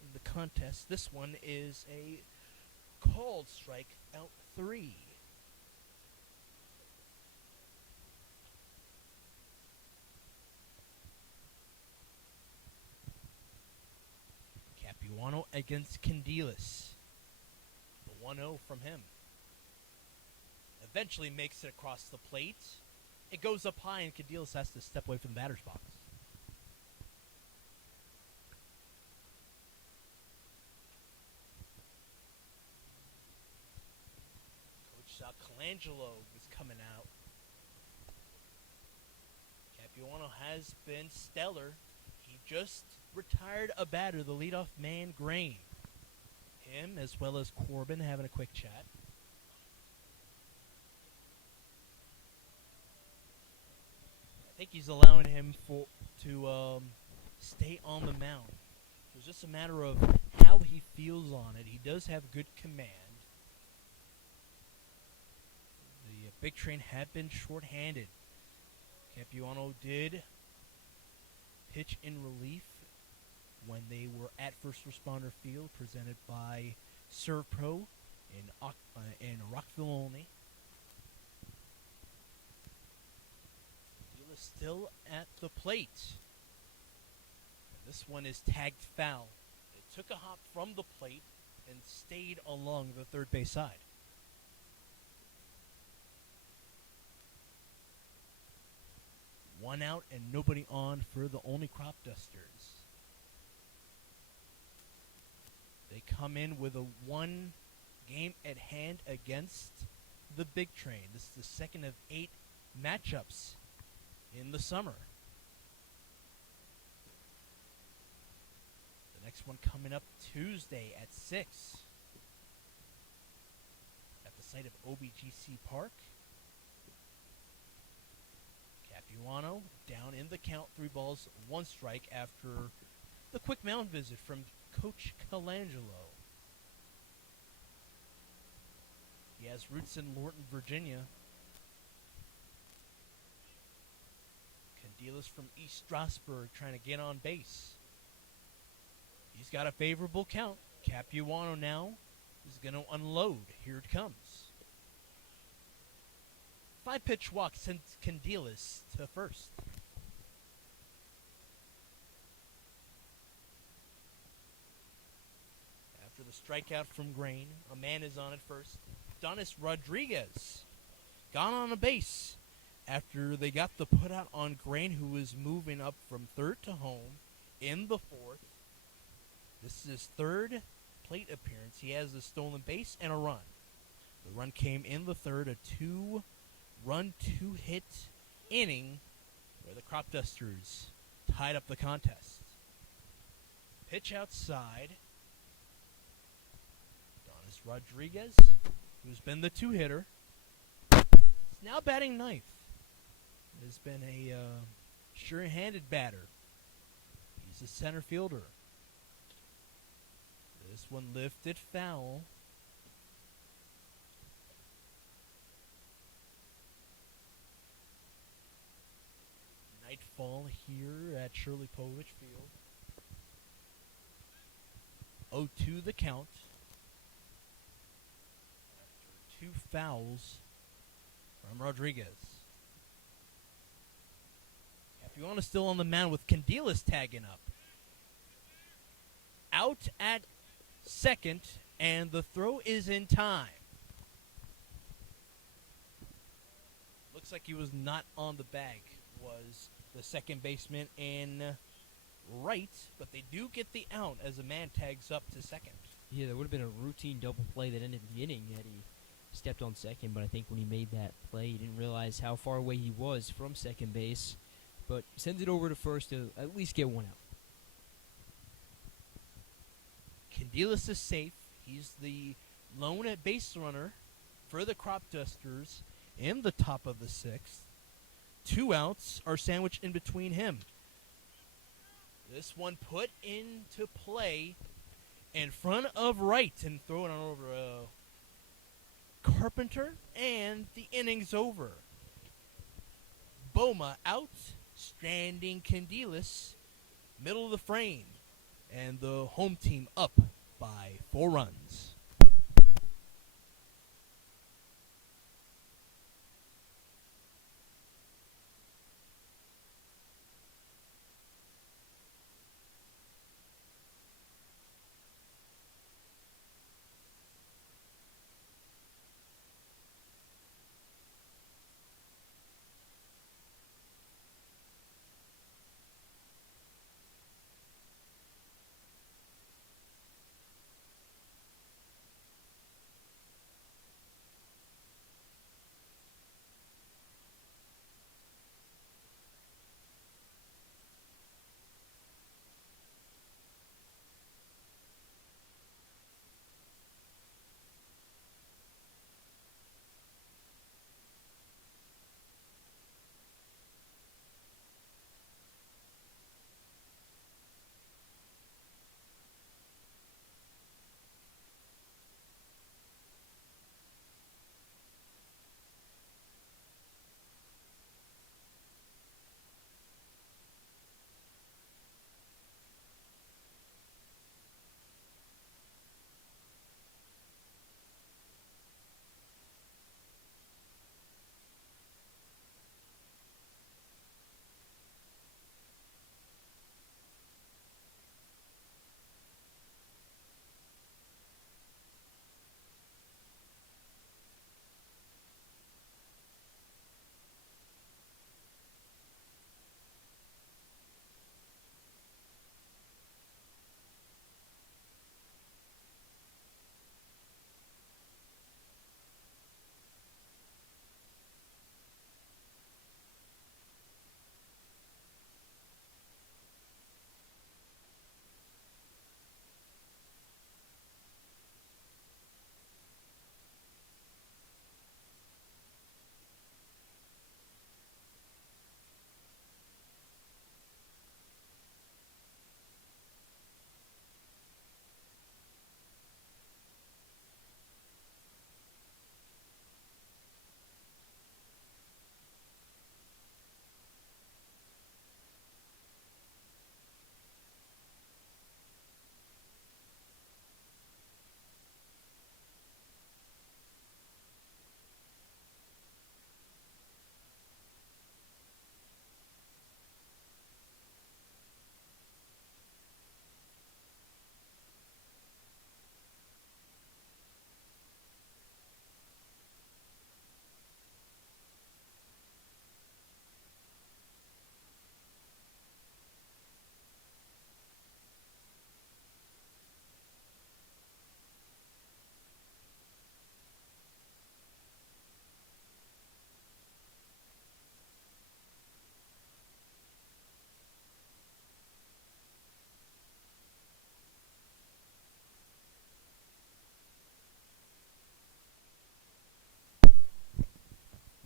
in the contest. This one is a called strikeout 3. Capuano against Candelas. The 1-0 from him. Eventually makes it across the plate. It goes up high and Candelas has to step away from the batter's box. Coach Colangelo is coming out. Capuano has been stellar. He just retired a batter, the leadoff man, Grain. Him, as well as Corbin, having a quick chat. I think he's allowing him to stay on the mound. It's just a matter of how he feels on it. He does have good command. The big train had been shorthanded. Capuano did pitch in relief when they were at First Responder Field, presented by Servpro in Rockville, Olney. He was still at the plate. This one is tagged foul. It took a hop from the plate and stayed along the third base side. One out and nobody on for the Olney Cropdusters. They come in with a 1 game at hand against the Big Train. This is the second of 8 matchups in the summer. The next one coming up Tuesday at 6 at the site of OBGC Park. Capuano down in the count, 3 balls, 1 strike after the quick mound visit from Coach Colangelo. He has roots in Lorton, Virginia. Candelas from East Strasburg trying to get on base. He's got a favorable count. Capuano now is going to unload. Here it comes. 5-pitch walk sends Candelas to first. After the strikeout from Grain, a man is on at first. Donis Rodriguez gone on a base after they got the putout on Grain, who was moving up from third to home in the fourth. This is his third plate appearance. He has a stolen base and a run. The run came in the third, a 2-run, 2-hit inning where the Cropdusters tied up the contest. Pitch outside. Donis Rodriguez, who's been the 2-hitter, is now batting ninth. Has been a sure-handed batter. He's a center fielder. This one lifted foul. Nightfall here at Shirley Povich Field. 0-2 the count. After 2 fouls from Rodriguez. Capuano still on the mound with Candelas tagging up. Out at second, and the throw is in time. Looks like he was not on the bag, was the second baseman in right, but they do get the out as a man tags up to second. Yeah, there would have been a routine double play that ended the inning had he stepped on second, but I think when he made that play, he didn't realize how far away he was from second base, but sends it over to first to at least get one out. Candelas is safe. He's the lone at base runner for the Cropdusters in the top of the sixth. 2 outs are sandwiched in between him. This one put into play in front of right and thrown on over Carpenter, and the inning's over. Boma out, stranding Candelas, middle of the frame, and the home team up by 4 runs.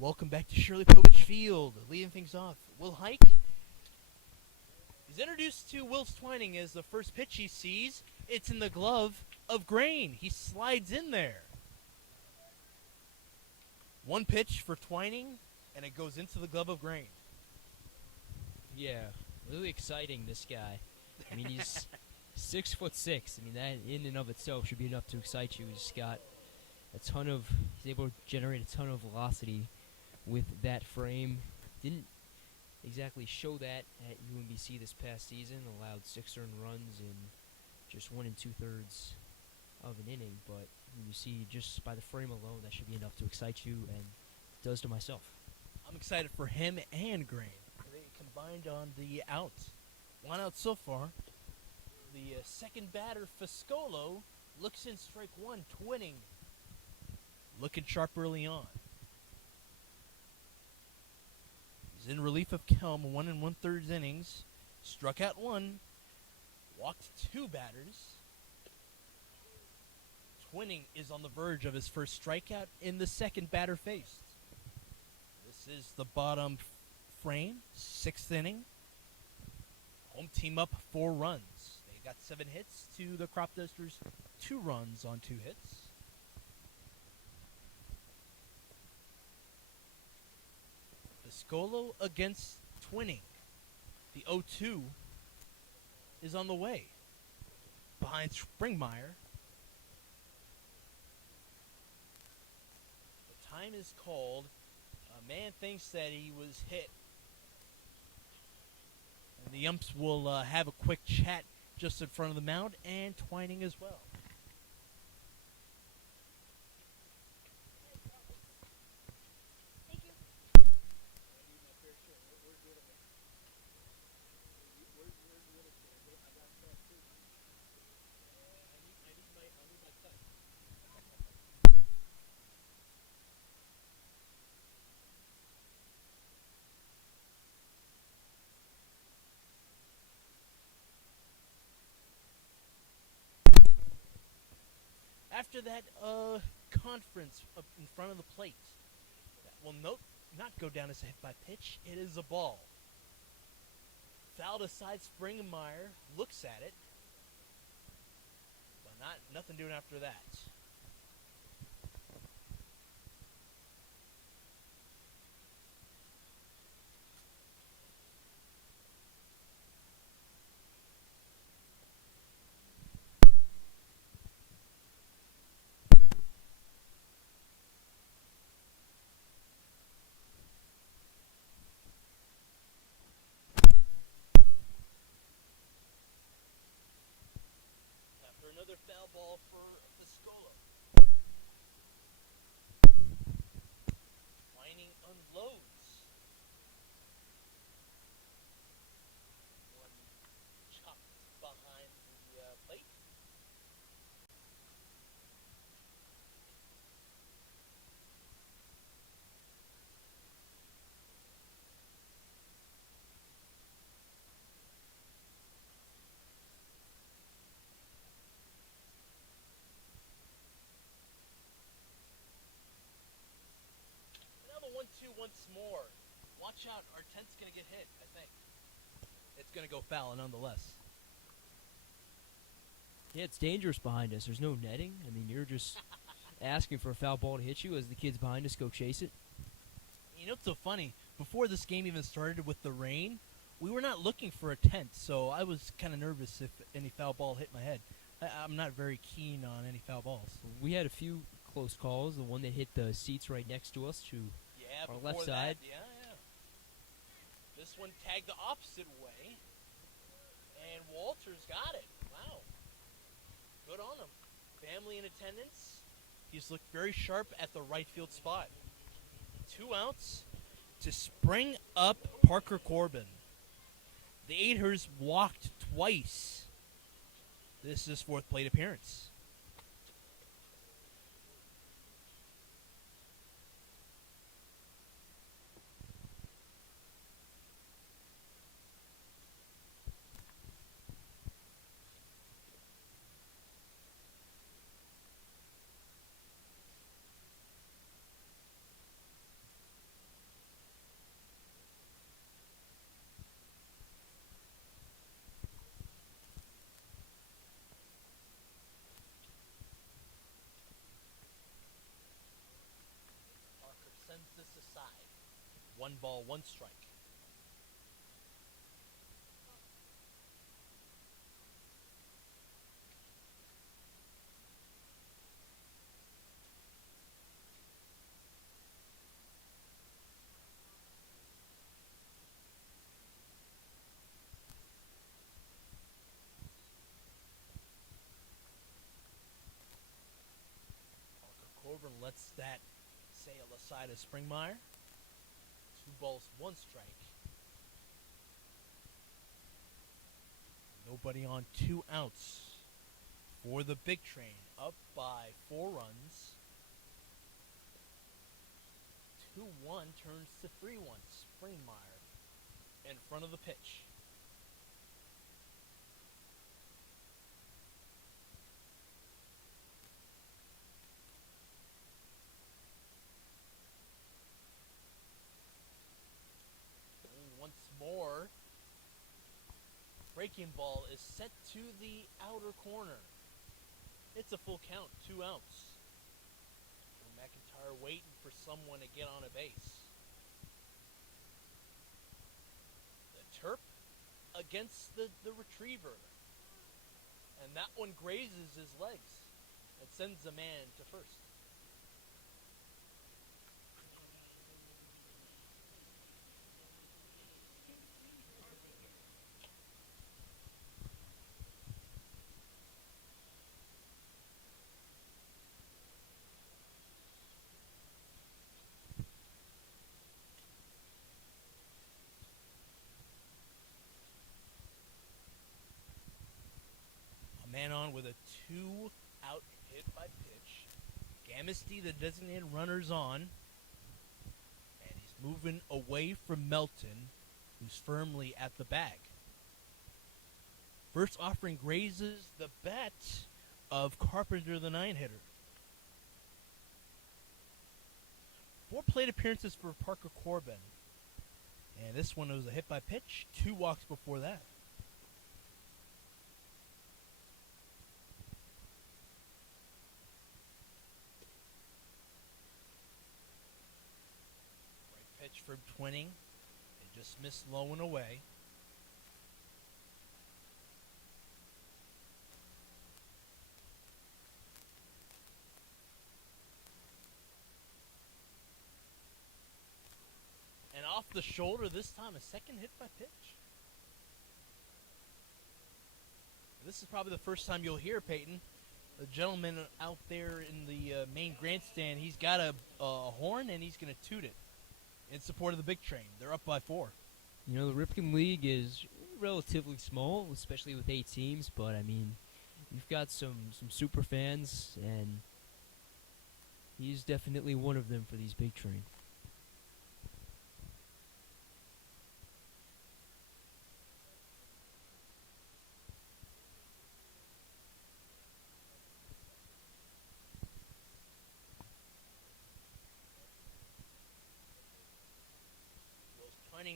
Welcome back to Shirley Povich Field. Leading things off, Will Hike. He's introduced to Will Twining as the first pitch he sees. It's in the glove of Grain. He slides in there. One pitch for Twining, and it goes into the glove of Grain. Yeah, really exciting, this guy. I mean, he's 6'6". I mean, that in and of itself should be enough to excite you. He's got he's able to generate a ton of velocity with that frame. Didn't exactly show that at UMBC this past season. Allowed 6 earned runs in just 1 2/3 of an inning. But you see, just by the frame alone, that should be enough to excite you, and it does to myself. I'm excited for him and Grain. They combined on the outs. 1 out so far. The second batter, Fiscolo, looks in strike 1, Twining. Looking sharp early on. He's in relief of Kelm, 1 1/3 innings. Struck out 1. Walked 2 batters. Twining is on the verge of his first strikeout in the second batter faced. This is the bottom frame, 6th inning. Home team up 4 runs. They got 7 hits to the Cropdusters, 2 runs on 2 hits. Piscolo against Twining. The 0-2 is on the way. Behind Springmeyer. The time is called. A man thinks that he was hit. And the umps will have a quick chat just in front of the mound, and Twining as well. After that conference up in front of the plate, that will not go down as a hit by pitch. It is a ball. Fouled aside, Springmeyer looks at it, but nothing doing after that. Another foul ball for Fiscolo. Twining unloads. One chopped behind the plate. Another 1-2 once more. Watch out, our 10th's going to get hit, I think. It's going to go foul nonetheless. Yeah, it's dangerous behind us. There's no netting. I mean, you're just asking for a foul ball to hit you as the kids behind us go chase it. You know what's so funny? Before this game even started with the rain, we were not looking for a 10th, so I was kind of nervous if any foul ball hit my head. I'm not very keen on any foul balls. We had a few close calls. The one that hit the seats right next to us, our left side. Yeah. This one tagged the opposite way, and Walters got it. Wow. Good on him. Family in attendance. He's looked very sharp at the right field spot. 2 outs to spring up Parker Corbin. The Aiders walked twice. This is his 4th plate appearance. tossed aside. 1 ball, 1 strike. Parker Corbin lets that sail aside of Springmeyer. 2 balls, 1 strike. Nobody on, 2 outs for the big train, up by 4 runs. 2-1 turns to 3-1. Springmeyer in front of the pitch. Once more, breaking ball is set to the outer corner. It's a full count, 2 outs. McIntyre waiting for someone to get on a base. The Terp against the retriever. And that one grazes his legs and sends a man to first. Man on with a 2-out hit by pitch. Gamisty, the designated runner's on. And he's moving away from Melton, who's firmly at the bag. First offering grazes the bat of Carpenter, the 9-hitter. 4 plate appearances for Parker Corbin. And this one was a hit by pitch. 2 walks before that. Pitch from Twinning. It just missed low and away. And off the shoulder this time, a second hit by pitch. This is probably the first time you'll hear, Peyton, the gentleman out there in the main grandstand. He's got a horn and he's going to toot it in support of the big train. They're up by 4. You know, the Ripken League is relatively small, especially with 8 teams, but, I mean, you've got some super fans, and he's definitely one of them for these big train.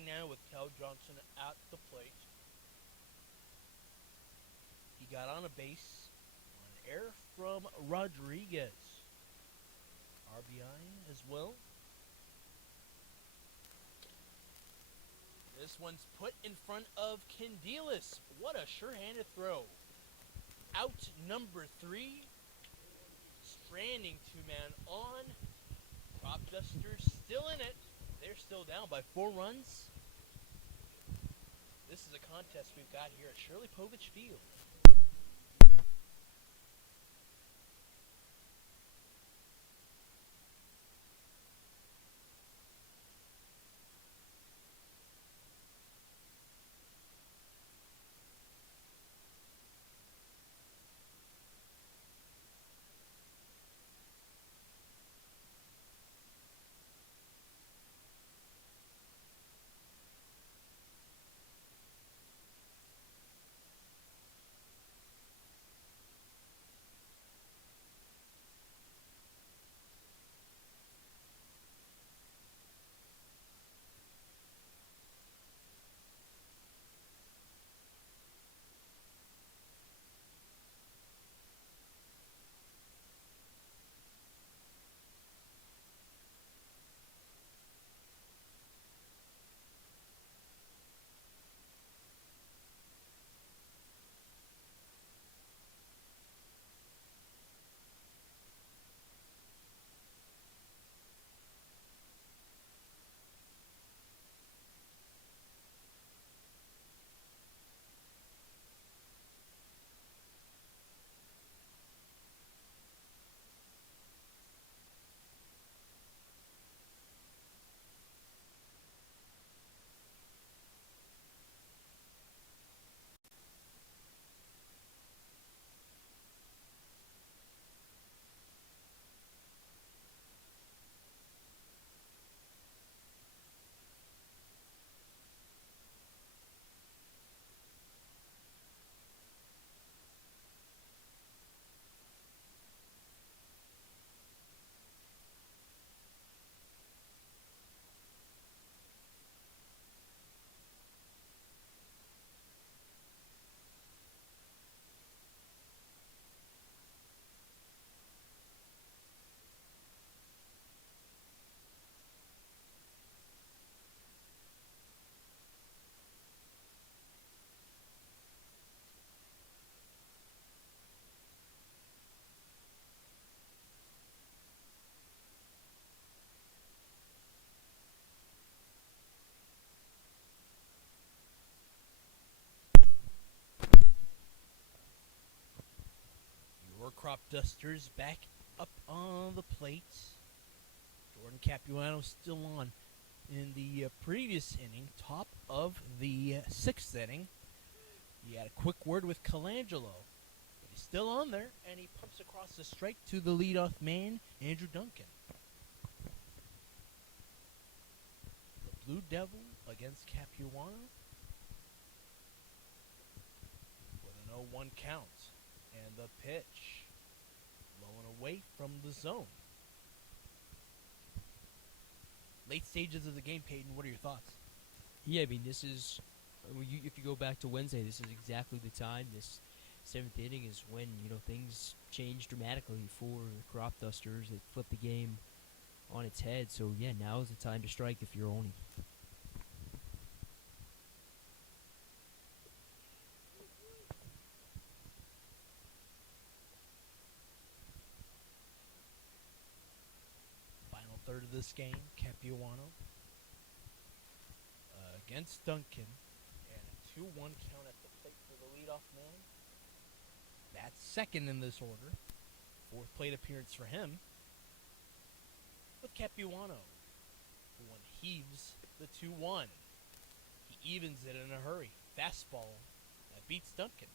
Now with Cal Johnson at the plate. He got on a base on an error from Rodriguez. RBI as well. This one's put in front of Candelas. What a sure-handed throw. Out number 3. Stranding 2-man on. Cropdusters still in it. They're still down by 4 runs. This is a contest we've got here at Shirley Povich Field. Cropdusters back up on the plate. Jordan Capuano still on in the previous inning, top of the sixth inning. He had a quick word with Colangelo. But he's still on there, and he pumps across the strike to the leadoff man, Andrew Duncan. The Blue Devil against Capuano with an 0-1 count. And the pitch blowing away from the zone. Late stages of the game, Peyton, what are your thoughts? Yeah, I mean, this is, if you go back to Wednesday, this is exactly the time. This seventh inning is when, things change dramatically for the Cropdusters. They flip the game on its head. So, yeah, now is the time to strike if you're Olney. Final third of this game, Capuano against Duncan, and a 2-1 count at the plate for the leadoff man. That's second in this order. Fourth plate appearance for him. With Capuano, who heaves the 2-1. He evens it in a hurry. Fastball that beats Duncan.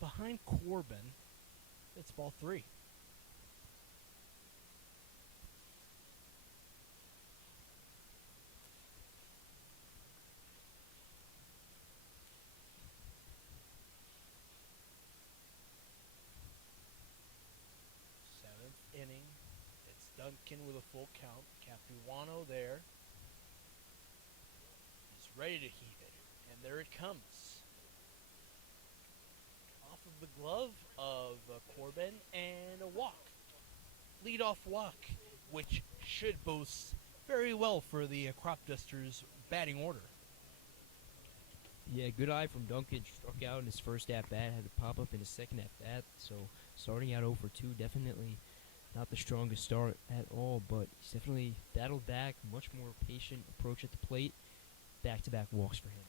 Behind Corbin, it's ball 3. Seventh inning. It's Duncan with a full count. Capuano there. He's ready to heave it. And there it comes. Off of the glove of Corbin, and a walk. Leadoff walk, which should boast very well for the Cropdusters batting order. Yeah, good eye from Duncan. Struck out in his first at-bat, had to pop up in his second at-bat. So starting out 0 for 2, definitely not the strongest start at all, but he's definitely battled back, much more patient approach at the plate. Back-to-back walks for him.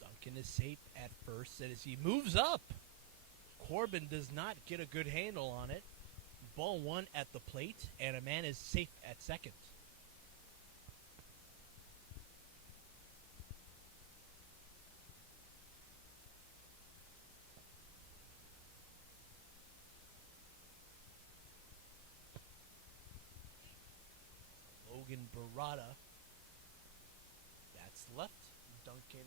Duncan is safe at first, and as he moves up, Corbin does not get a good handle on it. Ball 1 at the plate, and a man is safe at second. Logan Barada. That's left. Duncan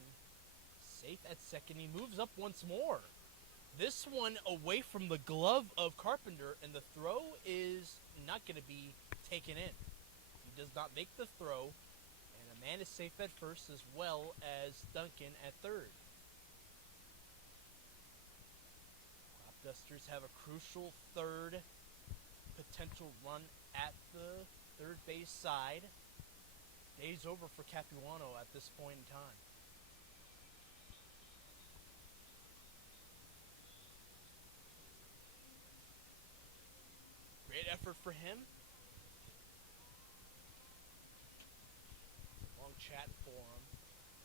safe at second. He moves up once more. This one away from the glove of Carpenter, and the throw is not going to be taken in. He does not make the throw, and a man is safe at first as well as Duncan at third. Cropdusters have a crucial third potential run at the third base side. Day's over for Capuano at this point in time. Great effort for him. Long chat for him,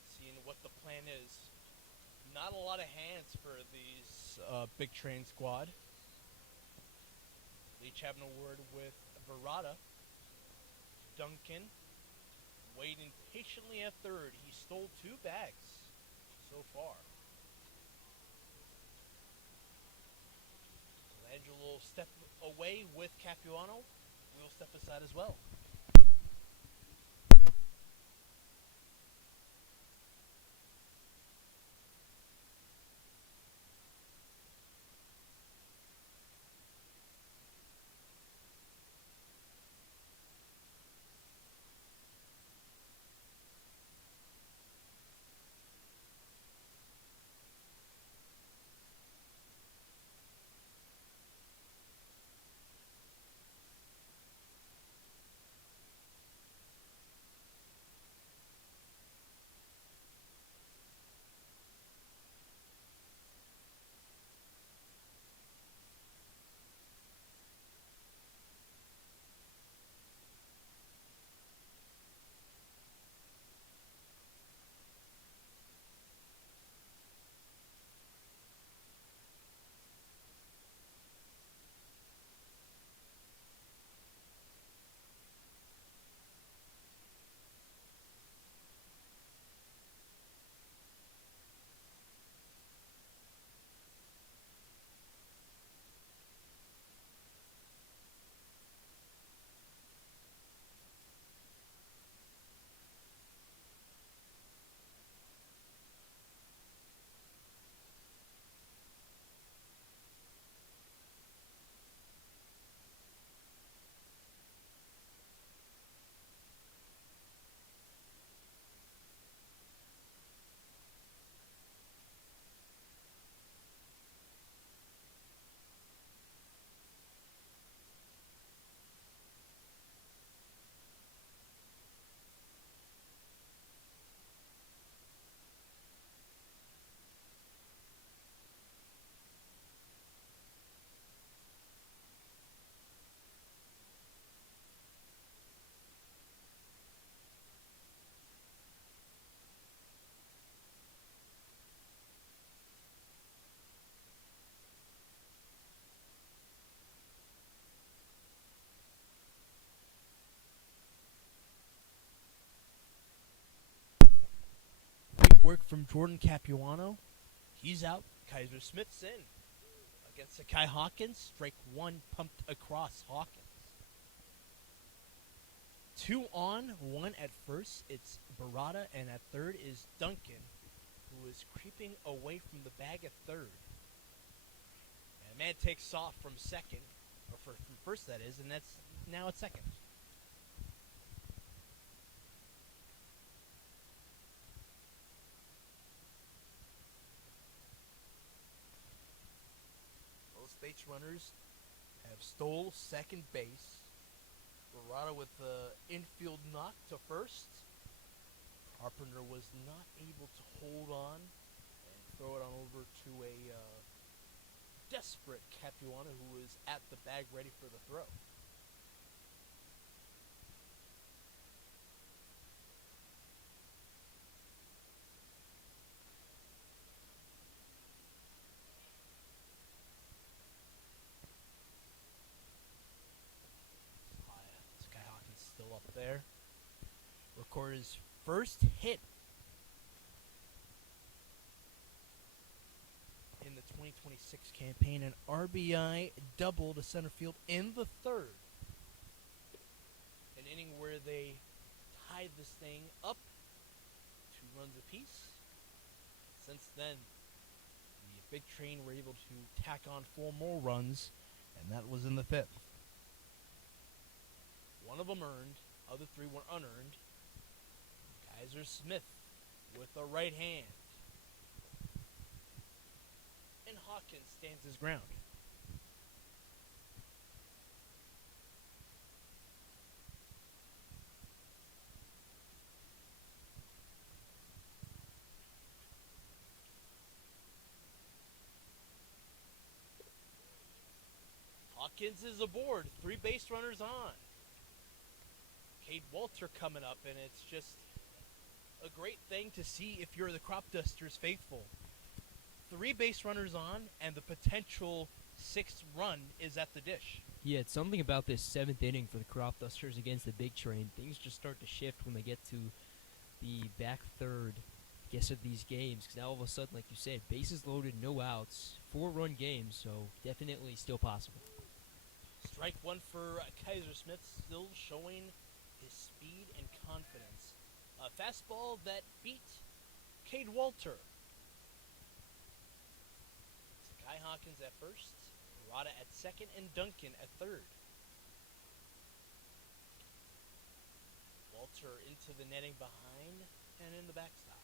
seeing what the plan is. Not a lot of hands for these big train squad. Each having a word with Barada. Duncan waiting patiently at third. He stole 2 bags so far. Angelo will step away with Capuano. We'll step aside as well. work from Jordan Capuano. He's out. Kaiser Smith's in. Against Sakai Hawkins, strike one pumped across Hawkins. 2 on, 1 at first. It's Barada, and at third is Duncan, who is creeping away from the bag at third. And man takes off from second, or from first that is, and that's now at second. Both base runners have stole second base. Barada with the infield knock to first. Carpenter was not able to hold on and throw it on over to a desperate Capuano, who was at the bag ready for the throw. Sky Hawkins still up there. Recorded his first hit in the 2026 campaign, an RBI double to center field in the third. An inning where they tied this thing up 2 runs apiece. Since then, the Big Train were able to tack on 4 more runs, and that was in the 5th. 1 of them earned, other 3 were unearned. Kaiser Smith with a right hand. And Hawkins stands his ground. Hawkins is aboard. 3 base runners on. Cade Walter coming up, and it's just a great thing to see if you're the Cropdusters faithful. 3 base runners on, and the potential 6th run is at the dish. Yeah, it's something about this 7th inning for the Cropdusters against the Big Train. Things just start to shift when they get to the back third, I guess, of these games. Because now all of a sudden, like you said, bases loaded, no outs, 4-run games, so definitely still possible. Strike 1 for Kaiser Smith, still showing his speed and confidence. A fastball that beat Cade Walter. Sakai Hawkins at first, Barada at second, and Duncan at third. Walter into the netting behind and in the backstop.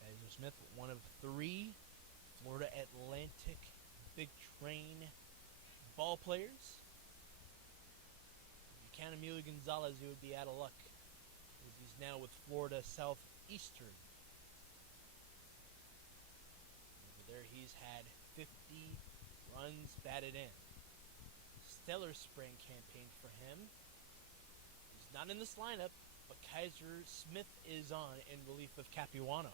Kaiser Smith, one of 3 Florida Atlantic Big Train ball players. If you count Emilio Gonzalez, you would be out of luck, as he's now with Florida Southeastern. Over there, he's had 50 runs batted in. Stellar spring campaign for him. He's not in this lineup, but Kaiser Smith is on in relief of Capuano.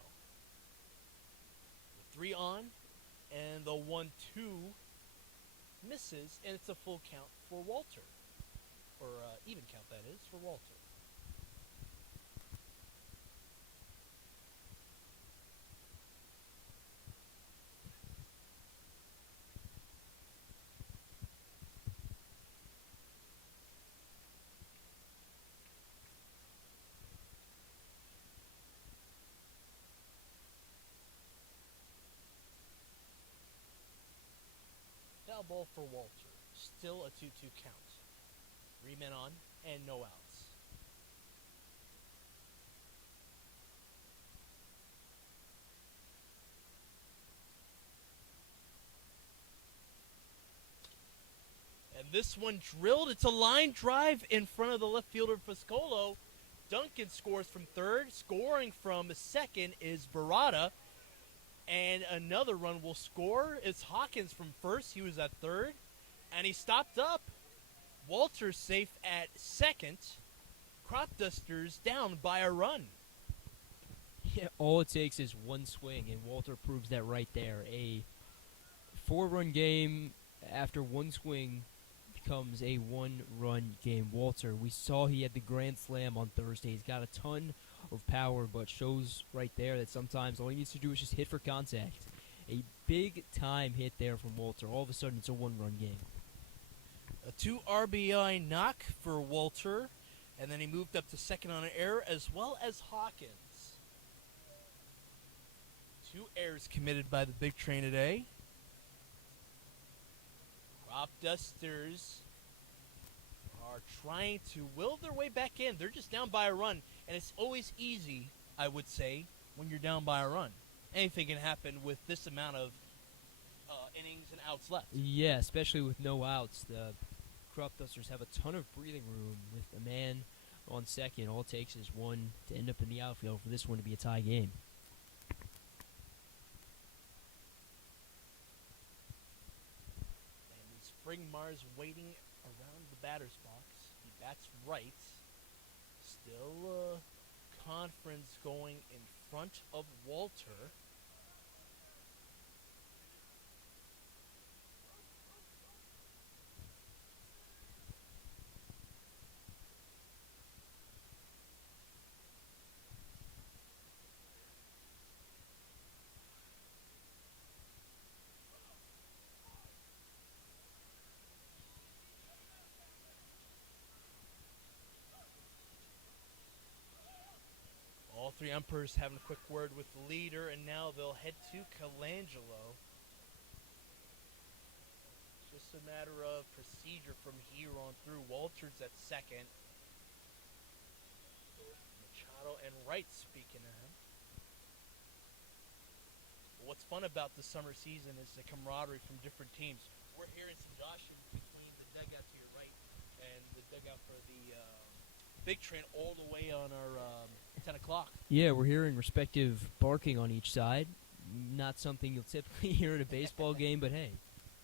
3 on, and the 1-2 misses, and it's a full count for Walter. Or even count, that is, for Walter. Foul ball for Walter. Still a 2-2 count. 3 men on and no outs. And this one drilled. It's a line drive in front of the left fielder Fuscolo. Duncan scores from third. Scoring from second is Barada. And another run will score. It's Hawkins from first. He was at third. And he stopped up. Walter's safe at second. Cropdusters down by a run. Yeah, all it takes is one swing, and Walter proves that right there. A 4-run game after one swing becomes a one-run game. Walter, we saw he had the grand slam on Thursday. He's got a ton of power, but shows right there that sometimes all he needs to do is just hit for contact. A big-time hit there from Walter. All of a sudden, it's a one-run game. A 2 RBI knock for Walter, and then he moved up to second on an error, as well as Hawkins. 2 errors committed by the big train today. Cropdusters are trying to will their way back in. They're just down by a run, and it's always easy, I would say, when you're down by a run. Anything can happen with this amount of innings and outs left. Yeah, especially with no outs. The Cropdusters have a ton of breathing room with a man on second. All it takes is one to end up in the outfield for this one to be a tie game. And Spring Mars waiting around the batter's box. He bats right. Still conference going in front of Walter. All 3 umpires having a quick word with the leader, and now they'll head to Colangelo. Just a matter of procedure from here on through. Walters at second. Machado and Wright speaking to him. What's fun about the summer season is the camaraderie from different teams. We're hearing some joshing between the dugout to your right and the dugout for the big train all the way on our 10 o'clock. Yeah, we're hearing respective barking on each side. Not something you'll typically hear at a baseball game, but hey,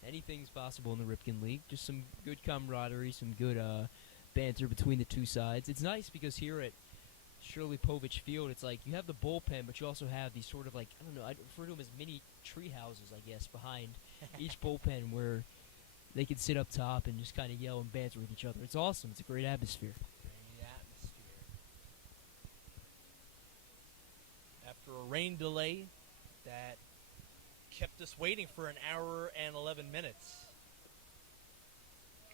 anything's possible in the Ripken League. Just some good camaraderie, some good banter between the two sides. It's nice because here at Shirley Povich Field, it's like you have the bullpen, but you also have these sort of like, I don't know, I refer to them as mini tree houses, I guess, behind each bullpen where they can sit up top and just kind of yell and banter with each other. It's awesome. It's a great atmosphere. Great atmosphere. After a rain delay that kept us waiting for an hour and 11 minutes,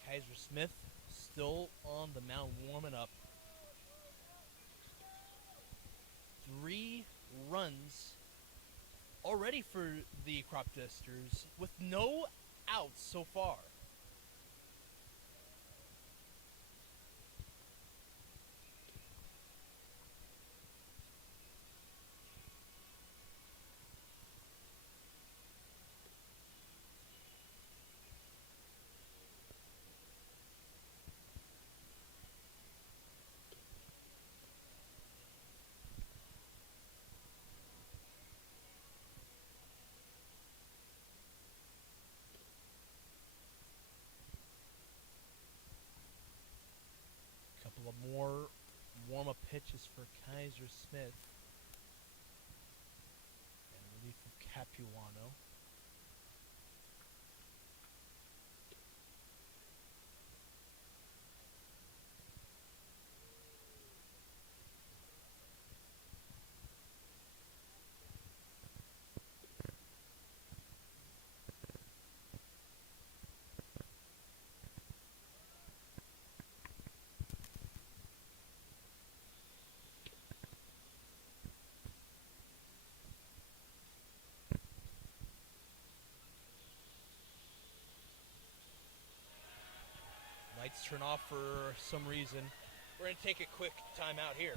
Kaiser Smith still on the mound warming up. 3 runs already for the Cropdusters with no outs so far. Couple of more warm-up pitches for Kaiser Smith. And relief of Capuano. Lights turn off for some reason. We're going to take a quick timeout here.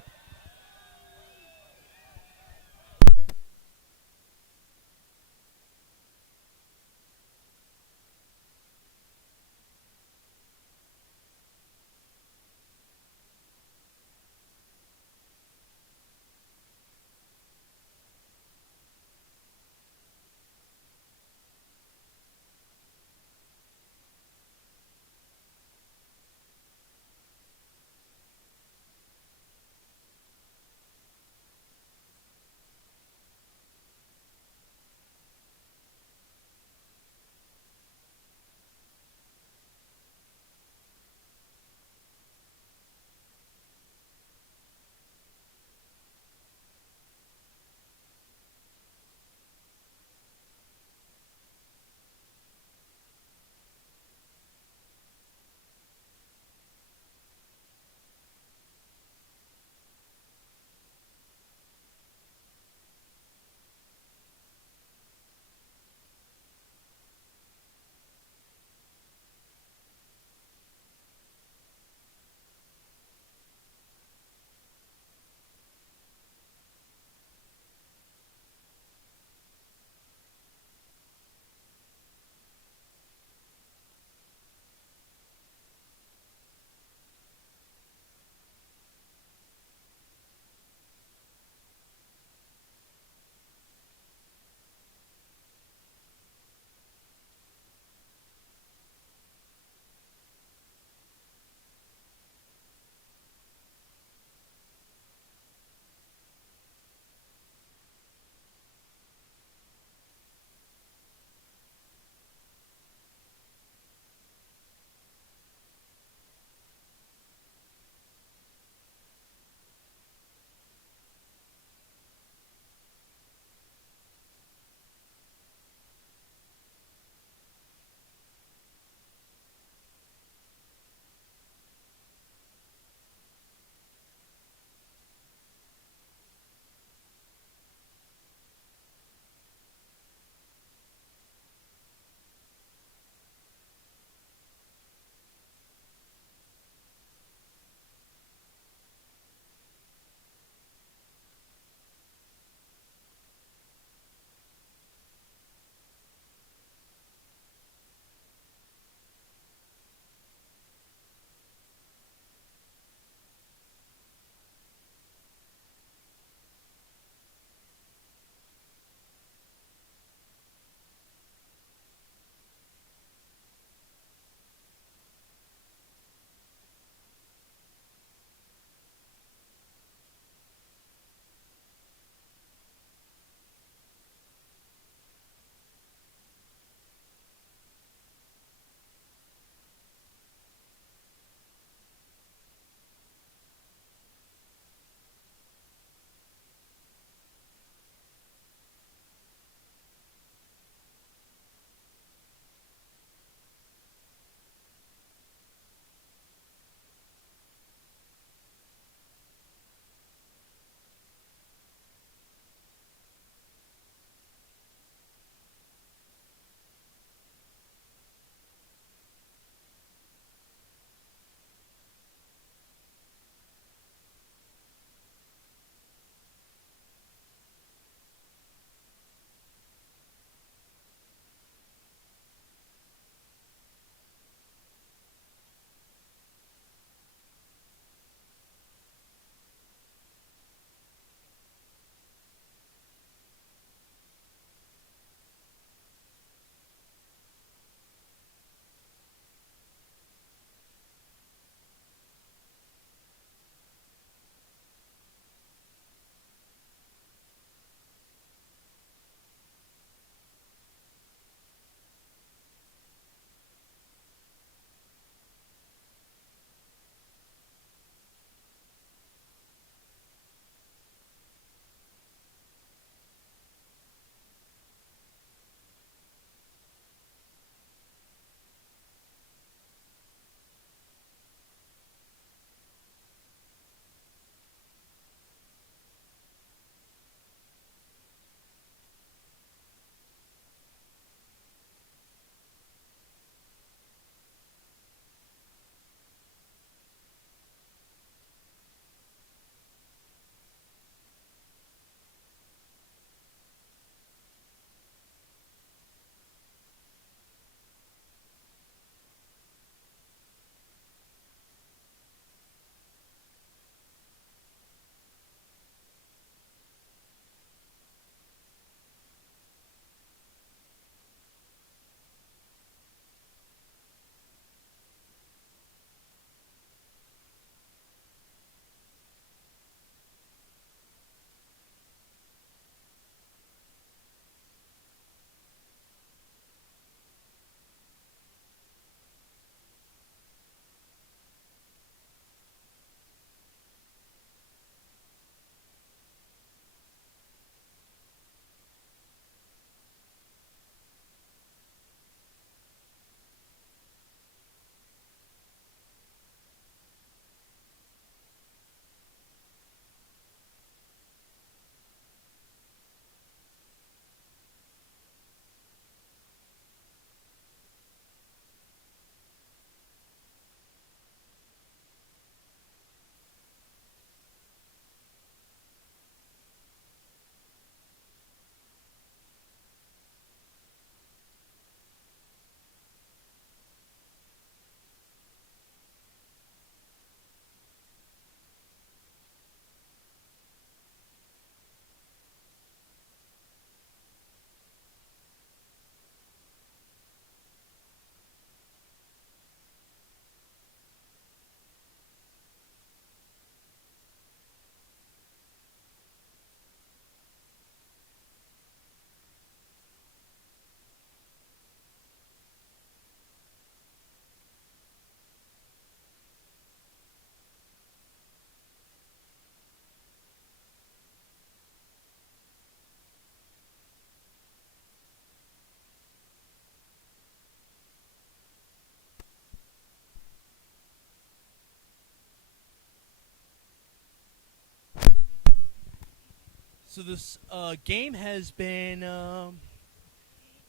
So this game has been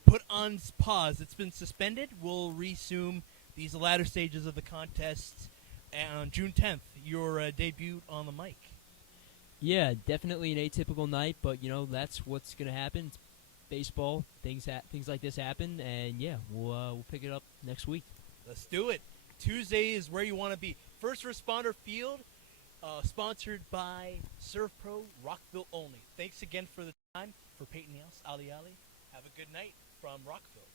put on pause. It's been suspended. We'll resume these latter stages of the contest on June 10th. Your debut on the mic. Yeah, definitely an atypical night, but that's what's gonna happen. It's baseball. Things like this happen, and yeah, we'll pick it up next week. Let's do it. Tuesday is where you want to be. First Responder Field, sponsored by Surf Pro Rockville Olney. Thanks again for the time. For Peyton Niels, Ali Ali. Have a good night from Rockville.